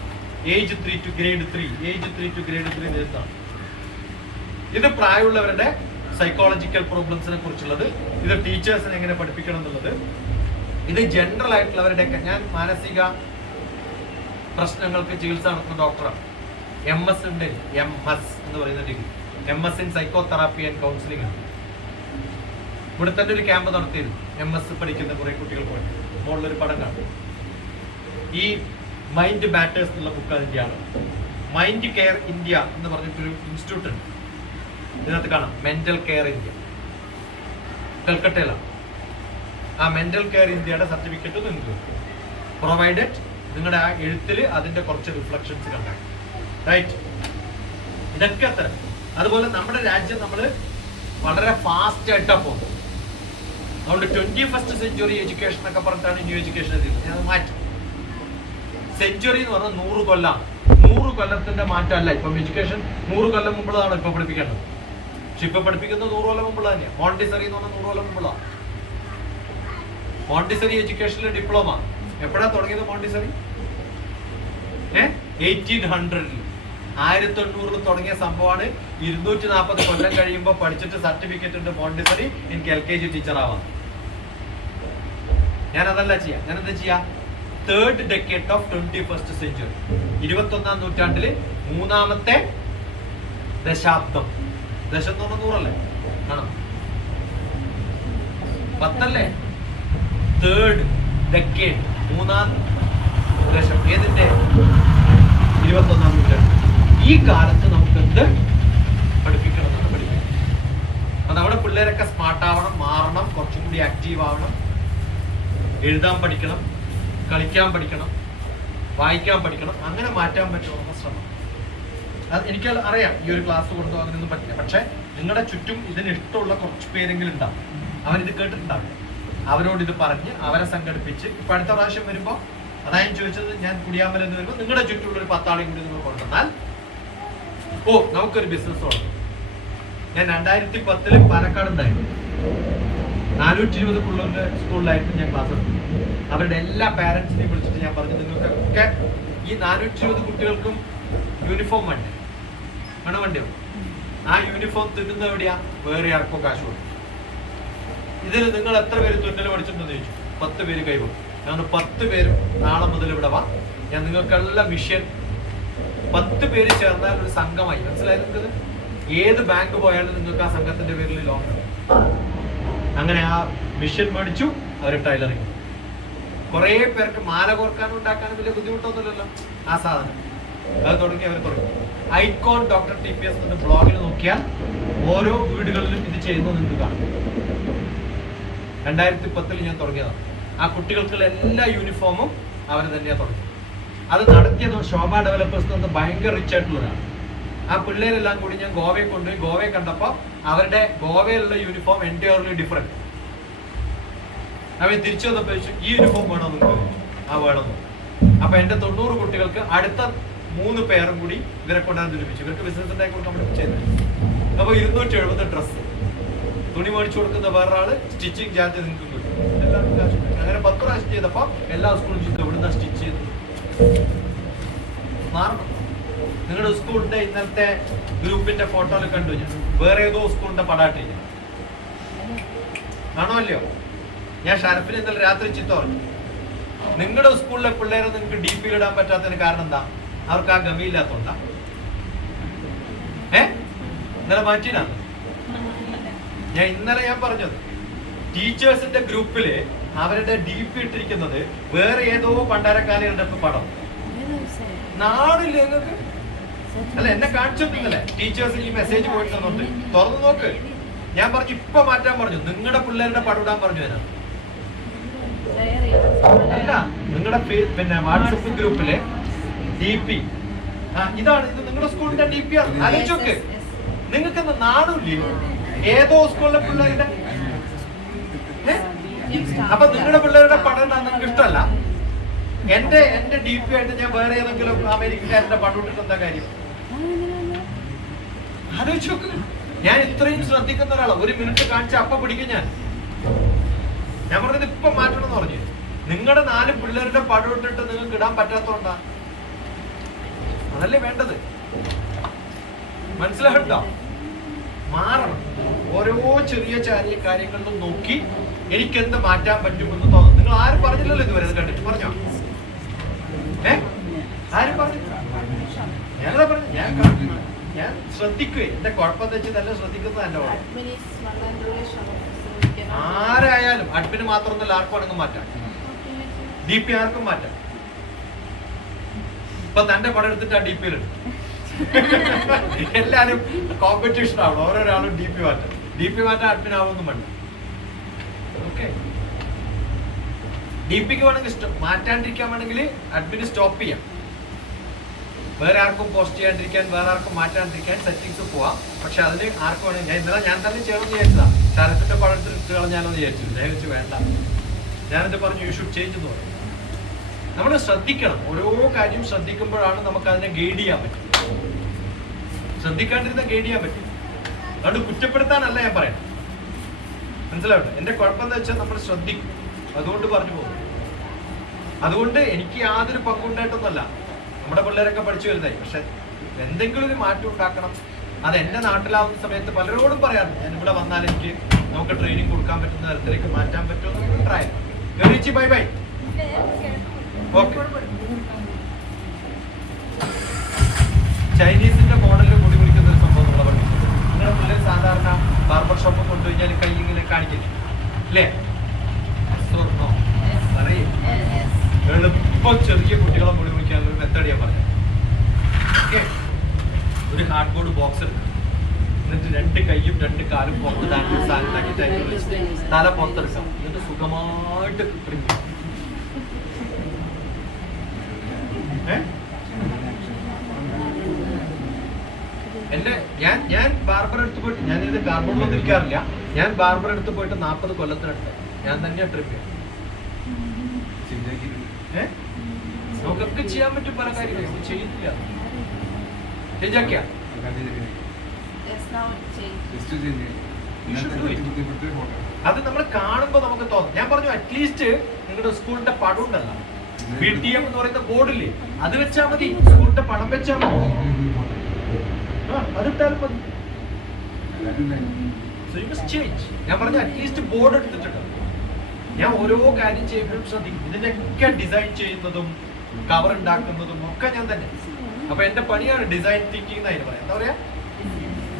Age 3 to grade 3, age 3 to grade 3 നേരത്താണ്. ഇത് പ്രായമുള്ളവരുടെ സൈക്കോളജിക്കൽ പ്രോബ്ലംസിനെ കുറിച്ചുള്ളത്, ഇത് ടീച്ചേഴ്സിനെ എങ്ങനെ പഠിപ്പിക്കണം എന്നുള്ളത്, ഇത് ജനറൽ ആയിട്ടുള്ളവരുടെയൊക്കെ. ഞാൻ മാനസിക പ്രശ്നങ്ങൾക്ക് ചികിത്സ നടത്തുന്ന ഡോക്ടറാണ്. MS ഉണ്ട്, MS എന്ന് പറയുന്ന degree, MS in psycho therapy and counselling ആണ്. ഇവിടെ തന്നെ ഒരു ക്യാമ്പ് നടത്തിയിരുന്നു. MS പഠിക്കുന്ന കുറെ കുട്ടികൾ പോയി മുകളിലൊരു പടം കാണും. ഈ മൈൻഡ് മാറ്റേഴ്സ് എന്നുള്ള ബുക്ക് അതിൻ്റെയാണ്. മൈൻഡ് കെയർ ഇന്ത്യ എന്ന് പറഞ്ഞിട്ടൊരു ഇൻസ്റ്റിറ്റ്യൂട്ട് ഉണ്ട്. ഇതിനകത്ത് കാണാം മെന്റൽ കെയർ ഇന്ത്യ, കൽക്കട്ടയിലാണ്. ആ മെന്റൽ കെയർ ഇന്ത്യയുടെ സർട്ടിഫിക്കറ്റ് നിങ്ങൾക്ക് പ്രൊവൈഡഡ്. നിങ്ങളുടെ ആ എഴുത്തിൽ അതിന്റെ കുറച്ച് റിഫ്ലക്ഷൻസ് കണ്ടാൽ റൈറ്റ്. ഇതൊക്കെ അത്ര. അതുപോലെ നമ്മുടെ രാജ്യം നമ്മൾ വളരെ ഫാസ്റ്റ് ആയിട്ടാണ് പോകുന്നത്. അതുകൊണ്ട് 21st സെഞ്ച്വറി എഡ്യൂക്കേഷൻ എന്നൊക്കെ പറഞ്ഞിട്ടാണ് ന്യൂ എഡ്യൂക്കേഷൻ എത്തിയത്. അത് മാറ്റും. സെഞ്ച്വറി എന്ന് പറഞ്ഞാൽ 100 കൊല്ലം. 100 കൊല്ലത്തിന്റെ മാറ്റമല്ല. ഇപ്പം എഡ്യൂക്കേഷൻ 100 കൊല്ലം മുമ്പുള്ളതാണ് ഇപ്പൊ പഠിപ്പിക്കേണ്ടത്. പക്ഷെ ഇപ്പൊ പഠിപ്പിക്കുന്നത് 100 കൊല്ലം മുമ്പുള്ള തന്നെയാണ്. മോണ്ടിസറി എന്ന് പറഞ്ഞാൽ 100 കൊല്ലം മുമ്പുള്ള. മോണ്ടിസറി എഡ്യൂക്കേഷനിലെ ഡിപ്ലോമ എപ്പോഴാ തുടങ്ങിയത്? മോണ്ടിസറി 1800 1800 തുടങ്ങിയ സംഭവമാണ്. 240 കൊല്ലം കഴിയുമ്പോൾ പഠിച്ചിട്ട് സർട്ടിഫിക്കറ്റ് ഉണ്ട് മോണ്ടിസറി. എനിക്ക് LKG ടീച്ചർ ആവാം. ഞാൻ അതല്ല ചെയ്യാം. ഞാൻ എന്താ ചെയ്യാ? 3rd decade of 21st century, 21ാം നൂറ്റാണ്ടില് 3ാമത്തെ ദശാബ്ദം. ദശം എന്ന് പറഞ്ഞാൽ 100 അല്ലേ? ആണോ? 10 അല്ലേ? 3rd decade, 3ാം ദശം. ഏതിന്റെ? 21ാം നൂറ്റാണ്ട്. ഈ കാലത്ത് നമുക്ക് എന്ത് പഠിപ്പിക്കണം എന്നാണ് പഠിപ്പിക്കുന്നത്. അപ്പൊ നമ്മുടെ പിള്ളേരൊക്കെ സ്മാർട്ട് ആവണം, മാറണം, കുറച്ചും കൂടി ആക്റ്റീവ് ആവണം, എഴുതാൻ പഠിക്കണം, കളിക്കാൻ പഠിക്കണം, വായിക്കാൻ പഠിക്കണം. അങ്ങനെ മാറ്റാൻ പറ്റുന്ന ശ്രമം. അത് എനിക്ക് അറിയാം. ഈ ഒരു ക്ലാസ് കൊണ്ടോ അങ്ങനെയൊന്നും പറ്റില്ല. പക്ഷെ നിങ്ങളുടെ ചുറ്റും ഇതിന് ഇഷ്ടമുള്ള കുറച്ച് പേരെങ്കിലും ഉണ്ടാവും. അവരിത് കേട്ടിട്ടുണ്ടാവില്ല. അവരോട് ഇത് പറഞ്ഞ് അവരെ സംഘടിപ്പിച്ച് ഇപ്പൊ അടുത്ത പ്രാവശ്യം വരുമ്പോൾ, അതായത് ചോദിച്ചത്, ഞാൻ കുടിയാമ്പൽ എന്ന് വരുമ്പോൾ നിങ്ങളുടെ ചുറ്റുമുള്ള ഒരു 10 ആളെയും കൂടി നിങ്ങൾ കൊണ്ടുവന്നാൽ നമുക്കൊരു ബിസിനസ് തുടങ്ങും. ഞാൻ 2010 പാലക്കാട് ഉണ്ടായിരുന്നു. 420 പിള്ളേരുടെ സ്കൂളിലായിരുന്നു ഞാൻ ക്ലാസ് എടുത്തത്. അവരുടെ എല്ലാ പാരന്റ്സിനെയും വിളിച്ചിട്ട് ഞാൻ പറഞ്ഞു, നിങ്ങൾക്കൊക്കെ ഈ 420 കുട്ടികൾക്കും യൂണിഫോം വേണ്ടേ? വേണ്ടിയോ? ആ യൂണിഫോം തുന്നുന്നത് എവിടെയാ? വേറെ ആർക്കോ കാശ് കൊടുക്കും. ഇതിൽ നിങ്ങൾ എത്ര പേര് തുന്നൽ പഠിച്ചിട്ടുണ്ടെന്ന് ചോദിച്ചു. 10 പേര് കൈവക്കും. ഞാൻ 10 പേരും നാളെ മുതൽ ഇവിടെ വാ, ഞാൻ നിങ്ങൾക്കെല്ലാം മിഷൻ. 10 പേര് ചേർന്നാൽ ഒരു സംഘമായി. മനസ്സിലായത് നിങ്ങൾക്ക്? ഏത് ബാങ്ക് പോയാലും നിങ്ങൾക്ക് ആ സംഘത്തിന്റെ പേരിൽ ലോൺ. അങ്ങനെ ആ മിഷൻ മേടിച്ചു. അവർ ടൈലറിങ്. കുറെ പേർക്ക് മാല കോർക്കാനും ഉണ്ടാക്കാനും വലിയ ബുദ്ധിമുട്ടൊന്നുമില്ലല്ലോ ആ സാധനം. അത് തുടങ്ങി അവർ തുടങ്ങി. ഐക്കോൺ ഡോക്ടർ TPS എന്ന ബ്ലോഗിൽ നോക്കിയാൽ ഓരോ വീടുകളിലും ഇത് ചെയ്യുന്നത് നിങ്ങൾക്ക് കാണും. 2010 ഞാൻ തുടങ്ങിയതാണ്. ആ കുട്ടികൾക്കുള്ള എല്ലാ യൂണിഫോമും അവർ തന്നെയാണ് തുടങ്ങി. അത് നടത്തിയത് ശോഭ ഡെവലപ്പേഴ്സ് എന്ന് ഭയങ്കര റിച്ച് ആയിട്ടുള്ളതാണ്. ആ പിള്ളേരെല്ലാം കൂടി ഞാൻ ഗോവയിൽ കൊണ്ടുപോയി. ഗോവയെ കണ്ടപ്പോൾ അവരുടെ ഗോവയിലുള്ള യൂണിഫോം എൻറ്റയർലി ഡിഫറെന്റ്. അവൻ തിരിച്ചു വന്നപ്പോൾ ചോദിച്ചു, ഈ യൂണിഫോം വേണോ നിങ്ങൾക്ക്? ആ വേണമെന്ന്. അപ്പൊ എന്റെ 90 കുട്ടികൾക്ക് അടുത്ത 3 പേരും കൂടി ഇവരെ കൊണ്ടാണ് നിർമ്മിച്ചു. ഇവർക്ക് ബിസിനസ് ഉണ്ടാക്കി കൊടുക്കാൻ വേണ്ടി ചെയ്തത്. അപ്പൊ 270 ഡ്രസ്സ്. തുണി മേടിച്ചു കൊടുക്കുന്ന വേറൊരാള് സ്റ്റിച്ചിങ് ചാർജ് നിങ്ങൾക്ക് കിട്ടും. എല്ലാവർക്കും കാശ്. അങ്ങനെ 10 പ്രാവശ്യം ചെയ്തപ്പോ എല്ലാ സ്കൂളും ചെയ്തു. എവിടുന്ന സ്റ്റിച്ച് ചെയ്തു മാറണം. നിങ്ങളുടെ സ്കൂളിന്റെ ഇന്നത്തെ ഗ്രൂപ്പിന്റെ ഫോട്ടോയിൽ കണ്ടു ഞാൻ. വേറെ ഏതോ സ്കൂളിന്റെ പടാട്ടില്ല. ആണോ അല്ലയോ? ഞാൻ ഷറഫിന് ഇന്നലെ രാത്രി ചിത്ത പറഞ്ഞു, നിങ്ങളുടെ സ്കൂളിലെ പിള്ളേരെ നിങ്ങൾക്ക് DP ഇടാൻ പറ്റാത്തതിന് കാരണം എന്താ? അവർക്ക് ആ ഗമിയില്ലാത്തോണ്ടാ? ഇന്നലെ മാറ്റിയിടാണ്. ഞാൻ ഇന്നലെ പറഞ്ഞത് ടീച്ചേഴ്സിന്റെ ഗ്രൂപ്പില് അവരുടെ DP ഇട്ടിരിക്കുന്നത് വേറെ ഏതോ പണ്ടാരക്കാലികളുടെ പടം. നാടില്ലേ നിങ്ങൾക്ക്? അല്ല, എന്നെ കാണിച്ചിട്ടില്ലേ ടീച്ചേഴ്സിന് ഈ മെസ്സേജ് പോയിട്ട് തന്നോണ്ട് തുറന്നു നോക്ക്. ഞാൻ പറഞ്ഞു ഇപ്പൊ മാറ്റാൻ പറഞ്ഞു. നിങ്ങളുടെ പിള്ളേരുടെ പടം ഇടാൻ പറഞ്ഞു. അല്ല, നിങ്ങളുടെ പിന്നെ വാട്സപ്പ് ഗ്രൂപ്പിലെ DP ഇതാണ്. ഇത് നിങ്ങളുടെ സ്കൂളിന്റെ DP ആണ്. ആലോചിച്ചോക്ക്. നിങ്ങൾക്ക് എന്താ നാടുമില്ലേ? ഏതോ സ്കൂളിലെ പിള്ളേരുടെ അപ്പൊ നിങ്ങളുടെ പിള്ളേരുടെ പടം ഇടാൻ നിങ്ങൾക്ക് ഇഷ്ടമല്ല. എന്റെ DP ആയിട്ട് ഞാൻ വേറെ ഏതെങ്കിലും അമേരിക്കക്കാരുടെ പടം ഇട്ടിട്ട് എന്താ കാര്യം? ആലോചിച്ച് നോക്ക്. ഞാൻ ഇത്രയും ശ്രദ്ധിക്കുന്ന ഒരാളാണ്. 1 മിനിറ്റ് കാണിച്ച അപ്പ പിടിക്കും ഞാൻ പറഞ്ഞത് ഇപ്പൊ മാറ്റണം എന്ന് പറഞ്ഞു. നിങ്ങളുടെ 4 പിള്ളേരുടെ പടം ഇട്ടിട്ട് നിങ്ങൾക്ക് ഇടാൻ പറ്റാത്തോണ്ടാ? അതല്ലേ വേണ്ടത്. മനസ്സിലാകട്ടോ? മാറണം. ഓരോ ചെറിയ ചെറിയ കാര്യങ്ങളിലും നോക്കി എനിക്ക് എന്ത് മാറ്റാൻ പറ്റുമെന്ന് തോന്നുന്നു. നിങ്ങൾ ആരും പറഞ്ഞില്ലല്ലോ ഇതുവരെ. ഇത് കണ്ടിട്ട് പറഞ്ഞോ? ആരും പറഞ്ഞു? ഞാനതാ പറഞ്ഞു. ഞാൻ ശ്രദ്ധിക്കുവേ. എന്റെ കുഴപ്പം വെച്ച് നല്ല ശ്രദ്ധിക്കുന്നത് എന്റെ ആരായാലും. അഡ്മിന് മാത്രമൊന്നുമല്ല, ആർക്കും ആണെങ്കിൽ മാറ്റാം. DP ആർക്കും മാറ്റാം. ഇപ്പൊ തന്റെ പടം എടുത്തിട്ട് ആ DP-യിലുണ്ട്. എല്ലാരും കോമ്പറ്റീഷൻ ആവണം. ഓരോരാളും DP മാറ്റാൻ അഡ്മിൻ ആവുമെന്നും വേണ്ട. ഓക്കെ, DP-ക്ക് വേണമെങ്കിൽ മാറ്റാണ്ടിരിക്കാൻ വേണമെങ്കിൽ അഡ്മിന് സ്റ്റോപ്പ് ചെയ്യാം. വേറെ ആർക്കും പോസ്റ്റ് ചെയ്യാണ്ടിരിക്കാൻ, വേറെ ആർക്കും മാറ്റാണ്ടിരിക്കാൻ സെറ്റിംഗ്സ് പോവാം. പക്ഷെ അതിന് ആർക്കും വേണമെങ്കിൽ ഞാൻ തന്നെ ചെയ്യണമെന്ന് വിചാരിച്ചതാ. ശരത്തിന്റെ പടം എടുത്തിട്ട് കളഞ്ഞാലോന്ന് വിചാരിച്ചു. ഞാൻ വെച്ച് വേണ്ട. ഞാനെന്ത് പറഞ്ഞു? യു ഷുഡ് ചേഞ്ച് എന്ന് പറഞ്ഞു. നമ്മൾ ശ്രദ്ധിക്കണം. ഓരോ കാര്യം ശ്രദ്ധിക്കുമ്പോഴാണ് നമുക്ക് അതിനെ ഗൈഡ് ചെയ്യാൻ പറ്റും. ശ്രദ്ധിക്കാണ്ടിരുന്ന ഗൈഡ് ചെയ്യാൻ പറ്റും. അതുകൊണ്ട് കുറ്റപ്പെടുത്താനല്ല ഞാൻ പറയാം. മനസ്സിലാവട്ടെ? എന്റെ കുഴപ്പം എന്താ വെച്ചാൽ നമ്മൾ ശ്രദ്ധിക്കും. അതുകൊണ്ട് പറഞ്ഞു പോകും. അതുകൊണ്ട് എനിക്ക് യാതൊരു പങ്കുണ്ടായിട്ടൊന്നുമല്ല. നമ്മുടെ പിള്ളേരൊക്കെ പഠിച്ചു വലുതായി. പക്ഷെ എന്തെങ്കിലും ഒരു മാറ്റം ഉണ്ടാക്കണം. അത് എന്റെ നാട്ടിലാവുന്ന സമയത്ത് പലരോടും പറയാറുണ്ട്. ഞാൻ ഇവിടെ വന്നാൽ എനിക്ക് നമുക്ക് ട്രെയിനിങ് കൊടുക്കാൻ പറ്റുന്ന തരത്തിലേക്ക് മാറ്റാൻ പറ്റുമെന്ന് ട്രൈ. Bye bye. ഓക്കെ. ചൈനീസിന്റെ മോഡലിൽ മുടി പിടിക്കുന്ന ഒരു സംഭവം നമ്മളെ പഠിപ്പിക്കുന്നത്. നിങ്ങളുടെ പിള്ളേർ സാധാരണ ബാർബർ ഷോപ്പ് കൊണ്ടുകഴിഞ്ഞാൽ കൈ ഇങ്ങനെ കാണിക്കില്ലേ? അല്ലേ? എളുപ്പം ചെറിയ കുട്ടികളെ മുടി മുറിക്കാനുള്ള ഒരു മെത്തേഡ് ഞാൻ പറഞ്ഞു. ഓക്കെ, ഒരു ഹാർഡ് ബോർഡ് ബോക്സ് എടുക്കുക. എന്നിട്ട് 2 കൈയും 2 കാലും പുറത്ത് തല പുറത്തെടുക്കാം. എന്നിട്ട് സുഖമായിട്ട് ട്രിം ചെയ്യാം. ഞാൻ ബാർബർ എടുത്ത് പോയിട്ട്, ഞാൻ ഇത് കാർബോണിലൊന്നും ഇരിക്കാറില്ല. ഞാൻ ബാർബർ എടുത്ത് പോയിട്ട് 40 കൊല്ലത്തിനടുത്ത് ഞാൻ തന്നെയാ ട്രിം ചെയ്യാം. നമുക്കൊക്കെ ചെയ്യാൻ പറ്റും പല കാര്യങ്ങളും. ചെയ്യുന്നില്ല. ചേഞ്ചാക്കിയാ അത് നമ്മൾ കാണുമ്പോ നമുക്ക് തോന്നും. ഞാൻ പറഞ്ഞു അറ്റ്ലീസ്റ്റ് നിങ്ങളുടെ സ്കൂളിന്റെ പടം ഉണ്ടല്ല, PTM എന്ന് പറയുന്ന ബോർഡില്ലേ, അത് വെച്ചാൽ മതി. സ്കൂളിന്റെ പടം വെച്ചാൽ മതി. അതിട്ടാലും മതി. ഞാൻ പറഞ്ഞു അറ്റ്ലീസ്റ്റ് ബോർഡ് എടുത്തിട്ടുണ്ട്. ഞാൻ ഓരോ കാര്യം ചെയ്യുമ്പോഴും ശ്രദ്ധിക്കും. ഇതിനൊക്കെ ഡിസൈൻ ചെയ്യുന്നതും കവർ ഉണ്ടാക്കുന്നതും ഒക്കെ ഞാൻ തന്നെ. അപ്പൊ എന്റെ പണിയാണ് ഡിസൈൻ തിങ്കിങ് എന്നായിരുന്നു പറയാം. എന്താ പറയാ?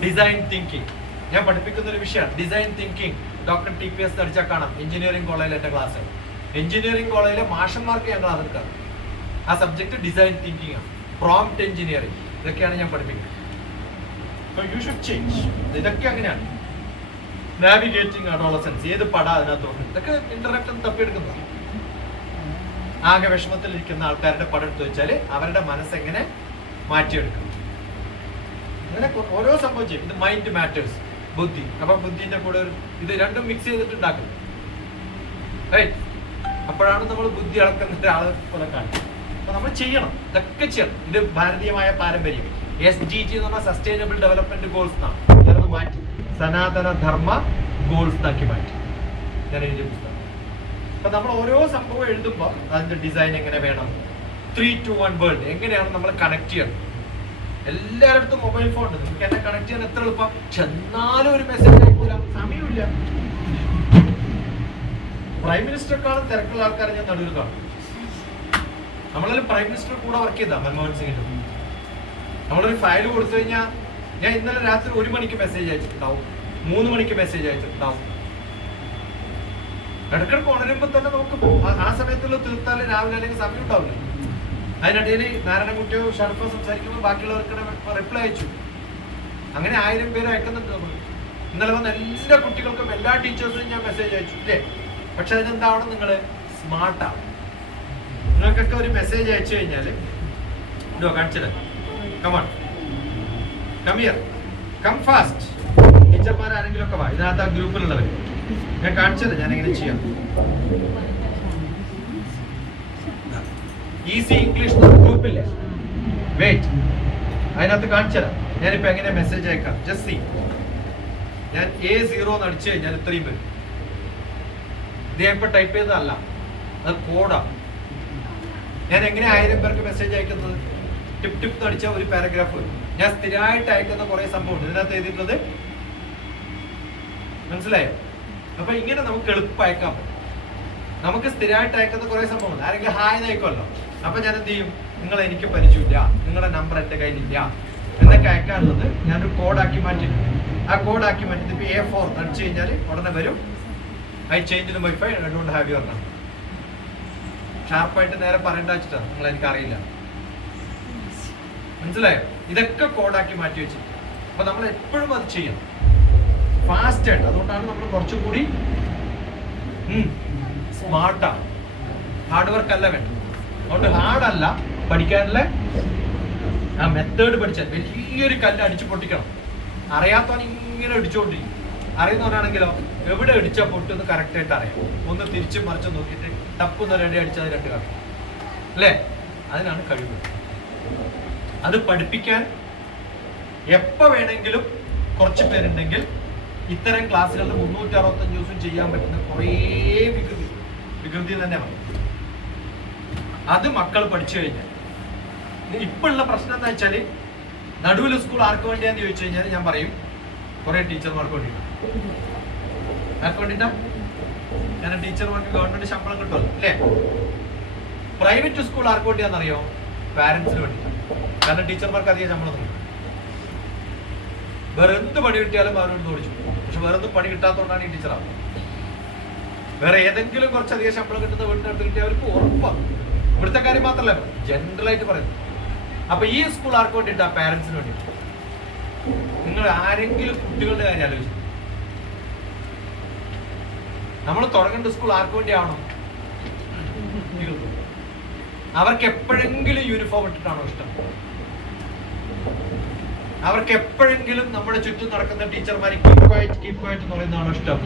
Design thinking. ഞാൻ പഠിപ്പിക്കുന്ന ഒരു വിഷയമാണ് ഡിസൈൻ തിങ്കിങ്. ഡോക്ടർ TPS അടിച്ചാൽ കാണാം. എഞ്ചിനീയറിംഗ് കോളേജിൽ എന്റെ ക്ലാസ്. എഞ്ചിനീയറിംഗ് കോളേജിലെ മാഷന്മാർക്ക് ഞാൻ ക്ലാസ് എടുക്കാം. ആ സബ്ജക്ട് ഡിസൈൻ തിങ്കിങ് ആണ്. Prompt engineering. ഇതൊക്കെയാണ് ഞാൻ പഠിപ്പിക്കുന്നത്. You should change. ഇതൊക്കെ അങ്ങനെയാണ്. Navigating adolescence. ഏത് പടം അതിനകത്തോണ്ട് ഇതൊക്കെ ഇന്റർനെറ്റ് തപ്പിയെടുക്കുന്നതാണ്. ആകെ വിഷമത്തിലിരിക്കുന്ന ആൾക്കാരുടെ പടം എടുത്തു വെച്ചാല് അവരുടെ മനസ്സെങ്ങനെ മാറ്റിയെടുക്കും. അങ്ങനെ ഓരോ സംഭവം ചെയ്യും. ഇത് മൈൻഡ് മാറ്റേഴ്സ്, ബുദ്ധി. അപ്പൊ ബുദ്ധിന്റെ കൂടെ ഇത് രണ്ടും മിക്സ് ചെയ്തിട്ട് ഉണ്ടാക്കും. റൈറ്റ്? അപ്പോഴാണ് നമ്മൾ ബുദ്ധി അളക്കുന്ന ഒരാളെ പോലെ കാണിക്കുന്നത്. അപ്പൊ നമ്മൾ ചെയ്യണം, ഇതൊക്കെ ചെയ്യണം. ഇത് ഭാരതീയമായ പാരമ്പര്യം. SDG എന്ന് പറഞ്ഞാൽ സസ്റ്റൈനബിൾ ഡെവലപ്മെന്റ് ഗോൾസ് എന്നാണ്. ഞാനത് മാറ്റി സനാതന ധർമ്മ ഗോൾസ് എന്നാക്കി മാറ്റി ഞാൻ എഴുതിയ പുസ്തകം. അപ്പൊ നമ്മൾ ഓരോ സംഭവം എഴുതുമ്പോൾ അതിന്റെ ഡിസൈൻ എങ്ങനെ വേണം, 3-2-1 വേൾഡ് എങ്ങനെയാണ് നമ്മൾ കണക്ട് ചെയ്യണം. എല്ലായിടത്തും മൊബൈൽ ഫോൺ ഉണ്ട്. നിങ്ങൾക്ക് എന്നെ കണക്ട് ചെയ്യാൻ എത്ര എളുപ്പം. ചെന്നാലും ഒരു മെസ്സേജ് അയക്കൂല, സമയമില്ല. പ്രൈം മിനിസ്റ്റർക്കാളും തിരക്കുള്ള ആൾക്കാരെ ഞാൻ നടുവിൽ കാണും. നമ്മളെല്ലാം പ്രൈം മിനിസ്റ്റർ കൂടെ വർക്ക് ചെയ്താ മൻമോഹൻ സിംഗിന്റെ. നമ്മളൊരു ഫയൽ കൊടുത്തു കഴിഞ്ഞാൽ ഞാൻ ഇന്നലെ രാത്രി 1 മണിക്ക് മെസ്സേജ് അയച്ചിട്ടുണ്ടാവും. 3 മണിക്ക് മെസ്സേജ് അയച്ചിട്ടുണ്ടാവും. ഇടക്കിടക്ക് ഉണരുമ്പോൾ തന്നെ നമുക്ക് ആ സമയത്തുള്ള തീർത്താൽ രാവിലെ അല്ലെങ്കിൽ സമയം ഉണ്ടാവില്ല. അതിനിടയിൽ നാരായണൻകുട്ടിയോ ഷർഫോ സംസാരിക്കുമ്പോൾ ബാക്കിയുള്ളവർക്ക് റിപ്ലൈ അയച്ചു. അങ്ങനെ 1000 പേര് അയക്കുന്നുണ്ട് നമ്മൾ. ഇന്നലെ വന്ന എല്ലാ കുട്ടികൾക്കും എല്ലാ ടീച്ചേഴ്സിനും ഞാൻ മെസ്സേജ് അയച്ചു ഇല്ലേ. പക്ഷെ അതിനെന്താവണം, നിങ്ങൾ സ്മാർട്ടാവും. നിങ്ങൾക്കൊക്കെ ഒരു മെസ്സേജ് അയച്ചു കഴിഞ്ഞാൽ കാണിച്ചത് come on come here come fast. ടീച്ചർമാർ ആരെങ്കിലും ഒക്കെ വാ, ഇതിനകത്ത് ആ ഗ്രൂപ്പിലുള്ളവർ ഞാൻ കാണിച്ചത് ഞാൻ എങ്ങനെ ചെയ്യാം. ഈസി ഇംഗ്ലീഷ് ഗ്രൂപ്പില്ലേ, വെയിറ്റ്, അതിനകത്ത് കാണിച്ചത് ഞാനിപ്പോ എങ്ങനെ മെസ്സേജ് അയക്കാം. ജസ്റ്റ് സീ, ഞാൻ A0 എന്ന് അടിച്ചു കഴിഞ്ഞാൽ ഇത്രയും വരും. ഇത് ഞാൻ ഇപ്പൊ ടൈപ്പ് ചെയ്തതല്ല, അത് കോഡാണ്. ഞാൻ എങ്ങനെ 1000 പേർക്ക് മെസ്സേജ് അയക്കുന്നത്? ടിപ്പ് ടിപ്പ് അടിച്ച ഒരു പാരഗ്രാഫ് വരും. ഞാൻ സ്ഥിരമായിട്ട് അയക്കുന്ന കുറെ സംഭവമുണ്ട് ഇതിനകത്ത് എഴുതിയിട്ടുള്ളത്, മനസ്സിലായോ? അപ്പൊ ഇങ്ങനെ നമുക്ക് എളുപ്പം അയക്കാൻ പറ്റും. നമുക്ക് സ്ഥിരമായിട്ട് അയക്കുന്ന കുറെ സംഭവമുണ്ട്. ആരെങ്കിലും ഹായ് അയക്കുമല്ലോ, അപ്പൊ ഞാൻ എന്ത് ചെയ്യും, നിങ്ങൾ എനിക്ക് പരിചയമില്ല, നിങ്ങളുടെ നമ്പർ എന്റെ കയ്യിലില്ല എന്നൊക്കെ അയക്കാനുള്ളത് ഞാനൊരു കോഡാക്കി മാറ്റിയിട്ടുണ്ട്. ആ കോഡാക്കി മാറ്റി ഇപ്പൊ A4 അടിച്ചു കഴിഞ്ഞാൽ ഉടനെ വരും, I change wifi I don't have your number. ഷാർപ്പായിട്ട് നേരെ പറയേണ്ട വെച്ചിട്ടാണ്, നിങ്ങൾ എനിക്കറിയില്ല. മനസ്സിലായോ? ഇതൊക്കെ കോഡാക്കി മാറ്റി വെച്ചിട്ട് അപ്പൊ നമ്മൾ എപ്പോഴും അത് ചെയ്യണം ഫാസ്റ്റ് ആയിട്ട്. അതുകൊണ്ടാണ് നമ്മൾ കുറച്ചുകൂടി സ്മാർട്ടാണ്. ഹാർഡ് വർക്ക് അല്ല വേണ്ടത്. അതുകൊണ്ട് ഹാർഡല്ല, പഠിക്കാനുള്ള ആ മെത്തേഡ് പഠിച്ചാൽ വലിയൊരു കല്ല് അടിച്ചു പൊട്ടിക്കണം. അറിയാത്തവൻ ഇങ്ങനെ അടിച്ചുകൊണ്ടിരിക്കും. അറിയുന്നവനാണെങ്കിലോ എവിടെ അടിച്ചാൽ പൊട്ടുമെന്ന് കറക്റ്റായിട്ട് അറിയാം. ഒന്ന് തിരിച്ചും മറിച്ചും നോക്കിയിട്ട് ടപ്പൊന്ന് റെഡി അടിച്ചാൽ 2 കളി അല്ലേ? അതിനാണ് കഴിവ്. അത് പഠിപ്പിക്കാൻ എപ്പോൾ വേണമെങ്കിലും കുറച്ച് പേരുണ്ടെങ്കിൽ ഇത്തരം ക്ലാസ്സുകളിൽ 365 ദിവസം ചെയ്യാൻ പറ്റുന്ന കുറേ വികൃതി തന്നെ മതി. അത് മക്കൾ പഠിച്ചു കഴിഞ്ഞാൽ. ഇപ്പൊ ഉള്ള പ്രശ്നം എന്താ വെച്ചാല്, നടുവിൽ സ്കൂൾ ആർക്ക് വേണ്ടിയാന്ന് ചോദിച്ചു കഴിഞ്ഞാൽ ഞാൻ പറയും കുറെ ടീച്ചർമാർക്ക് വേണ്ടിയിട്ടാണ്. ആർക്ക് വേണ്ടിയിട്ടാ? കാരണം ടീച്ചർമാർക്ക് ഗവൺമെന്റ് ശമ്പളം കിട്ടുമല്ലോ അല്ലേ? പ്രൈവറ്റ് സ്കൂൾ ആർക്ക് വേണ്ടിയാണെന്നറിയോ? പാരന്റ്സിന് വേണ്ടിയിട്ടാണ്. കാരണം ടീച്ചർമാർക്ക് അധികം ശമ്പളം കിട്ടും. വേറെ എന്ത് പണി കിട്ടിയാലും അവരോട് ഓടിച്ചു. പക്ഷെ വേറെ ഒന്നും പണി കിട്ടാത്തതുകൊണ്ടാണ് ഈ ടീച്ചറാവുന്നത്. വേറെ ഏതെങ്കിലും കുറച്ചധികം ശമ്പളം കിട്ടുന്ന വീട്ടിനടുത്ത് കിട്ടിയ അവർക്ക് ഉറപ്പാണ്. ഇവിടുത്തെ കാര്യം മാത്രമല്ല, ജനറൽ ആയിട്ട് പറയുന്നത്. അപ്പൊ ഈ സ്കൂൾ ആർക്ക് വേണ്ടിയിട്ടാ? പാരന്റ്സിന് വേണ്ടിയിട്ട്. നിങ്ങൾ ആരെങ്കിലും കുട്ടികളുടെ കാര്യം ആലോചിച്ചു, നമ്മൾ തുടങ്ങേണ്ട സ്കൂൾ ആർക്ക് വേണ്ടിയാവണം? അവർക്ക് എപ്പോഴെങ്കിലും യൂണിഫോം ഇട്ടിട്ടാണോ ഇഷ്ടം? അവർക്ക് എപ്പോഴെങ്കിലും നമ്മുടെ ചുറ്റും നടക്കുന്ന ടീച്ചർമാരെ കീപ് ക്വയറ്റ് എന്ന് പറയുന്നതാണോ ഇഷ്ടം?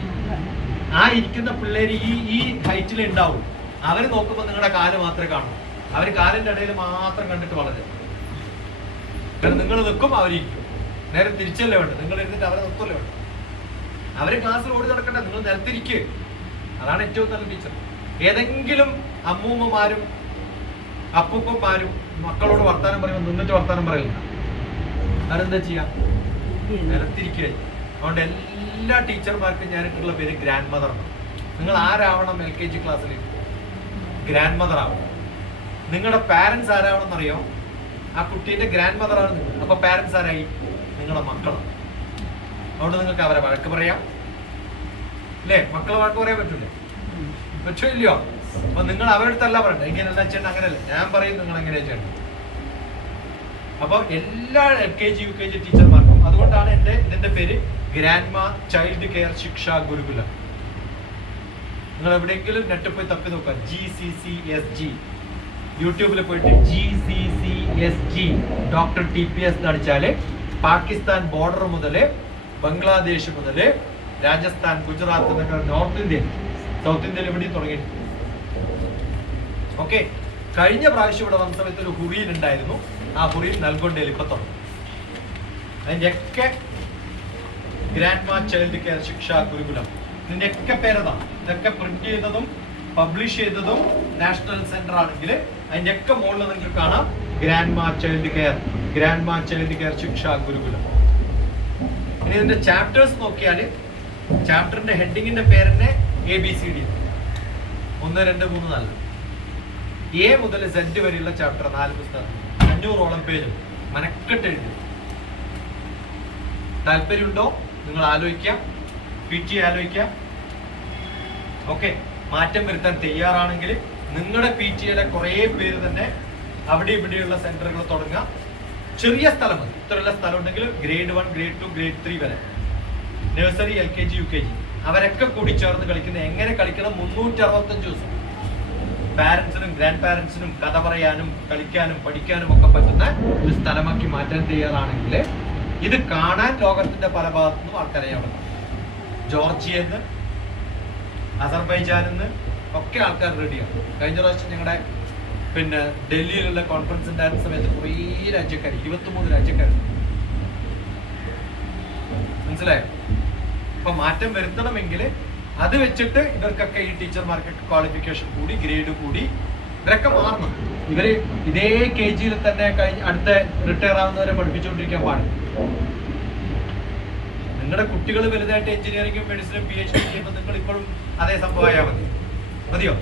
ആ ഇരിക്കുന്ന പിള്ളേര് ഈ ഹൈറ്റിൽ ഉണ്ടാവും. അവര് നോക്കുമ്പോൾ നിങ്ങളുടെ കാല് മാത്രമേ കാണൂ. അവര് കാലിന്റെ ഇടയിൽ മാത്രം കണ്ടിട്ട് വളരെ. കാരണം നിങ്ങൾ നിൽക്കും, അവരിക്കും. നേരെ തിരിച്ചല്ലേ വേണ്ട, നിങ്ങൾ ഇരുന്നിട്ട് അവരെ നിർത്തല്ലേ വേണ്ട. അവര് ക്ലാസ്സിൽ ഓടി നടക്കട്ടെ, നിങ്ങൾ നിലത്തിരിക്കുക. അതാണ് ഏറ്റവും നല്ല ടീച്ചർ. ഏതെങ്കിലും അമ്മൂമ്മമാരും അപ്പൂപ്പന്മാരും മക്കളോട് വർത്താനം പറയുമ്പോൾ നിന്നിട്ട് വർത്താനം പറയില്ല. അതെന്താ ചെയ്യാ? നിലത്തിരിക്കുക. അതുകൊണ്ട് എല്ലാ ടീച്ചർമാർക്കും ഞാനിട്ടുള്ള പേര് ഗ്രാൻഡ് മദർ. നിങ്ങൾ ആരാവണം? LKG ക്ലാസ്സിൽ ഗ്രാൻഡ് മദർ ആവണം. നിങ്ങളുടെ പാരന്റ്സ് ആരാവണം എന്നറിയോ? ആ കുട്ടീന്റെ ഗ്രാൻഡ് മദർ ആണ് നിങ്ങൾ. അപ്പൊ പാരന്റ്സ് ആരായി? നിങ്ങളുടെ മക്കളാണ്. അതുകൊണ്ട് നിങ്ങൾക്ക് അവരെ വഴക്ക് പറയാം അല്ലേ? മക്കളെ വഴക്ക് പറയാൻ പറ്റൂലേ? പറ്റില്ലയോ? അപ്പൊ നിങ്ങൾ അവരുടെ അടുത്തല്ല പറയണ്ട എങ്ങനെയല്ല ചെയ്യണ്ട, അങ്ങനെയല്ല ഞാൻ പറയും, നിങ്ങൾ എങ്ങനെയാ ചെയ്യണം. അപ്പൊ എല്ലാ LKG UKG ടീച്ചർമാർക്കും അതുകൊണ്ടാണ് ഇതിന്റെ പേര് ഗ്രാൻഡ് മാ ചൈൽഡ് കെയർ ശിക്ഷാ ഗുരുകുലം. നിങ്ങൾ എവിടെയെങ്കിലും നെറ്റ് പോയി തപ്പി നോക്കുക, GCCSG. യൂട്യൂബിൽ പോയിട്ട് GCCSG ഡോക്ടർ TPS അടിച്ചാല് പാകിസ്ഥാൻ ബോർഡർ മുതല് ബംഗ്ലാദേശ് മുതല് രാജസ്ഥാൻ, ഗുജറാത്ത് എന്നൊക്കെ നോർത്ത് ഇന്ത്യൻ, സൗത്ത് ഇന്ത്യയിൽ എവിടെയും തുടങ്ങിയിട്ടുണ്ട്. ഓക്കെ, കഴിഞ്ഞ പ്രാവശ്യം ഇവിടെ വന്ന സമയത്ത് ഒരു ഹുറിയിൽ ഉണ്ടായിരുന്നു. ആ ഹുറിയിൽ നൽകൊണ്ടയിൽ ഇപ്പൊ തുടങ്ങും. അതിന്റെയൊക്കെ ഗ്രാൻഡ് മാ ചൈൽഡ് കെയർ ശിക്ഷാ ഗുരുകുലം, ഇതിന്റെയൊക്കെ പേരതാണ്. ഇതൊക്കെ പ്രിന്റ് ചെയ്തതും പബ്ലിഷ് ചെയ്തതും നാഷണൽ സെന്റർ ആണെങ്കിൽ അതിന്റെയൊക്കെ മുകളിൽ നിങ്ങൾക്ക് കാണാം ഗ്രാൻഡ് മാ ചൈൽഡ് കെയർ ശിക്ഷാ ഗുരുകുലം. ഇനി ഇതിന്റെ ചാപ്റ്റേഴ്സ് നോക്കിയാൽ ചാപ്റ്ററിന്റെ ഹെഡിങ്ങിന്റെ പേരെന്നെ ABCD 1, 2, 3, 4. A മുതൽ Z വരെയുള്ള ചാപ്റ്റർ 4 പുസ്തകം, 500ഓളം പേജും മനക്കെട്ട് എഴുതി. താല്പര്യമുണ്ടോ? നിങ്ങൾ ആലോചിക്കുക, PT ആലോചിക്കുക. ഓക്കെ, മാറ്റം വരുത്താൻ തയ്യാറാണെങ്കിൽ നിങ്ങളുടെ PTയിലെ കുറേ പേര് തന്നെ അവിടെ ഇവിടെയുള്ള സെന്ററുകൾ തുടങ്ങുക. ചെറിയ സ്ഥലം മതി, ഇത്രയുള്ള സ്ഥലം ഉണ്ടെങ്കിൽ ഗ്രേഡ് 1, ഗ്രേഡ് 2, ഗ്രേഡ് 3 വരെ, നഴ്സറി, LKG, UKG അവരൊക്കെ കൂടി ചേർന്ന് കളിക്കുന്ന എങ്ങനെ കളിക്കണം 365 ദിവസം. പാരന്റ്സിനും ഗ്രാൻഡ് പാരന്റ്സിനും കഥ പറയാനും കളിക്കാനും പഠിക്കാനും ഒക്കെ പറ്റുന്ന ഒരു സ്ഥലമാക്കി മാറ്റാൻ തയ്യാറാണെങ്കിൽ ഇത് കാണാൻ ലോകത്തിന്റെ പല ഭാഗത്തു നിന്നും ആൾക്കാരെ അവിടെ, ജോർജിയന്ന്, അസർബൈജാനിന്ന് ഒക്കെ ആൾക്കാർ റെഡിയാണ്. കഴിഞ്ഞ പ്രാവശ്യം ഞങ്ങളുടെ ഡൽഹിയിലുള്ള കോൺഫറൻസ് ഉണ്ടായിരുന്ന സമയത്ത് കുറേ രാജ്യക്കാർ, 23 രാജ്യക്കാർ. മനസ്സിലായോ? അപ്പൊ മാറ്റം വരുത്തണമെങ്കിൽ അത് വെച്ചിട്ട് ഇവർക്കൊക്കെ ഈ ടീച്ചർമാർക്കൊക്കെ ക്വാളിഫിക്കേഷൻ കൂടി, ഗ്രേഡ് കൂടി, ഇവരൊക്കെ മാറണം. ഇവര് ഇതേ KGയിൽ തന്നെ അടുത്ത റിട്ടയർ ആവുന്നവരെ പഠിപ്പിച്ചുകൊണ്ടിരിക്കാൻ പാടില്ല. നിങ്ങളുടെ കുട്ടികൾ വലുതായിട്ട് എഞ്ചിനീയറിംഗും മെഡിസിനും PhD ചെയ്യുമ്പോൾ നിങ്ങൾ ഇപ്പോഴും അതേ സംഭവമായാൽ മതിയോ?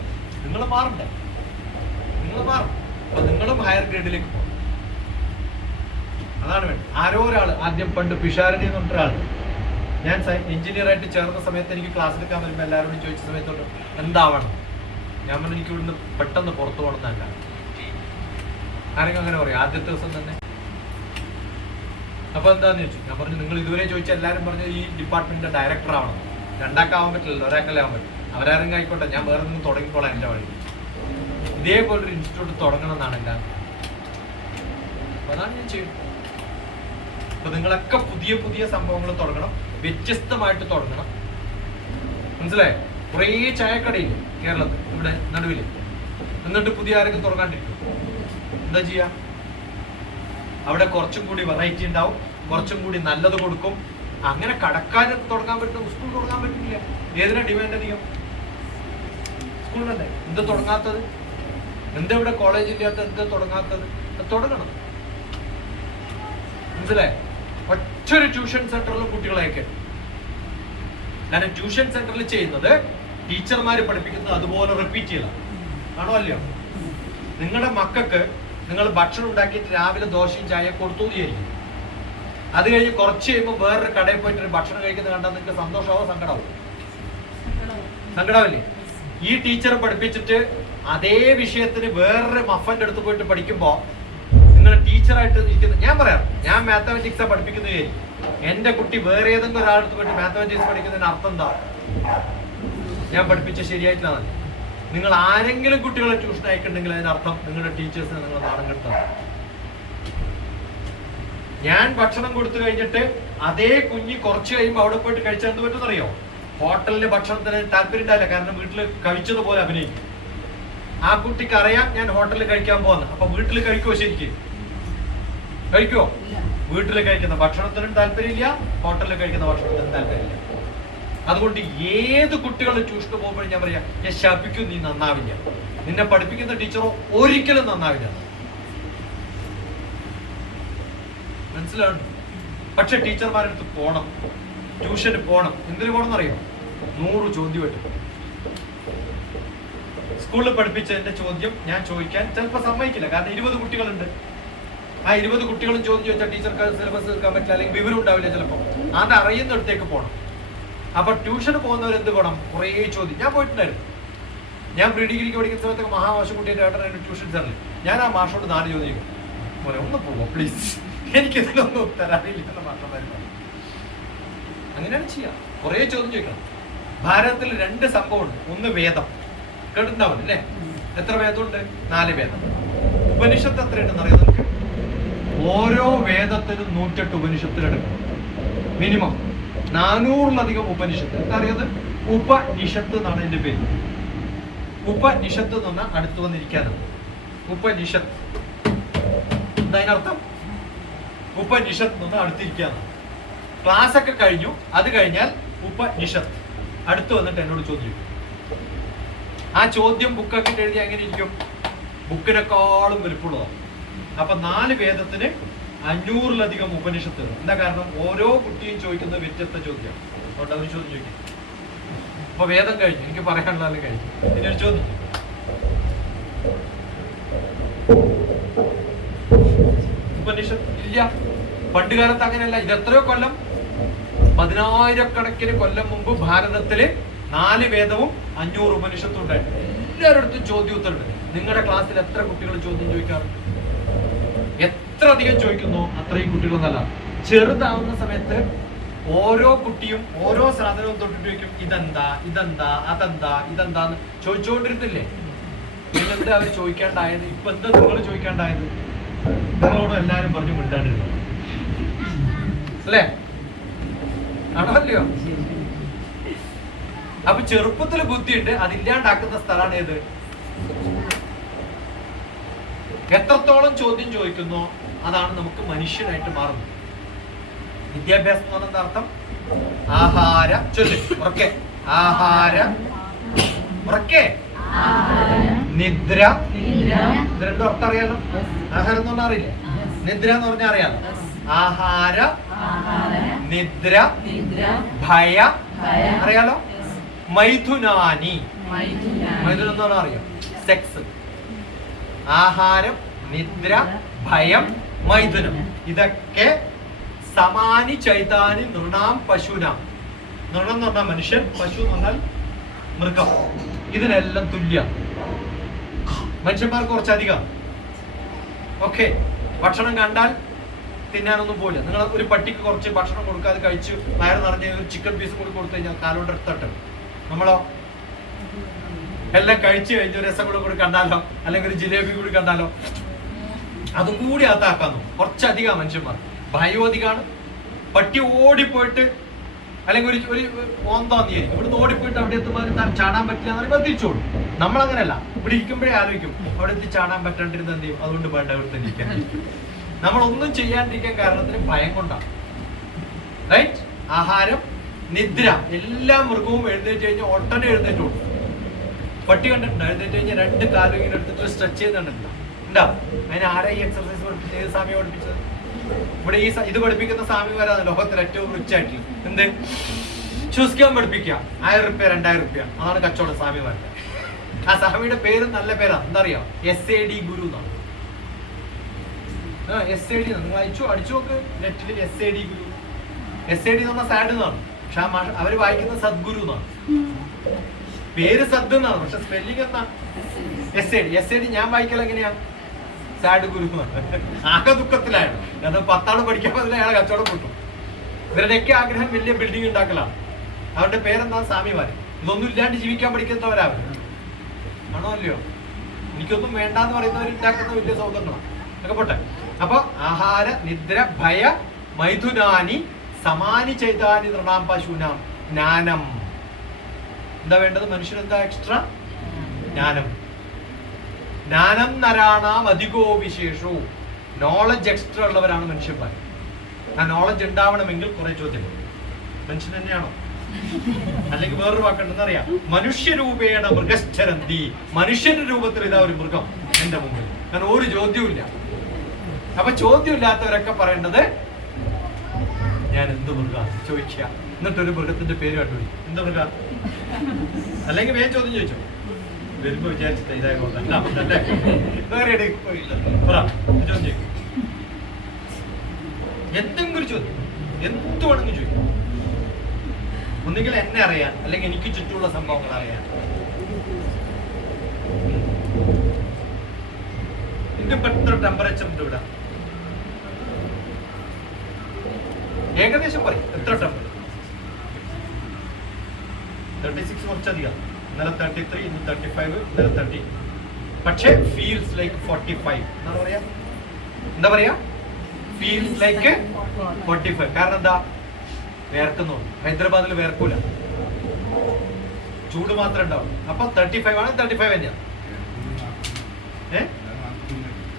നിങ്ങൾ മാറണ്ടേ? നിങ്ങൾ മാറും. അപ്പൊ നിങ്ങളും ഹയർ ഗ്രേഡിലേക്ക് പോകും. അതാണ് വേണ്ടത്. ആരോ ഒരാൾ ആദ്യം പണ്ട് പിഷാരടി എന്ന് പറഞ്ഞൊരാൾ, ഞാൻ എഞ്ചിനീയർ ആയിട്ട് ചേർന്ന സമയത്ത് എനിക്ക് ക്ലാസ് എടുക്കാൻ വരുമ്പോൾ എല്ലാവരോടും ചോദിച്ച സമയത്തോട്ട് എന്താവണം, ഞാൻ പറഞ്ഞു എനിക്ക് ഇവിടുന്ന് പെട്ടെന്ന് പുറത്തു പോകണമെന്നല്ല. ആരെങ്കിലും അങ്ങനെ പറയും ആദ്യത്തെ ദിവസം തന്നെ? അപ്പൊ എന്താന്ന് ചോദിച്ചു. ഞാൻ പറഞ്ഞു നിങ്ങൾ ഇതുവരെ ചോദിച്ച എല്ലാവരും പറഞ്ഞു ഈ ഡിപ്പാർട്ട്മെന്റിന്റെ ഡയറക്ടർ ആവണം. രണ്ടാക്കാവാൻ പറ്റില്ലല്ലോ, ഒരാൾക്കല്ലേ ആവാൻ പറ്റും. അവരാരെങ്കിലും ആയിക്കോട്ടെ, ഞാൻ വേറെ ഒന്നും തുടങ്ങിക്കോളാം എൻ്റെ വഴി. ഇതേപോലൊരു ഇൻസ്റ്റിറ്റ്യൂട്ട് തുടങ്ങണം എന്നാണ് എൻ്റെ. അതാണ് ഞാൻ ചെയ്യുന്നത്. അപ്പൊ നിങ്ങളൊക്കെ പുതിയ പുതിയ സംഭവങ്ങൾ തുടങ്ങണം, വ്യത്യസ്തമായിട്ട് തുടങ്ങണം. മനസ്സിലായോ? കുറേ ചായക്കടയില്ല കേരളത്തിൽ, ഇവിടെ നടുവില്. എന്നിട്ട് പുതിയ ആരെങ്കിലും തുടങ്ങാണ്ടിരിക്കും. എന്താ ചെയ്യാ? അവിടെ കുറച്ചും കൂടി വെറൈറ്റി ഉണ്ടാവും, കുറച്ചും കൂടി നല്ലത് കൊടുക്കും. അങ്ങനെ കടക്കാർ തുടങ്ങാൻ പറ്റും, സ്കൂൾ തുടങ്ങാൻ പറ്റില്ല. ഏതിനാ ഡിമാൻഡ് അധികം? സ്കൂളിനല്ലേ. എന്താ തുടങ്ങാത്തത്? എന്താ ഇവിടെ കോളേജ് ഇല്ലാത്ത? എന്താ തുടങ്ങാത്തത്? തുടങ്ങണം. മനസ്സിലായോ? ഒറ്റൊരു ട്യൂഷൻ സെന്ററിലും കുട്ടികളെയൊക്കെ, കാരണം ട്യൂഷൻ സെന്ററിൽ ചെയ്യുന്നത് ടീച്ചർമാർ പഠിപ്പിക്കുന്നത് അതുപോലെ റിപ്പീറ്റ് ചെയ്യണം. ആണോ അല്ലയോ? നിങ്ങളുടെ മക്കൾക്ക് നിങ്ങൾ ഭക്ഷണം ഉണ്ടാക്കിയിട്ട് രാവിലെ ദോശയും ചായ കൊടുത്തു വിചാരിക്കും. അത് കഴിഞ്ഞ് കുറച്ച് കഴിയുമ്പോൾ വേറൊരു കടയിൽ പോയിട്ട് ഒരു ഭക്ഷണം കഴിക്കുന്നത് കണ്ടാൽ നിങ്ങൾക്ക് സന്തോഷമാവോ സങ്കടമാവും? സങ്കടമല്ലേ? ഈ ടീച്ചർ പഠിപ്പിച്ചിട്ട് അതേ വിഷയത്തിന് വേറൊരു മഫന്റെ അടുത്ത് പോയിട്ട് പഠിക്കുമ്പോൾ നിങ്ങൾ ടീച്ചറായിട്ട് ഇരിക്കുന്ന, ഞാൻ പറയാം, ഞാൻ മാത്തമാറ്റിക്സാ പഠിപ്പിക്കുന്നത്, എന്റെ കുട്ടി വേറെ ഏതെങ്കിലും ഒരാളടുത്ത് പോയിട്ട് മാത്തമാറ്റിക്സ് പഠിക്കുന്നതിന് അർത്ഥം എന്താ? ഞാൻ പഠിപ്പിച്ച ശരിയായിട്ടില്ല. നിങ്ങൾ ആരെങ്കിലും കുട്ടികളെ ട്യൂഷൻ അയക്കുന്നുണ്ടെങ്കിൽ അതിനർത്ഥം നിങ്ങളുടെ ടീച്ചേഴ്സിനെ നിങ്ങൾ നാണം കെടുത്തണം. ഞാൻ ഭക്ഷണം കൊടുത്തു കഴിഞ്ഞിട്ട് അതേ കുഞ്ഞി കുറച്ച് കഴിയുമ്പോൾ അവിടെ പോയിട്ട് കഴിച്ചാൽ എന്ത് പറ്റുമെന്നറിയോ? ഹോട്ടലിലെ ഭക്ഷണത്തിന് താല്പര്യം ഉണ്ടാവില്ല, കാരണം വീട്ടിൽ കഴിച്ചതുപോലെ അഭിനയിക്കും. ആ കുട്ടിക്ക് അറിയാം ഞാൻ ഹോട്ടലിൽ കഴിക്കാൻ പോകുന്ന, അപ്പൊ വീട്ടിൽ കഴിക്കുമോ? ശരിക്കും കഴിക്കുമോ? വീട്ടിൽ കഴിക്കുന്ന ഭക്ഷണത്തിനും താല്പര്യമില്ല, ഹോട്ടലിൽ കഴിക്കുന്ന ഭക്ഷണത്തിനും താല്പര്യമില്ല. അതുകൊണ്ട് ഏത് കുട്ടികളുടെ ട്യൂഷന് പോകുമ്പോഴും ഞാൻ പറയാം, ഞാൻ ശപിക്കും, നീ നന്നാവില്ല, നിന്നെ പഠിപ്പിക്കുന്ന ടീച്ചറോ ഒരിക്കലും നന്നാവില്ല. മനസ്സിലാവുന്നു? പക്ഷെ ടീച്ചർമാരുടെ അടുത്ത് പോണം, ട്യൂഷന് പോണം. എന്തിനു പോകണം എന്നറിയോ? 100 ചോദ്യം കിട്ടും. സ്കൂളിൽ പഠിപ്പിച്ചതിന്റെ ചോദ്യം ഞാൻ ചോദിക്കാൻ ചിലപ്പോൾ സമ്മതിക്കില്ല, കാരണം 20 കുട്ടികളുണ്ട്. ആ 20 കുട്ടികളും ചോദ്യം ചോദിച്ചാൽ ടീച്ചർക്ക് സിലബസ് തീർക്കാൻ പറ്റില്ല, അല്ലെങ്കിൽ വിവരം ഉണ്ടാവില്ല. ചിലപ്പോൾ അത് അറിയുന്നിടത്തേക്ക് പോകണം. അപ്പൊ ട്യൂഷന് പോകുന്നവർ എന്ത് വേണം? കുറേ ചോദ്യം. ഞാൻ പോയിട്ടുണ്ടായിരുന്നു. ഞാൻ പ്രീ ഡിഗ്രിക്ക് പഠിക്കുന്ന സമയത്തൊക്കെ മഹാമാഷ കുട്ടിയുടെ ഏട്ടനായിട്ട് ട്യൂഷൻ സെന്ററിൽ ഞാൻ ആ മാഷോട് 4 ചോദിക്കും, മോനെ ഒന്ന് പോവോ പ്ലീസ്, എനിക്കിതിലൊന്നും ഉത്തരവില്ല മാഷന്മാർ. അങ്ങനെയാണ് ചെയ്യാം. കുറേ ചോദ്യം ചോദിക്കണം. ഭാരതത്തിൽ 2 സംഭവമുണ്ട്. ഒന്ന് വേദം, കേട്ടിട്ടുണ്ടാവില്ല അല്ലേ? എത്ര വേദമുണ്ട്? 4 വേദം. ഉപനിഷത്ത് എത്രയുണ്ടെന്ന് അറിയാം നിങ്ങൾക്ക്? ഓരോ വേദത്തിനും 108 ഉപനിഷത്തിലെടുക്കും. മിനിമം 400-ലധികം ഉപനിഷത്ത്. എന്താ അറിയാത്? ഉപനിഷത്ത് എന്നാണ് എന്റെ പേര്. ഉപനിഷത്ത് എന്ന് പറഞ്ഞാൽ അടുത്ത് വന്നിരിക്കാനാണ്. ഉപനിഷത്ത് എന്താ അതിനർത്ഥം? ഉപനിഷത്ത് എന്ന് പറഞ്ഞാൽ അടുത്തിരിക്കാനാണ്. ക്ലാസ് ഒക്കെ കഴിഞ്ഞു, അത് കഴിഞ്ഞാൽ ഉപനിഷത്ത് അടുത്ത് വന്നിട്ട് എന്നോട് ചോദ്യം. ആ ചോദ്യം ബുക്കൊക്കെ എഴുതി എങ്ങനെ ഇരിക്കും? ബുക്കിനെക്കാളും വലുപ്പമുള്ളതാണ്. അപ്പൊ 4 വേദത്തിന് 500-ലധികം ഉപനിഷത്തുകൾ. എന്താ കാരണം? ഓരോ കുട്ടിയും ചോദിക്കുന്ന വ്യത്യസ്ത ചോദ്യമാണ്. അതുകൊണ്ട് അവർ ചോദ്യം ചോദിക്കും. അപ്പൊ വേദം കഴിഞ്ഞു, എനിക്ക് പറയാനുള്ളതെല്ലാം കഴിഞ്ഞു. ഇനി ഒരു ചോദ്യം. ഉപനിഷത്ത് ഇല്ല. പണ്ട് കാലത്ത് അങ്ങനെയല്ല. ഇത് എത്രയോ കൊല്ലം 10,000-കണക്കിന് കൊല്ലം മുമ്പ് ഭാരതത്തില് 4 വേദവും 500 ഉപനിഷത്തും ഉണ്ടായിരുന്നു. എല്ലാവരുടെ ചോദ്യോത്തരമുണ്ട്. നിങ്ങളുടെ ക്ലാസ്സിൽ എത്ര കുട്ടികൾ ചോദ്യം ചോദിക്കാറുണ്ട്? എത്ര അധികം ചോദിക്കുന്നു അത്രയും കുട്ടികൾ നല്ല. ചെറുതാവുന്ന സമയത്ത് ഓരോ കുട്ടിയും ഓരോ സാധനവും തൊട്ടിട്ട് ചോദിക്കും, ഇതെന്താ, ഇതെന്താ, അതെന്താ, ഇതെന്താന്ന് ചോദിച്ചുകൊണ്ടിരുന്നില്ലേ? പിന്നെന്താ അവർ ചോദിക്കാണ്ടായത്? ഇപ്പൊ എന്താ നിങ്ങൾ ചോദിക്കാണ്ടായത്? നിങ്ങളോട് എല്ലാരും പറഞ്ഞു മിണ്ടാണ്ടിരുന്നു അല്ലേ? ആണല്ലോ. അപ്പൊ ചെറുപ്പത്തിൽ ബുദ്ധിയുണ്ട്, അതില്ലാണ്ടാക്കുന്ന സ്ഥലമാണ് ഏത്? എത്രത്തോളം ചോദ്യം ചോദിക്കുന്നോ അതാണ് നമുക്ക് മനുഷ്യനായിട്ട് മാറുന്നത്. വിദ്യാഭ്യാസം എന്ന് പറഞ്ഞ അർത്ഥം ആഹാര ചൊല്ല് ഉറക്കെ ആഹാര ഉറക്കെ നിദ്ര. ഇത് രണ്ടും അർത്ഥം അറിയാലോ. ആഹാരം എന്ന് പറഞ്ഞാൽ അറിയില്ലേ? നിദ്ര എന്ന് പറഞ്ഞാൽ അറിയാലോ. ആഹാര നിദ്ര ഭയ അറിയാലോ. മൈഥുനാനി, മൈഥുനം എന്ന് പറഞ്ഞാൽ അറിയാം, സെക്സ്. ആഹാരം നിദ്ര ഭയം മൈഥുനം, ഇതൊക്കെ സമാനി ചൈതാനി നൃണാം പശുനാം. നൃണം എന്ന് പറഞ്ഞാൽ മനുഷ്യൻ, പശു എന്ന് പറഞ്ഞാൽ മൃഗം. ഇതിനെല്ലാം തുല്യ. മനുഷ്യന്മാർക്ക് കുറച്ചധികം. ഓക്കെ, ഭക്ഷണം കണ്ടാൽ തിന്നാനൊന്നും പോയില്ല. നിങ്ങൾ ഒരു പട്ടിക്ക് കുറച്ച് ഭക്ഷണം കൊടുക്കാതെ കഴിച്ച് വയറ് നിറഞ്ഞ് ഒരു ചിക്കൻ പീസ് കൂടി കൊടുത്തു കഴിഞ്ഞാൽ കാലോണ്ട് എടുത്തിട്ട് നമ്മളോ എല്ലാം കഴിച്ചു കഴിഞ്ഞ് രസം കൂടി കണ്ടാലോ, അല്ലെങ്കിൽ ഒരു ജിലേബി കൂടി കണ്ടാലോ അതും കൂടി അകത്താക്കാന്നു. കുറച്ചധികം മനുഷ്യന്മാർ. ഭയം അധികമാണ്. പട്ടി ഓടിപ്പോയിട്ട് അല്ലെങ്കിൽ ഒരു ഓന്താന്നിയായിരിക്കും, ഇവിടുന്ന് ഓടിപ്പോയിട്ട് അവിടെ എത്തുമ്പോൾ ചാടാൻ പറ്റില്ല എന്ന് പറയുമ്പോൾ തിരിച്ചോടും. നമ്മളങ്ങനെയല്ല. ഇവിടെ ഇരിക്കുമ്പോഴേ ആലോചിക്കും അവിടെ എത്തി ചാടാൻ പറ്റാണ്ടിരുന്ന എന്ത് ചെയ്യും? അതുകൊണ്ട് വേണ്ട ഇവിടെ തന്നെ ഇരിക്കാൻ. നമ്മളൊന്നും ചെയ്യാണ്ടിരിക്കാൻ കാരണത്തിന് ഭയം കൊണ്ടാണ്. റൈറ്റ്? ആഹാരം നിദ്ര. എല്ലാ മൃഗവും എഴുന്നേറ്റ് കഴിഞ്ഞാൽ ഒട്ടനെ എഴുന്നേറ്റ് കൊടുക്കും. പട്ടി കണ്ടിട്ടുണ്ട് എഴുന്നേറ്റ് കഴിഞ്ഞാൽ 2 കാലും ഇങ്ങനെ എടുത്തിട്ട് സ്ട്രെച്ച് ചെയ്യുന്നുണ്ടല്ലോ. ഉണ്ടാ? അതിന് ആരാ ഈ എക്സർസൈസ് പഠിപ്പിച്ചത്? ഏത് സ്വാമിയെ പഠിപ്പിച്ചത്? ഇവിടെ ഈ ഇത് പഠിപ്പിക്കുന്ന സ്വാമിമാരാണ് ലോകത്തിൽ ഏറ്റവും റിച്ച് ആയിട്ടുള്ള. എന്ത് ശ്വസിക്കാൻ പഠിപ്പിക്കുക. 1000 രൂപ 2000 രൂപ, അതാണ് കച്ചവടം സ്വാമിമാരുടെ. ആ സ്വാമിയുടെ പേര് നല്ല പേരാണ്. എന്താ അറിയാം? SAD ഗുരു എന്നാണ്. SAD നിങ്ങൾ അടിച്ചു നോക്ക് നെറ്റിൽ. SAD ഗുരു. SAD എന്ന് പറഞ്ഞാൽ സാഡ് എന്നാണ്, പക്ഷെ അവര് വായിക്കുന്നത് സദ്ഗുരു എന്നാണ്. പേര് സദ് എന്നാണ്, പക്ഷെ സ്പെല്ലിംഗ് എന്താ? SAD. ഞാൻ വായിക്കൽ എങ്ങനെയാ? സാഡ് ഗുരു എന്നാണ്. ആകെ ദുഃഖത്തിലായിരുന്നു. അത് 10 ആള് പഠിക്കാൻ പറ്റില്ല, അയാളെ കച്ചവടം കിട്ടും. ഇവരുടെയൊക്കെ ആഗ്രഹം വലിയ ബിൽഡിംഗ് ഉണ്ടാക്കലാണ്. അവരുടെ പേരെന്താ? സ്വാമിമാര്. ഇതൊന്നും ഇല്ലാണ്ട് ജീവിക്കാൻ പഠിക്കുന്നവരാവര് ആണോ അല്ലയോ? എനിക്കൊന്നും വേണ്ടാന്ന് പറയുന്നവർ ഉണ്ടാക്കുന്ന വലിയ സൗകര്യങ്ങളാണ്. ഒക്കെ പോട്ടെ. അപ്പൊ ആഹാര നിദ്ര ഭയ മൈഥുനാനി സമാനി ചൈതാനി നൃണാം പശൂനാം ജ്ഞാനം. എന്താ വേണ്ടത്? മനുഷ്യനെന്താ എക്സ്ട്രാ? ജ്ഞാനം. ജ്ഞാനം നരാണാം അധികോ വിശേഷോ. നോളജ് എക്സ്ട്രാ ഉള്ളവരാണ് മനുഷ്യന്മാർ. ആ നോളജ് ഉണ്ടാവണമെങ്കിൽ കുറെ ചോദ്യം. മനുഷ്യൻ തന്നെയാണോ? അല്ലെങ്കിൽ വേറൊരു വാക്കുണ്ടെന്ന് അറിയാം. മനുഷ്യരൂപേണ മൃഗശ്ചരന്തി. മനുഷ്യന്റെ രൂപത്തിൽ ഇതാ ഒരു മൃഗം എന്റെ മുമ്പിൽ. കാരണം ഒരു ചോദ്യവും ഇല്ല. അപ്പൊ ചോദ്യം ഇല്ലാത്തവരൊക്കെ പറയേണ്ടത് ഞാൻ എന്ത് മൃഗ ചോദിക്കുക. എന്നിട്ടൊരു മൃഗത്തിന്റെ പേര് കണ്ടുപിടി. എന്ത് മൃഗ? അല്ലെങ്കിൽ വേഗം ചോദ്യം ചോദിച്ചോ. വരുമ്പോ വിചാരിച്ചിട്ട് ഇതായില്ലേ? എന്തെങ്കിലും ചോദ്യം, എന്ത് വേണമെങ്കിലും ചോദിക്കും. ഒന്നുകിൽ എന്നെ അറിയാൻ, അല്ലെങ്കിൽ എനിക്ക് ചുറ്റുമുള്ള സംഭവങ്ങൾ അറിയാൻ. ഇതിപ്പോ എത്ര ടെമ്പറേച്ചർ ഉണ്ട് ഇവിടെ? ഏകദേശം പറയും എത്ര ടെമ്പറേച്ചർ? 36 കുറച്ചധികം. ഇന്നലെ 33, ഇന്ന് 35, ഇന്നലെ 30. പക്ഷെ ഫീൽസ് ലൈക്ക് 45. എന്താ പറയാ? Feels like 45. കാരണം എന്താ? വേർക്കുന്നു. ഹൈദരാബാദിൽ വേർക്കൂല, ചൂട് മാത്രമേ ഉണ്ടാവും. അപ്പൊ 35 ആണ്. 35 തന്നെയാ.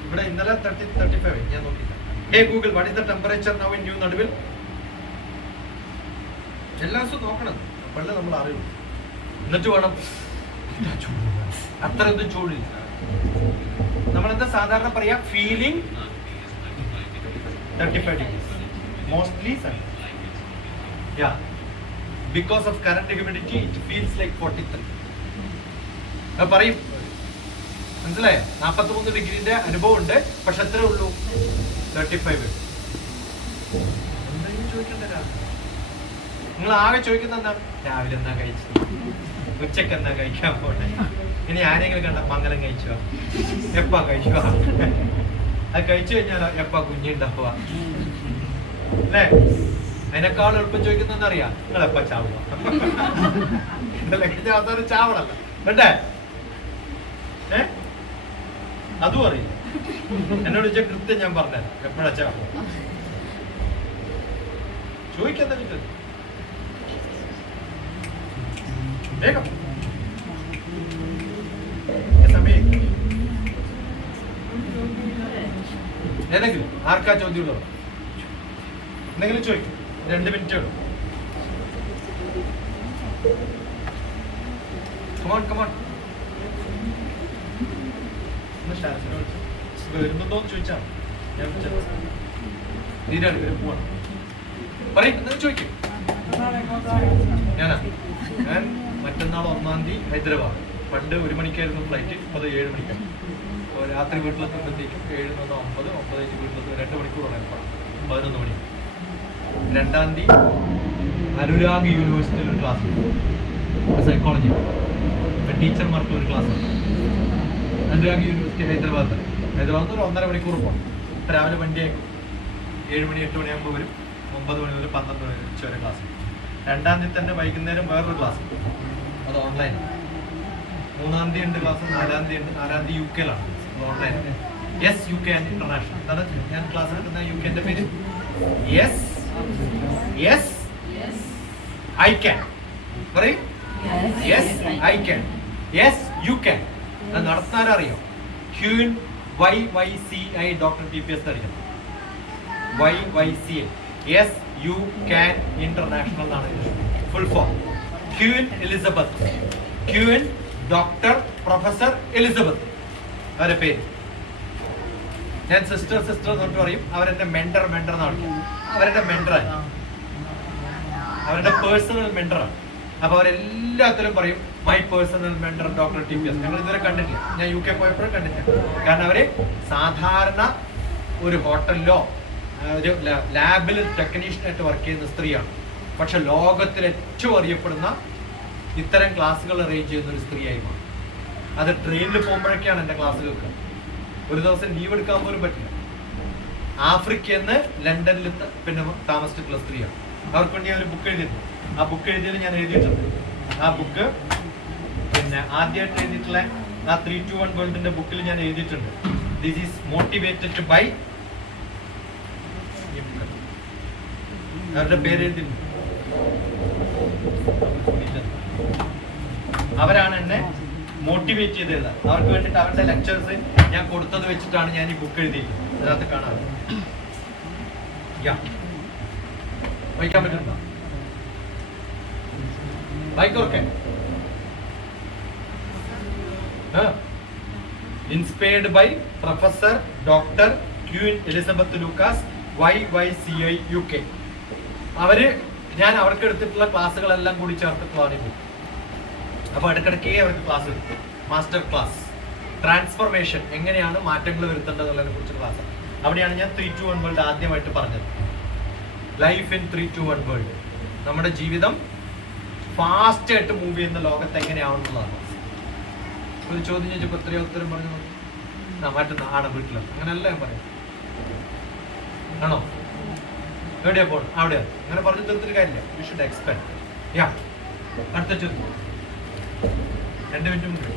ഇവിടെ ഇന്നലെ 35. ഞാൻ നോക്കില്ല. ഹേ Google, what is the temperature now in new നടുവിൽ? എല്ലാ ദിവസവും നോക്കണം, പണ്ട് നമ്മൾ അറിയും. എന്നിട്ട് വേണം. അത്ര ഒന്നും ചൂടില്ല. നമ്മളെന്താ സാധാരണ പറയാ? Feeling 35 degrees. Mostly sun. Yeah. Because of current humidity, it feels like 43. പറയും, മനസ്സിലായോ? 43 ഡിഗ്രിന്റെ അനുഭവം ഉണ്ട്. പക്ഷെ എത്ര ഉള്ളൂ? 35. എന്തെങ്കിലും ചോദിക്കണ്ട. നിങ്ങൾ ആകെ ചോദിക്കുന്ന എന്താണ്? രാവിലെ എന്താ കഴിച്ചത്, ഉച്ചക്ക് എന്താ കഴിക്കാൻ പോട്ടെ, ഇനി ആരെങ്കിലും കണ്ട മംഗലം കഴിച്ചോ, എപ്പാ കഴിച്ചോ, അത് കഴിച്ചു കഴിഞ്ഞാലോ എപ്പാ കുഞ്ഞുണ്ടാവുക അല്ലേ? അതിനേക്കാൾ എളുപ്പം ചോദിക്കുന്ന അറിയാം, നിങ്ങൾ എപ്പാ ചാവുക. അവസാനം ചാവണല്ല വേണ്ടേ? അതും അറിയില്ല. എന്നോട് ചോദിച്ചാൽ കൃത്യം ഞാൻ പറഞ്ഞത് എപ്പോഴാ ചാവുക. ചോദിക്കാൻ കിട്ടും വേഗം സമയം. ഏതെങ്കിലും ആർക്കാ ചോദ്യമുള്ളതോ എന്തെങ്കിലും ചോദിക്കും. 2 മിനിറ്റ് ഉള്ളൂ. Come on come on. വരുന്നുണ്ടോന്ന് ചോദിച്ചാൽ പോവാണ്. പറയും എന്തെങ്കിലും ചോദിക്കും. ഞാൻ മറ്റന്നാൾ 1-ാം തീയതി ഹൈദരാബാദ്. പണ്ട് 1 മണിക്കായിരുന്നു ഫ്ലൈറ്റ്, ഇപ്പോൾ 7 മണിക്കാണ്. അപ്പോൾ രാത്രി വീട്ടിലെത്തുമ്പോഴത്തേക്കും 7:50 9:05 വീട്ടിലെത്തും. 2 മണിക്കൂറാണ് എപ്പോഴും. 11 മണി. 2-ാം തീയതി അനുരാഗ് യൂണിവേഴ്സിറ്റിയിൽ ഒരു ക്ലാസ് ഉണ്ട്, സൈക്കോളജി. ടീച്ചർമാർക്ക് ഒരു ക്ലാസ് ഉണ്ട് അനുരാഗ് യൂണിവേഴ്സിറ്റി ഹൈദരാബാദ്. ഹൈദരാബാദ് ഒരു 1.5 മണിക്കൂർ പോകണം. ഇപ്പം രാവിലെ വണ്ടി അയക്കും. 7 മണി 8 മണിയാകുമ്പോൾ വരും. 9 മണി മുതൽ 12 മണി വരെ ക്ലാസ്. 2-ാം തീയതി തന്നെ വൈകുന്നേരം വേറൊരു ക്ലാസ്, അത് ഓൺലൈൻ. 3-ാം തീയതി ഉണ്ട് ക്ലാസ്. 4-ാം തീയതി ഉണ്ട്. 4-ാം തീയതി UK online. Yes UK and international. അതാണ് ഞാൻ ക്ലാസ് എടുക്കുന്ന UKന്റെ പേര്. Yes yes I can. പറയും yes I can, yes you can. അത് നടത്താനറിയോ? ക്യൂൻ YYCI ഡോക്ടർ TPS അറിയാം. YYCI yes you can international എന്നാണ് full form. Queen Elizabeth, queen doctor professor Elizabeth അവരുടെ പേര്. ഞാൻ സിസ്റ്റർ എന്നിട്ട് പറയും. അവരെന്റെ മെന്റർ എന്നാണ്. അവരുടെ മെന്ററാണ്, അവരുടെ പേഴ്സണൽ മെന്ററാണ്. അപ്പൊ അവരെല്ലാത്തിലും പറയും my personal mentor doctor TPS. ഞങ്ങൾ ഇതുവരെ കണ്ടിട്ടില്ല. ഞാൻ UK പോയപ്പോഴും കണ്ടിട്ടില്ല. കാരണം അവര് സാധാരണ ഒരു ഹോട്ടലിലോ ഒരു ലാബിൽ ടെക്നീഷ്യനായിട്ട് വർക്ക് ചെയ്യുന്ന സ്ത്രീയാണ്. പക്ഷെ ലോകത്തിൽ ഏറ്റവും അറിയപ്പെടുന്ന ഇത്തരം ക്ലാസ്സുകൾ അറേഞ്ച് ചെയ്യുന്ന ഒരു സ്ത്രീയായി മാറും. അത് ട്രെയിനിൽ പോകുമ്പോഴൊക്കെയാണ് എൻ്റെ ക്ലാസ് കേൾക്കുക. ഒരു ദിവസം ലീവ് എടുക്കാൻ പോലും പറ്റില്ല. ആഫ്രിക്കയിൽ നിന്ന് ലണ്ടനിൽ പിന്നെ താമസിച്ചിട്ടുള്ള സ്ത്രീയാണ്. അവർക്ക് വേണ്ടി ഞാൻ ഒരു ബുക്ക് എഴുതിയിരുന്നു. ആ ബുക്ക് എഴുതിയത് ഞാൻ എഴുതിയിട്ടുണ്ട്. ആ ബുക്ക് പിന്നെ ആദ്യമായിട്ട് എഴുതിയിട്ടുള്ള ആ 3 to 1 വേൾഡിന്റെ ബുക്കിൽ ഞാൻ എഴുതിയിട്ടുണ്ട്. This is motivated by. അവരുടെ പേര് എഴുതിയിട്ടുണ്ട്. അവരാണ് എന്നെ മോട്ടിവേറ്റ് ചെയ്ത് എഴുതാൻ. അവർക്ക് വേണ്ടിയിട്ട് അവരുടെ ലെക്ചേഴ്സ് ഞാൻ കൊടുത്തത് വെച്ചിട്ടാണ് ഞാൻ ഈ ബുക്ക് എഴുതിയിട്ടുള്ളത്. അതിനകത്ത് കാണാം. വായിക്കാൻ പറ്റുന്നുണ്ടോ? വായിക്കോർക്കെ. Inspired by professor doctor queen Elizabeth Lucas YYCI UK. ഞാൻ അവർക്ക് എടുത്തിട്ടുള്ള ക്ലാസ്സുകളെല്ലാം കൂടി ചേർത്തിട്ടുള്ളതാണ് ഈ ബുക്ക്. അപ്പൊ ഇടയ്ക്കിടയ്ക്കേ അവർക്ക് ക്ലാസ് എടുക്കും. മാസ്റ്റർ ക്ലാസ് ട്രാൻസ്ഫോർമേഷൻ, എങ്ങനെയാണ് മാറ്റങ്ങൾ വരുത്തേണ്ടതുള്ളതിനെ കുറിച്ച് ക്ലാസ്. അവിടെയാണ് ഞാൻ 3 to 1 വേൾഡ് ആദ്യമായിട്ട് പറഞ്ഞത്. Life in 3 to 1 world. നമ്മുടെ ജീവിതം ഫാസ്റ്റ് ആയിട്ട് മൂവ് ചെയ്യുന്ന ലോകത്ത് എങ്ങനെയാണെന്നുള്ളതാണ്. ഒരു ചോദ്യം ചോദിച്ചപ്പോൾ എത്രയോ ഉത്തരം പറഞ്ഞു. മറ്റൊന്ന് ആടെ വീട്ടിലാണ്. അങ്ങനെയല്ല ഞാൻ പറയാം. ആണോ? എവിടെയാ പോകണം? അവിടെയാ. അങ്ങനെ പറഞ്ഞു തീർത്തിട്ട് കാര്യമില്ല. You should expect. അടുത്ത ചോദ്യം. 2 മിനിറ്റ് മുന്നേ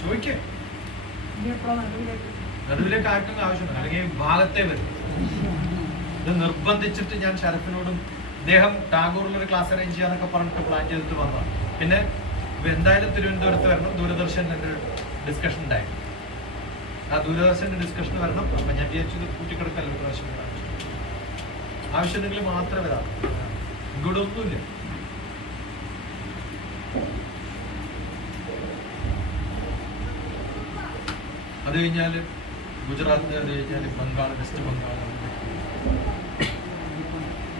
ചോദിക്കേ. നടുവിലേക്ക് ആർക്കും ആവശ്യമില്ല. അല്ലെങ്കിൽ ഭാഗത്തെ വരും. ഇത് നിർബന്ധിച്ചിട്ട് ഞാൻ ശരഫിനോടും അദ്ദേഹം ടാഗോറിലൊരു ക്ലാസ് അറേഞ്ച് ചെയ്യാന്നൊക്കെ പറഞ്ഞിട്ട് പ്ലാൻ ചെയ്തിട്ട് വന്നതാണ്. പിന്നെ എന്തായാലും തിരുവനന്തപുരത്ത് വരണം. ദൂരദർശനിൽ എൻ്റെ ഒരു ഡിസ്കഷൻ ഉണ്ടായി. ആ ദൂരദർശൻ്റെ ഡിസ്കഷൻ വരണം. അപ്പം ഞാൻ വിചാരിച്ചത് കൂട്ടിക്കിടക്കല്ല. ഒരു പ്രാവശ്യം ആവശ്യമുണ്ടെങ്കിൽ മാത്രമേ വരാം. ഇവിടെ ഒന്നുമില്ല. അത് കഴിഞ്ഞാൽ ഗുജറാത്ത്, അത് കഴിഞ്ഞാൽ ബംഗാൾ, വെസ്റ്റ് ബംഗാൾ.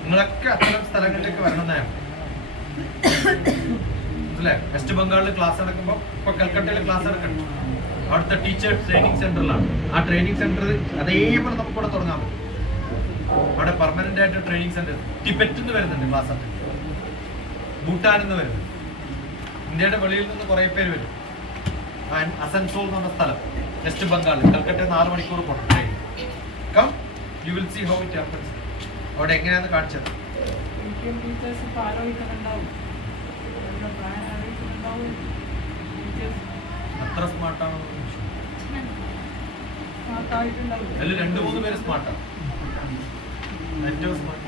നിങ്ങളൊക്കെ അത്തരം സ്ഥലങ്ങളിലേക്ക് വരണമെന്നാണ് അല്ലേ? വെസ്റ്റ് ബംഗാളിൽ ക്ലാസ് നടക്കുമ്പോൾ ഇപ്പൊ കൽക്കട്ടയിൽ ക്ലാസ് നടക്കണം. അവിടുത്തെ ടീച്ചേഴ്സ് ട്രെയിനിങ് സെന്ററിലാണ്. ആ ട്രെയിനിങ് സെന്റർ അതേപോലെ നമുക്കിവിടെ തുടങ്ങാൻ പറ്റും. അവിടെ പെർമനന്റ് ആയിട്ട് ട്രെയിനിങ് സെന്റർ ടിബറ്റിൽ നിന്ന് വരുന്നുണ്ട് ക്ലാസ് അറ്റൻഡ്, ഭൂട്ടാനിൽ നിന്ന് വരുന്നുണ്ട്, ഇന്ത്യയുടെ വെളിയിൽ നിന്ന് കുറെ പേര് വരും. അസൻസോൾ എന്ന് പറഞ്ഞ സ്ഥലം വെസ്റ്റ് ബംഗാളിൽ, കൽക്കട്ട 4 മണിക്കൂർ പോകണം train. Come you will see how it happens. അവിടെ എങ്ങനെയാന്ന് കാണിച്ചത്. അത്ര സ്മാർട്ടാണോ? അതിൽ 2-3 പേര് സ്മാർട്ടാണ്. ഏറ്റവും സ്മാർട്ട്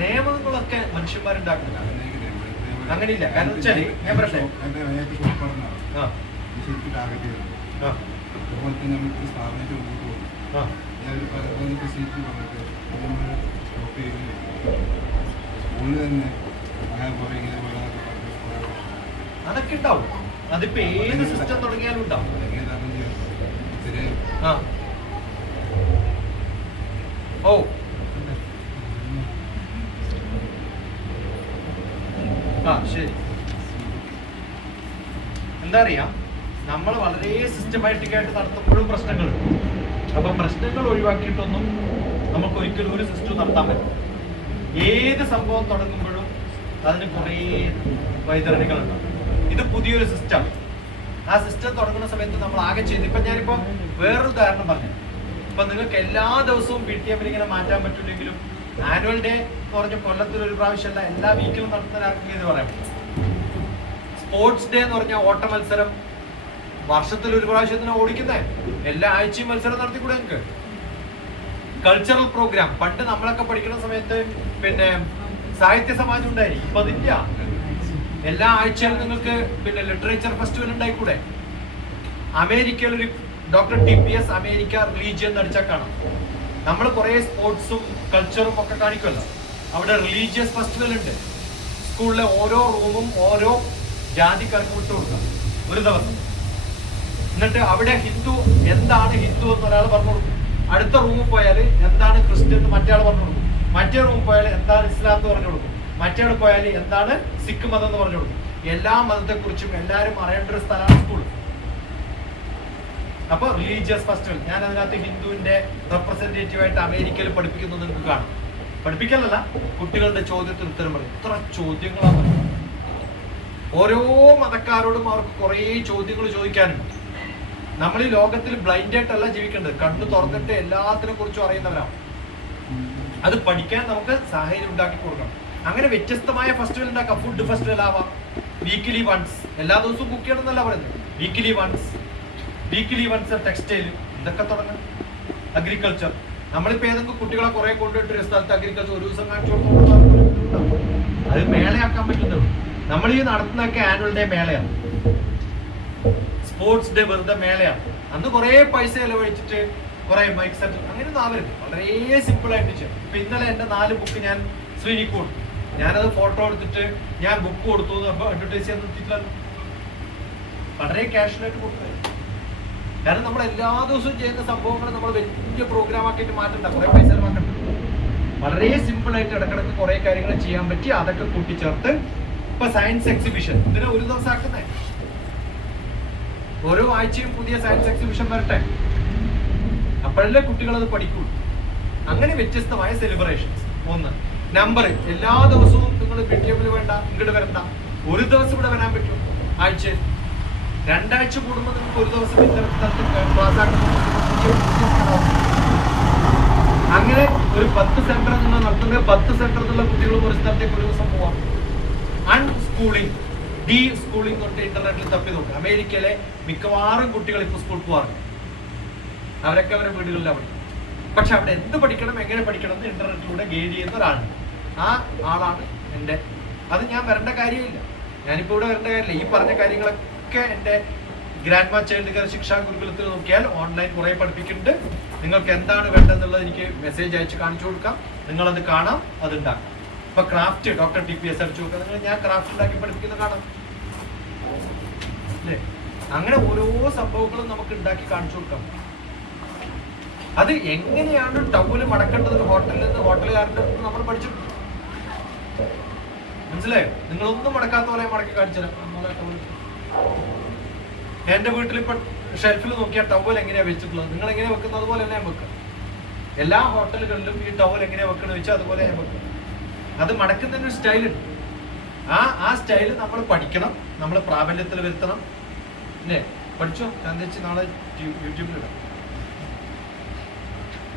നിയമങ്ങളൊക്കെ മനുഷ്യന്മാരുണ്ടാക്കുന്നില്ല. അങ്ങനെയില്ല. കാരണം വെച്ചാല് ഞാൻ പറയട്ടെ, അതൊക്കെ ഉണ്ടാവും. അതിപ്പോ ഏത് സിസ്റ്റം തുടങ്ങിയാലും ഉണ്ടാവും. ഓ ശരി. എന്താ അറിയാം, നമ്മൾ വളരെ സിസ്റ്റമാറ്റിക് ആയിട്ട് നടത്തുമ്പോഴും പ്രശ്നങ്ങളുണ്ട്. അപ്പൊ പ്രശ്നങ്ങൾ ഒഴിവാക്കിയിട്ടൊന്നും നമുക്ക് ഒരിക്കലും ഒരു സിസ്റ്റം നടത്താൻ പറ്റും. ഏത് സംഭവം തുടങ്ങുമ്പോഴും അതിന് കുറേ വൈതരണികളുണ്ടാവും. ഇത് പുതിയൊരു സിസ്റ്റം. ആ സിസ്റ്റം തുടങ്ങുന്ന സമയത്ത് നമ്മൾ ആകെ ചെയ്ത്, ഇപ്പൊ ഞാനിപ്പോ വേറൊരു ഉദാഹരണം പറഞ്ഞു. ഇപ്പൊ നിങ്ങൾക്ക് എല്ലാ ദിവസവും PTM ഇങ്ങനെ മാറ്റാൻ പറ്റില്ലെങ്കിലും ആനുവൽ ഡേ എന്ന് പറഞ്ഞ കൊല്ലത്തിൽ ഒരു പ്രാവശ്യമല്ല, എല്ലാ വീക്കിലും നടത്തുന്ന ആർക്കും ഇത് പറയാം. സ്പോർട്സ് ഡേ എന്ന് പറഞ്ഞാൽ ഓട്ട മത്സരം വർഷത്തിൽ ഒരു പ്രാവശ്യത്തിന് ഓടിക്കുന്നേ, എല്ലാ ആഴ്ചയും മത്സരം നടത്തിക്കൂടെ നിങ്ങൾക്ക്. കൾച്ചറൽ പ്രോഗ്രാം, പണ്ട് നമ്മളൊക്കെ പഠിക്കുന്ന സമയത്ത് പിന്നെ സാഹിത്യ സമാജം ഉണ്ടായിരിക്കും, ഇപ്പൊ അതില്ല. എല്ലാ ആഴ്ചയിലും നിങ്ങൾക്ക് പിന്നെ ലിറ്ററേച്ചർ ഫെസ്റ്റിവൽ ഉണ്ടായിക്കൂടെ. അമേരിക്കയിൽ ഒരു ഡോക്ടർ TPS അമേരിക്ക റിലീജിയൻ അടിച്ചാൽ കാണാം. നമ്മൾ കുറെ സ്പോർട്സും കൾച്ചറും ഒക്കെ കാണിക്കുമല്ലോ. അവിടെ റിലീജിയസ് ഫെസ്റ്റിവൽ ഉണ്ട്. സ്കൂളിലെ ഓരോ റൂമും ഓരോ ജാതിക്കാർക്ക് വിട്ടു കൊടുക്കാം ഒരു ദിവസം. എന്നിട്ട് അവിടെ ഹിന്ദു എന്താണ് ഹിന്ദു എന്ന് ഒരാൾ പറഞ്ഞു കൊടുക്കും. അടുത്ത റൂമിൽ പോയാൽ എന്താണ് ക്രിസ്ത്യൻ എന്ന് മറ്റേ ആൾ പറഞ്ഞു കൊടുക്കും. മറ്റേ റൂമിൽ പോയാൽ എന്താണ് ഇസ്ലാം എന്ന് പറഞ്ഞു കൊടുക്കും. മറ്റേ ആൾ പോയാൽ എന്താണ് സിഖ് മതം എന്ന് പറഞ്ഞു കൊടുക്കും. എല്ലാ മതത്തെക്കുറിച്ചും എല്ലാവരും അറിയേണ്ട ഒരു സ്ഥലമാണ് സ്കൂൾ. അപ്പൊ റിലീജിയസ് ഫെസ്റ്റിവൽ, ഞാൻ അതിനകത്ത് ഹിന്ദുവിന്റെ റെപ്രസെന്റേറ്റീവ് ആയിട്ട് അമേരിക്കയിൽ പഠിപ്പിക്കുന്നത് നിങ്ങൾക്ക് കാണും. പഠിപ്പിക്കലല്ല, കുട്ടികളുടെ ചോദ്യത്തിന് ഉത്തരം പറയും. ഇത്ര ചോദ്യങ്ങളാണ്. ഓരോ മതക്കാരോടും അവർക്ക് കുറേ ചോദ്യങ്ങൾ ചോദിക്കാനുണ്ട്. നമ്മൾ ഈ ലോകത്തിൽ ബ്ലൈൻഡ് ആയിട്ടല്ല ജീവിക്കേണ്ടത്, കണ്ണു തുറന്നിട്ട് എല്ലാത്തിനെ കുറിച്ചും അറിയുന്നവരാണ്. അത് പഠിക്കാൻ നമുക്ക് സാഹചര്യം ഉണ്ടാക്കി കൊടുക്കണം. അങ്ങനെ വ്യത്യസ്തമായ ഫെസ്റ്റിവൽ ഉണ്ടാക്കാം. ഫുഡ് ഫെസ്റ്റിവൽ ആവാം, വീക്കിലി വൺസ്. എല്ലാ ദിവസവും കുക്ക് ചെയ്യണം എന്നല്ല പറയുന്നത്. വീക്കിലി വൺസ് ടെക്സ്റ്റൈൽ, ഇതൊക്കെ തുടങ്ങും. അഗ്രികൾച്ചർ, നമ്മളിപ്പോ ഏതെങ്കിലും കുട്ടികളെ കുറെ കൊണ്ടുപോയിട്ട് ഒരു സ്ഥലത്ത് അഗ്രികൾച്ചർ ഒരു ദിവസം കാണിച്ചു കൊടുത്തോളാം. അത് മേളയാക്കാൻ പറ്റുന്നുള്ളൂ. നമ്മൾ ഈ നടത്തുന്നതൊക്കെ ആനുവൽ ഡേ മേളയാണ്, സ്പോർട്സ് ഡേ വെറുതെ മേളയാണ്. അന്ന് കുറെ പൈസ ചെലവഴിച്ചിട്ട് കുറെ മൈക്ക് സെറ്റ് അങ്ങനെയൊന്നും ആവരുത്. വളരെ സിമ്പിൾ ആയിട്ട് ചെയ്യും. ഇപ്പൊ ഇന്നലെ എന്റെ 4 ബുക്ക് ഞാൻ ശ്രീനിക്ക് കൊടുത്തു. ഞാനത് ഫോട്ടോ എടുത്തിട്ട് ഞാൻ ബുക്ക് കൊടുത്തു. അപ്പൊ അഡ്വർടൈസ് ചെയ്യാൻ നിർത്തിയിട്ടില്ല. വളരെ കാഷ്വലായിട്ട് കൊടുത്തത്. കാരണം നമ്മൾ എല്ലാ ദിവസവും ചെയ്യുന്ന സംഭവങ്ങൾ നമ്മൾ വലിയ പ്രോഗ്രാം ആക്കിയിട്ട് മാറ്റണ്ട, കുറെ പൈസ ചെലവാക്കണ്ട. വളരെ സിമ്പിൾ ആയിട്ട് ഇടക്കിടക്ക് കുറെ കാര്യങ്ങൾ ചെയ്യാൻ പറ്റി. അതൊക്കെ കൂട്ടിച്ചേർത്ത് ഇപ്പൊ സയൻസ് എക്സിബിഷൻ ഇതിനെ ഒരു ദിവസം ആക്കുന്നേ. ഓരോ ആഴ്ചയും പുതിയ സയൻസ് എക്സിബിഷൻ വരട്ടെ, അപ്പോഴല്ലേ കുട്ടികൾ അത് പഠിക്കുള്ളൂ. അങ്ങനെ വ്യത്യസ്തമായ സെലിബ്രേഷൻസ്. 1 നമ്പർ, എല്ലാ ദിവസവും നിങ്ങൾ PTM വേണ്ട, ഇങ്ങോട്ട് വരണ്ട. ഒരു ദിവസം ഇവിടെ വരാൻ പറ്റും ആഴ്ചയിൽ. 2 ആഴ്ച കൂടുമ്പോൾ നിങ്ങൾക്ക് ഒരു ദിവസം ക്ലാസ് ആക്കണം. അങ്ങനെ ഒരു 10 സെന്റർ നിങ്ങൾ നടത്തുന്നത് 10 സെന്ററിൽ നിന്നുള്ള കുട്ടികളും ഒരു സ്ഥലത്തേക്ക് ഒരു ദിവസം പോവാം. അൺസ്കൂളിംഗ്, ഡി സ്കൂളിംഗ് തൊട്ട് ഇന്റർനെറ്റിൽ തപ്പി നോക്കുക. അമേരിക്കയിലെ മിക്കവാറും കുട്ടികൾ ഇപ്പോൾ സ്കൂളിൽ പോകാറുണ്ട്. അവരൊക്കെ അവരുടെ വീടുകളിലാണ് പഠിക്കും. പക്ഷെ അവിടെ എന്ത് പഠിക്കണം, എങ്ങനെ പഠിക്കണം എന്ന് ഇന്റർനെറ്റിലൂടെ ഗൈഡ് ചെയ്യുന്ന ഒരാളുണ്ട്. ആ ആളാണ് എൻ്റെ. അത് ഞാൻ വരേണ്ട കാര്യമില്ല, ഞാനിപ്പോൾ ഇവിടെ വരേണ്ട കാര്യമില്ല. ഈ പറഞ്ഞ കാര്യങ്ങളൊക്കെ എൻ്റെ ഗ്രാൻഡ് മാ ചൈൽഡ് കെയർ ശിക്ഷാ ഗുരുകുലത്തിൽ നോക്കിയാൽ ഓൺലൈൻ കുറേ പഠിപ്പിക്കുന്നുണ്ട്. നിങ്ങൾക്ക് എന്താണ് വേണ്ടതെന്നുള്ളത് എനിക്ക് മെസ്സേജ് അയച്ച് കാണിച്ചു കൊടുക്കാം. നിങ്ങളത് കാണാം, അതുണ്ടാക്കാം. ഇപ്പൊ ക്രാഫ്റ്റ് ഡോക്ടർ TPS അടിച്ചു കൊടുക്കുക. നിങ്ങൾ ഞാൻ ക്രാഫ്റ്റ് ഉണ്ടാക്കി പഠിപ്പിക്കുന്ന കാണാം അല്ലേ? അങ്ങനെ ഓരോ സംഭവങ്ങളും നമുക്ക് ഉണ്ടാക്കി കാണിച്ചു കൊടുക്കാം. അത് എങ്ങനെയാണ് ടൗല് മടക്കേണ്ടത് ഹോട്ടലിൽ നിന്ന് ഹോട്ടലുകാരൻ്റെ നമ്മൾ പഠിച്ചു. മനസ്സിലായോ? നിങ്ങളൊന്നും മടക്കാത്ത പോലെ മടക്കി കാണിച്ചു തരാം. നമ്മളെ ടവൽ? എന്റെ വീട്ടിൽ ഇപ്പൊ ഷെൽഫിൽ നോക്കിയാൽ ടവൽ എങ്ങനെയാ വെച്ചിട്ടുള്ളത്? നിങ്ങൾ എങ്ങനെയാ വെക്കുന്നത് അതുപോലെ തന്നെ ഞാൻ വെക്കുക. എല്ലാ ഹോട്ടലുകളിലും ഈ ടവൽ എങ്ങനെയാ വെക്കണമെന്ന് വെച്ചാൽ അതുപോലെ ഞാൻ വെക്കുക. അത് മടക്കുന്നതിന് ഒരു സ്റ്റൈലുണ്ട്. ആ സ്റ്റൈല് നമ്മൾ പഠിക്കണം, നമ്മൾ പ്രാബല്യത്തിൽ വരുത്തണം. അല്ലേ? പഠിച്ചോ? ഞാൻ വെച്ച് നാളെ യൂട്യൂബിലിടാം.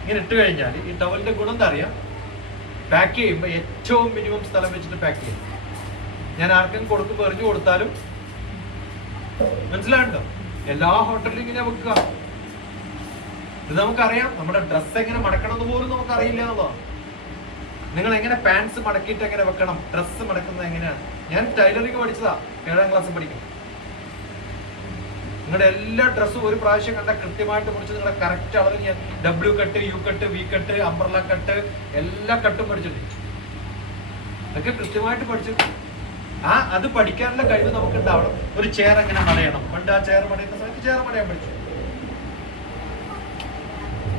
ഇങ്ങനെ ഇട്ട് കഴിഞ്ഞാൽ ഈ ടവലിന്റെ ഗുണം എന്താ അറിയാം? പാക്ക് ചെയ്യുമ്പോൾ ഏറ്റവും മിനിമം സ്ഥലം വെച്ചിട്ട് പാക്ക് ചെയ്യും. ഞാൻ ആർക്കും കൊടുക്കുമ്പോൾ എറിഞ്ഞു കൊടുത്താലും മനസ്സിലാണ്ടോ? എല്ലാ ഹോട്ടലിലും ഇങ്ങനെ വെക്കുക. ഇത് നമുക്കറിയാം. നമ്മുടെ ഡ്രസ്സ് എങ്ങനെ മടക്കണം എന്ന് പോലും നമുക്ക് അറിയില്ല എന്നുള്ളതാണ്. നിങ്ങൾ എങ്ങനെ പാൻസ് മടക്കിയിട്ട് എങ്ങനെ വെക്കണം, ഡ്രസ്സ് മടക്കുന്നത് എങ്ങനെയാണ്? ഞാൻ ടൈലറിംഗ് പഠിച്ചതാ, 7ാം ക്ലാസ്സിൽ പഠിക്കും. നിങ്ങളുടെ എല്ലാ ഡ്രസ്സും ഒരു പ്രാവശ്യം കണ്ടാൽ കൃത്യമായിട്ട് മുറിച്ച് നിങ്ങളുടെ കറക്റ്റ് അളവിൽ ഞാൻ W cut, U cut, V cut, umbrella cut, എല്ലാ കട്ടും പഠിച്ചിട്ടുണ്ട്. അതൊക്കെ കൃത്യമായിട്ട് പഠിച്ചിട്ട് അത് പഠിക്കാനുള്ള കഴിവ് നമുക്ക് ഉണ്ടാവണം. ഒരു ചെയർ എങ്ങനെ മടയണം, പണ്ട് ആ ചെയർ മടയുന്ന സമയത്ത് ചെയർ മടയാൻ പഠിച്ചു.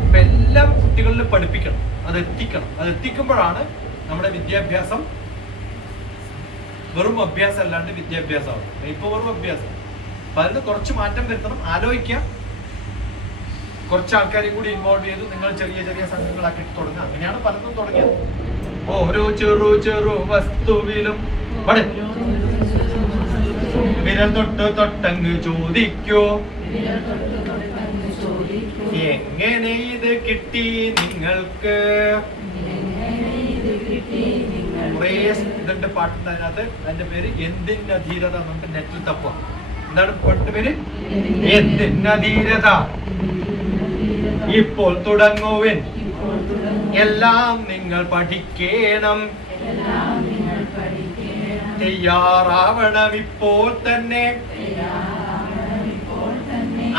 ഇപ്പൊ എല്ലാം കുട്ടികളിൽ പഠിപ്പിക്കണം, അത് എത്തിക്കണം. അത് എത്തിക്കുമ്പോഴാണ് നമ്മുടെ വിദ്യാഭ്യാസം വെറും അഭ്യാസം അല്ലാണ്ട് വിദ്യാഭ്യാസമാവും. ഇപ്പൊ വെറും അഭ്യാസം. അപ്പൊ അതിന് കുറച്ച് മാറ്റം വരുത്തണം. ആലോചിക്കാം, കുറച്ച് ആൾക്കാരെയും കൂടി ഇൻവോൾവ് ചെയ്ത് നിങ്ങൾ ചെറിയ ചെറിയ സംഘങ്ങളാക്കി തുടങ്ങുക. അങ്ങനെയാണ് പലതും തുടങ്ങിയത്. ഓരോ ചെറു ചെറു വസ്തുവിലും വിരൽ തൊട്ട് തൊട്ടങ്ങ് ചോദിക്കോ, എങ്ങനെ ഇത് കിട്ടി നിങ്ങൾക്ക്? കുറേ ഇതിന്റെ പാട്ടുണ്ട് അതിനകത്ത്. അതിന്റെ പേര് എന്തിന്റെ ധീരത നമുക്ക് നെറ്റിൽ തപ്പുക. എന്താണ് പാട്ടിന്റെ പേര്? എന്തിന്റെ ധീരത, ഇപ്പോൾ തുടങ്ങുവിൻ, എല്ലാം നിങ്ങൾ പഠിക്കണം, തയ്യാറാവണം ഇപ്പോൾ തന്നെ,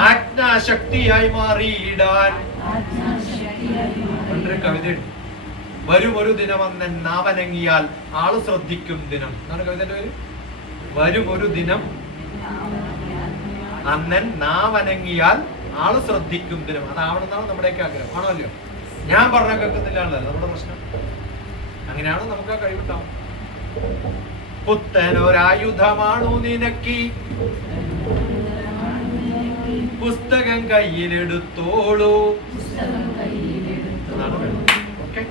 ആജ്ഞാശക്തിയായി മാറിയിടാൻ. പണ്ടൊരു കവിതയുണ്ട്, വരും ഒരു ദിനം അന്നൻ നാവനങ്ങിയാൽ ആള് ശ്രദ്ധിക്കും ദിനം എന്നാണ് കവിതയുടെ പേര്. വരും ഒരു ദിനം അന്നൻ നാവനങ്ങിയാൽ ആള് ശ്രദ്ധിക്കും ദിനം. അതാവണമെന്നാണ് നമ്മുടെയൊക്കെ ആഗ്രഹം. ആണോ അല്ലയോ? ഞാൻ പറഞ്ഞ കേൾക്കുന്നില്ലാണല്ലോ നമ്മുടെ പ്രശ്നം. അങ്ങനെയാണ് നമുക്ക് ആ കഴിവുണ്ടാവും. പുത്തനൊരായുധമാണു നിനക്കി, പുസ്തകം കയ്യിലെടുത്തോളൂ. ഓക്കെ,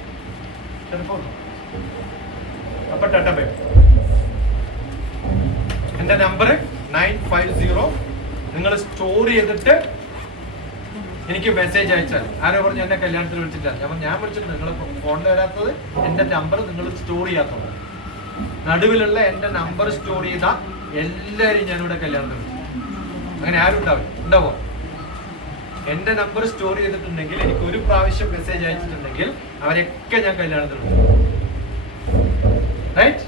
അപ്പൊ ടാറ്റ ബൈ. എന്റെ നമ്പർ 950. നിങ്ങൾ സ്റ്റോർ ചെയ്തിട്ട് എനിക്ക് മെസ്സേജ് അയച്ചാൽ. ആരോ പറഞ്ഞു എന്നെ കല്യാണത്തിന് വിളിച്ചില്ല. ഞാൻ വിളിച്ചിട്ട് നിങ്ങൾ ഫോണിൽ വരാത്തത് എന്റെ നമ്പർ നിങ്ങൾ സ്റ്റോർ ചെയ്യാത്തത്. നടുവിലുള്ള എന്റെ നമ്പർ സ്റ്റോർ ചെയ്ത എല്ലാവരും ഞാനിവിടെ കല്യാണത്തിന് വിളിച്ചു. അങ്ങനെ ആരും ഉണ്ടാവോ? എന്റെ നമ്പർ സ്റ്റോർ ചെയ്തിട്ടുണ്ടെങ്കിൽ, എനിക്ക് ഒരു പ്രാവശ്യം മെസ്സേജ് അയച്ചിട്ടുണ്ടെങ്കിൽ അവരൊക്കെ ഞാൻ കല്യാണത്തിന് വിളിച്ചു. റൈറ്റ്?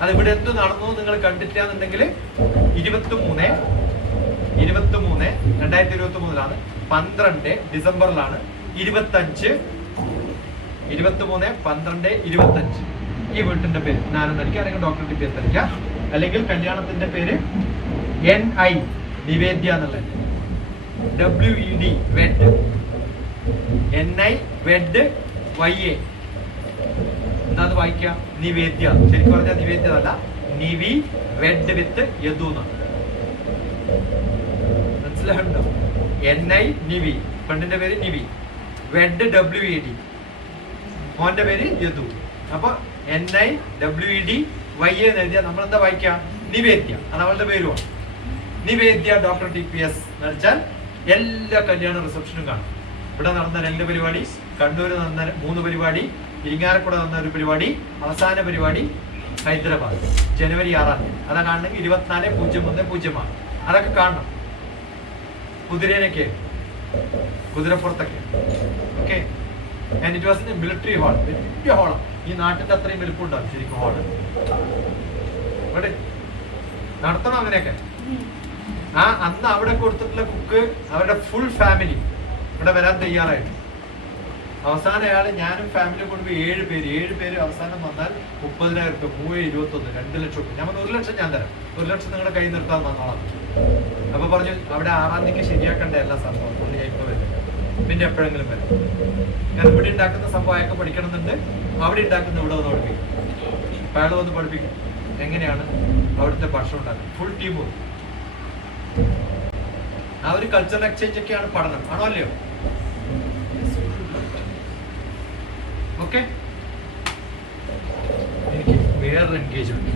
അത് ഇവിടെ എന്ത് നടന്നു നിങ്ങൾ കണ്ടിട്ടില്ല എന്നുണ്ടെങ്കിൽ 23/2023 12 ഡിസംബറിലാണ് 25 23/12/25 ഈ വീട്ടിന്റെ പേര് നാനെന്നടിക്കുക, അല്ലെങ്കിൽ ഡോക്ടർ ടിപ്പി എത്തടിക്കുക, അല്ലെങ്കിൽ കല്യാണത്തിന്റെ പേര് NI നിവേദ്യ എന്നുള്ളത്. WED wed, NI wed YA. എന്താ വായിക്കാം? നിവേദ്യ. ശരിക്കും പറഞ്ഞാൽ നിവേദ്യ അല്ല, നിവി വെഡ് വിത്ത് യദു എന്നാണ്. മനസ്സിലാവുണ്ടോ? NI നിവി, പെണ്ണിന്റെ പേര് നിവി, വെഡ് WED, മോന്റെ പേര് യദു. അപ്പൊ NI WED YA എന്ന് എഴുതിയാൽ നമ്മൾ എന്താ വായിക്കാം? നിവേദ്യ. അത് അവളുടെ പേരുമാണ്. നിവേദ്യ ഡോക്ടർ TPS നടിച്ചാൽ എല്ലാ കല്യാണ റിസപ്ഷനും കാണും. ഇവിടെ നടന്ന 2 പരിപാടി, കണ്ണൂര് നടന്ന 3 പരിപാടി, ഇരിങ്ങാലക്കുട നടന്ന 1 പരിപാടി, അവസാന പരിപാടി ഹൈദരാബാദ് ജനുവരി 6. അതാ കാണണമെങ്കിൽ 24/01/06. അതൊക്കെ കാണണം. കുതിരേനൊക്കെ, കുതിരപ്പുറത്തൊക്കെ. Okay. And it was in a military hall. വലിയ ഹാളാണ്. ഈ നാട്ടിന്റെ അത്രയും വലുപ്പമുണ്ടാവും ശരിക്കും ഹാള്. ഇവിടെ നടത്തണം അങ്ങനെയൊക്കെ. അന്ന് അവിടെ കൊടുത്തിട്ടുള്ള കുക്ക് അവരുടെ ഫുൾ ഫാമിലി ഇവിടെ വരാൻ തയ്യാറായിട്ട്. അവസാനം അയാൾ ഞാനും ഫാമിലിയും കൊണ്ട് 7 പേര് അവസാനം വന്നാൽ 30,000 രൂപ, 3,21, 2 ലക്ഷം രൂപ. ഞാൻ 1 ലക്ഷം ഞാൻ തരാം, 1 ലക്ഷം നിങ്ങളുടെ കയ്യിൽ നിർത്താൻ വന്നോളാം. അപ്പൊ പറഞ്ഞു അവിടെ 6-ാം തീയതിക്ക് ശരിയാക്കേണ്ട എല്ലാ സംഭവം കൊണ്ട് ഞാൻ ഇപ്പൊ വരില്ല, പിന്നെ എപ്പോഴെങ്കിലും വരാം. ഞാൻ ഇവിടെ ഉണ്ടാക്കുന്ന സംഭവം അയാൾക്ക് പഠിക്കണമെന്നുണ്ട്, അവിടെ ഉണ്ടാക്കുന്ന ഇവിടെ വന്ന് പഠിപ്പിക്കും. അപ്പൊ അയാൾ വന്ന് പഠിപ്പിക്കും. എങ്ങനെയാണ് അവിടുത്തെ ഭക്ഷണം ഉണ്ടാക്കുന്നത്. Full team work. ആ ഒരു കൾച്ചറൽ എക്സ്ചേഞ്ച് ഒക്കെയാണ് പഠനം, ആണോ അല്ലയോ? ഓക്കെ, എനിക്ക് വേറൊരു എൻഗേജ്മെന്റ്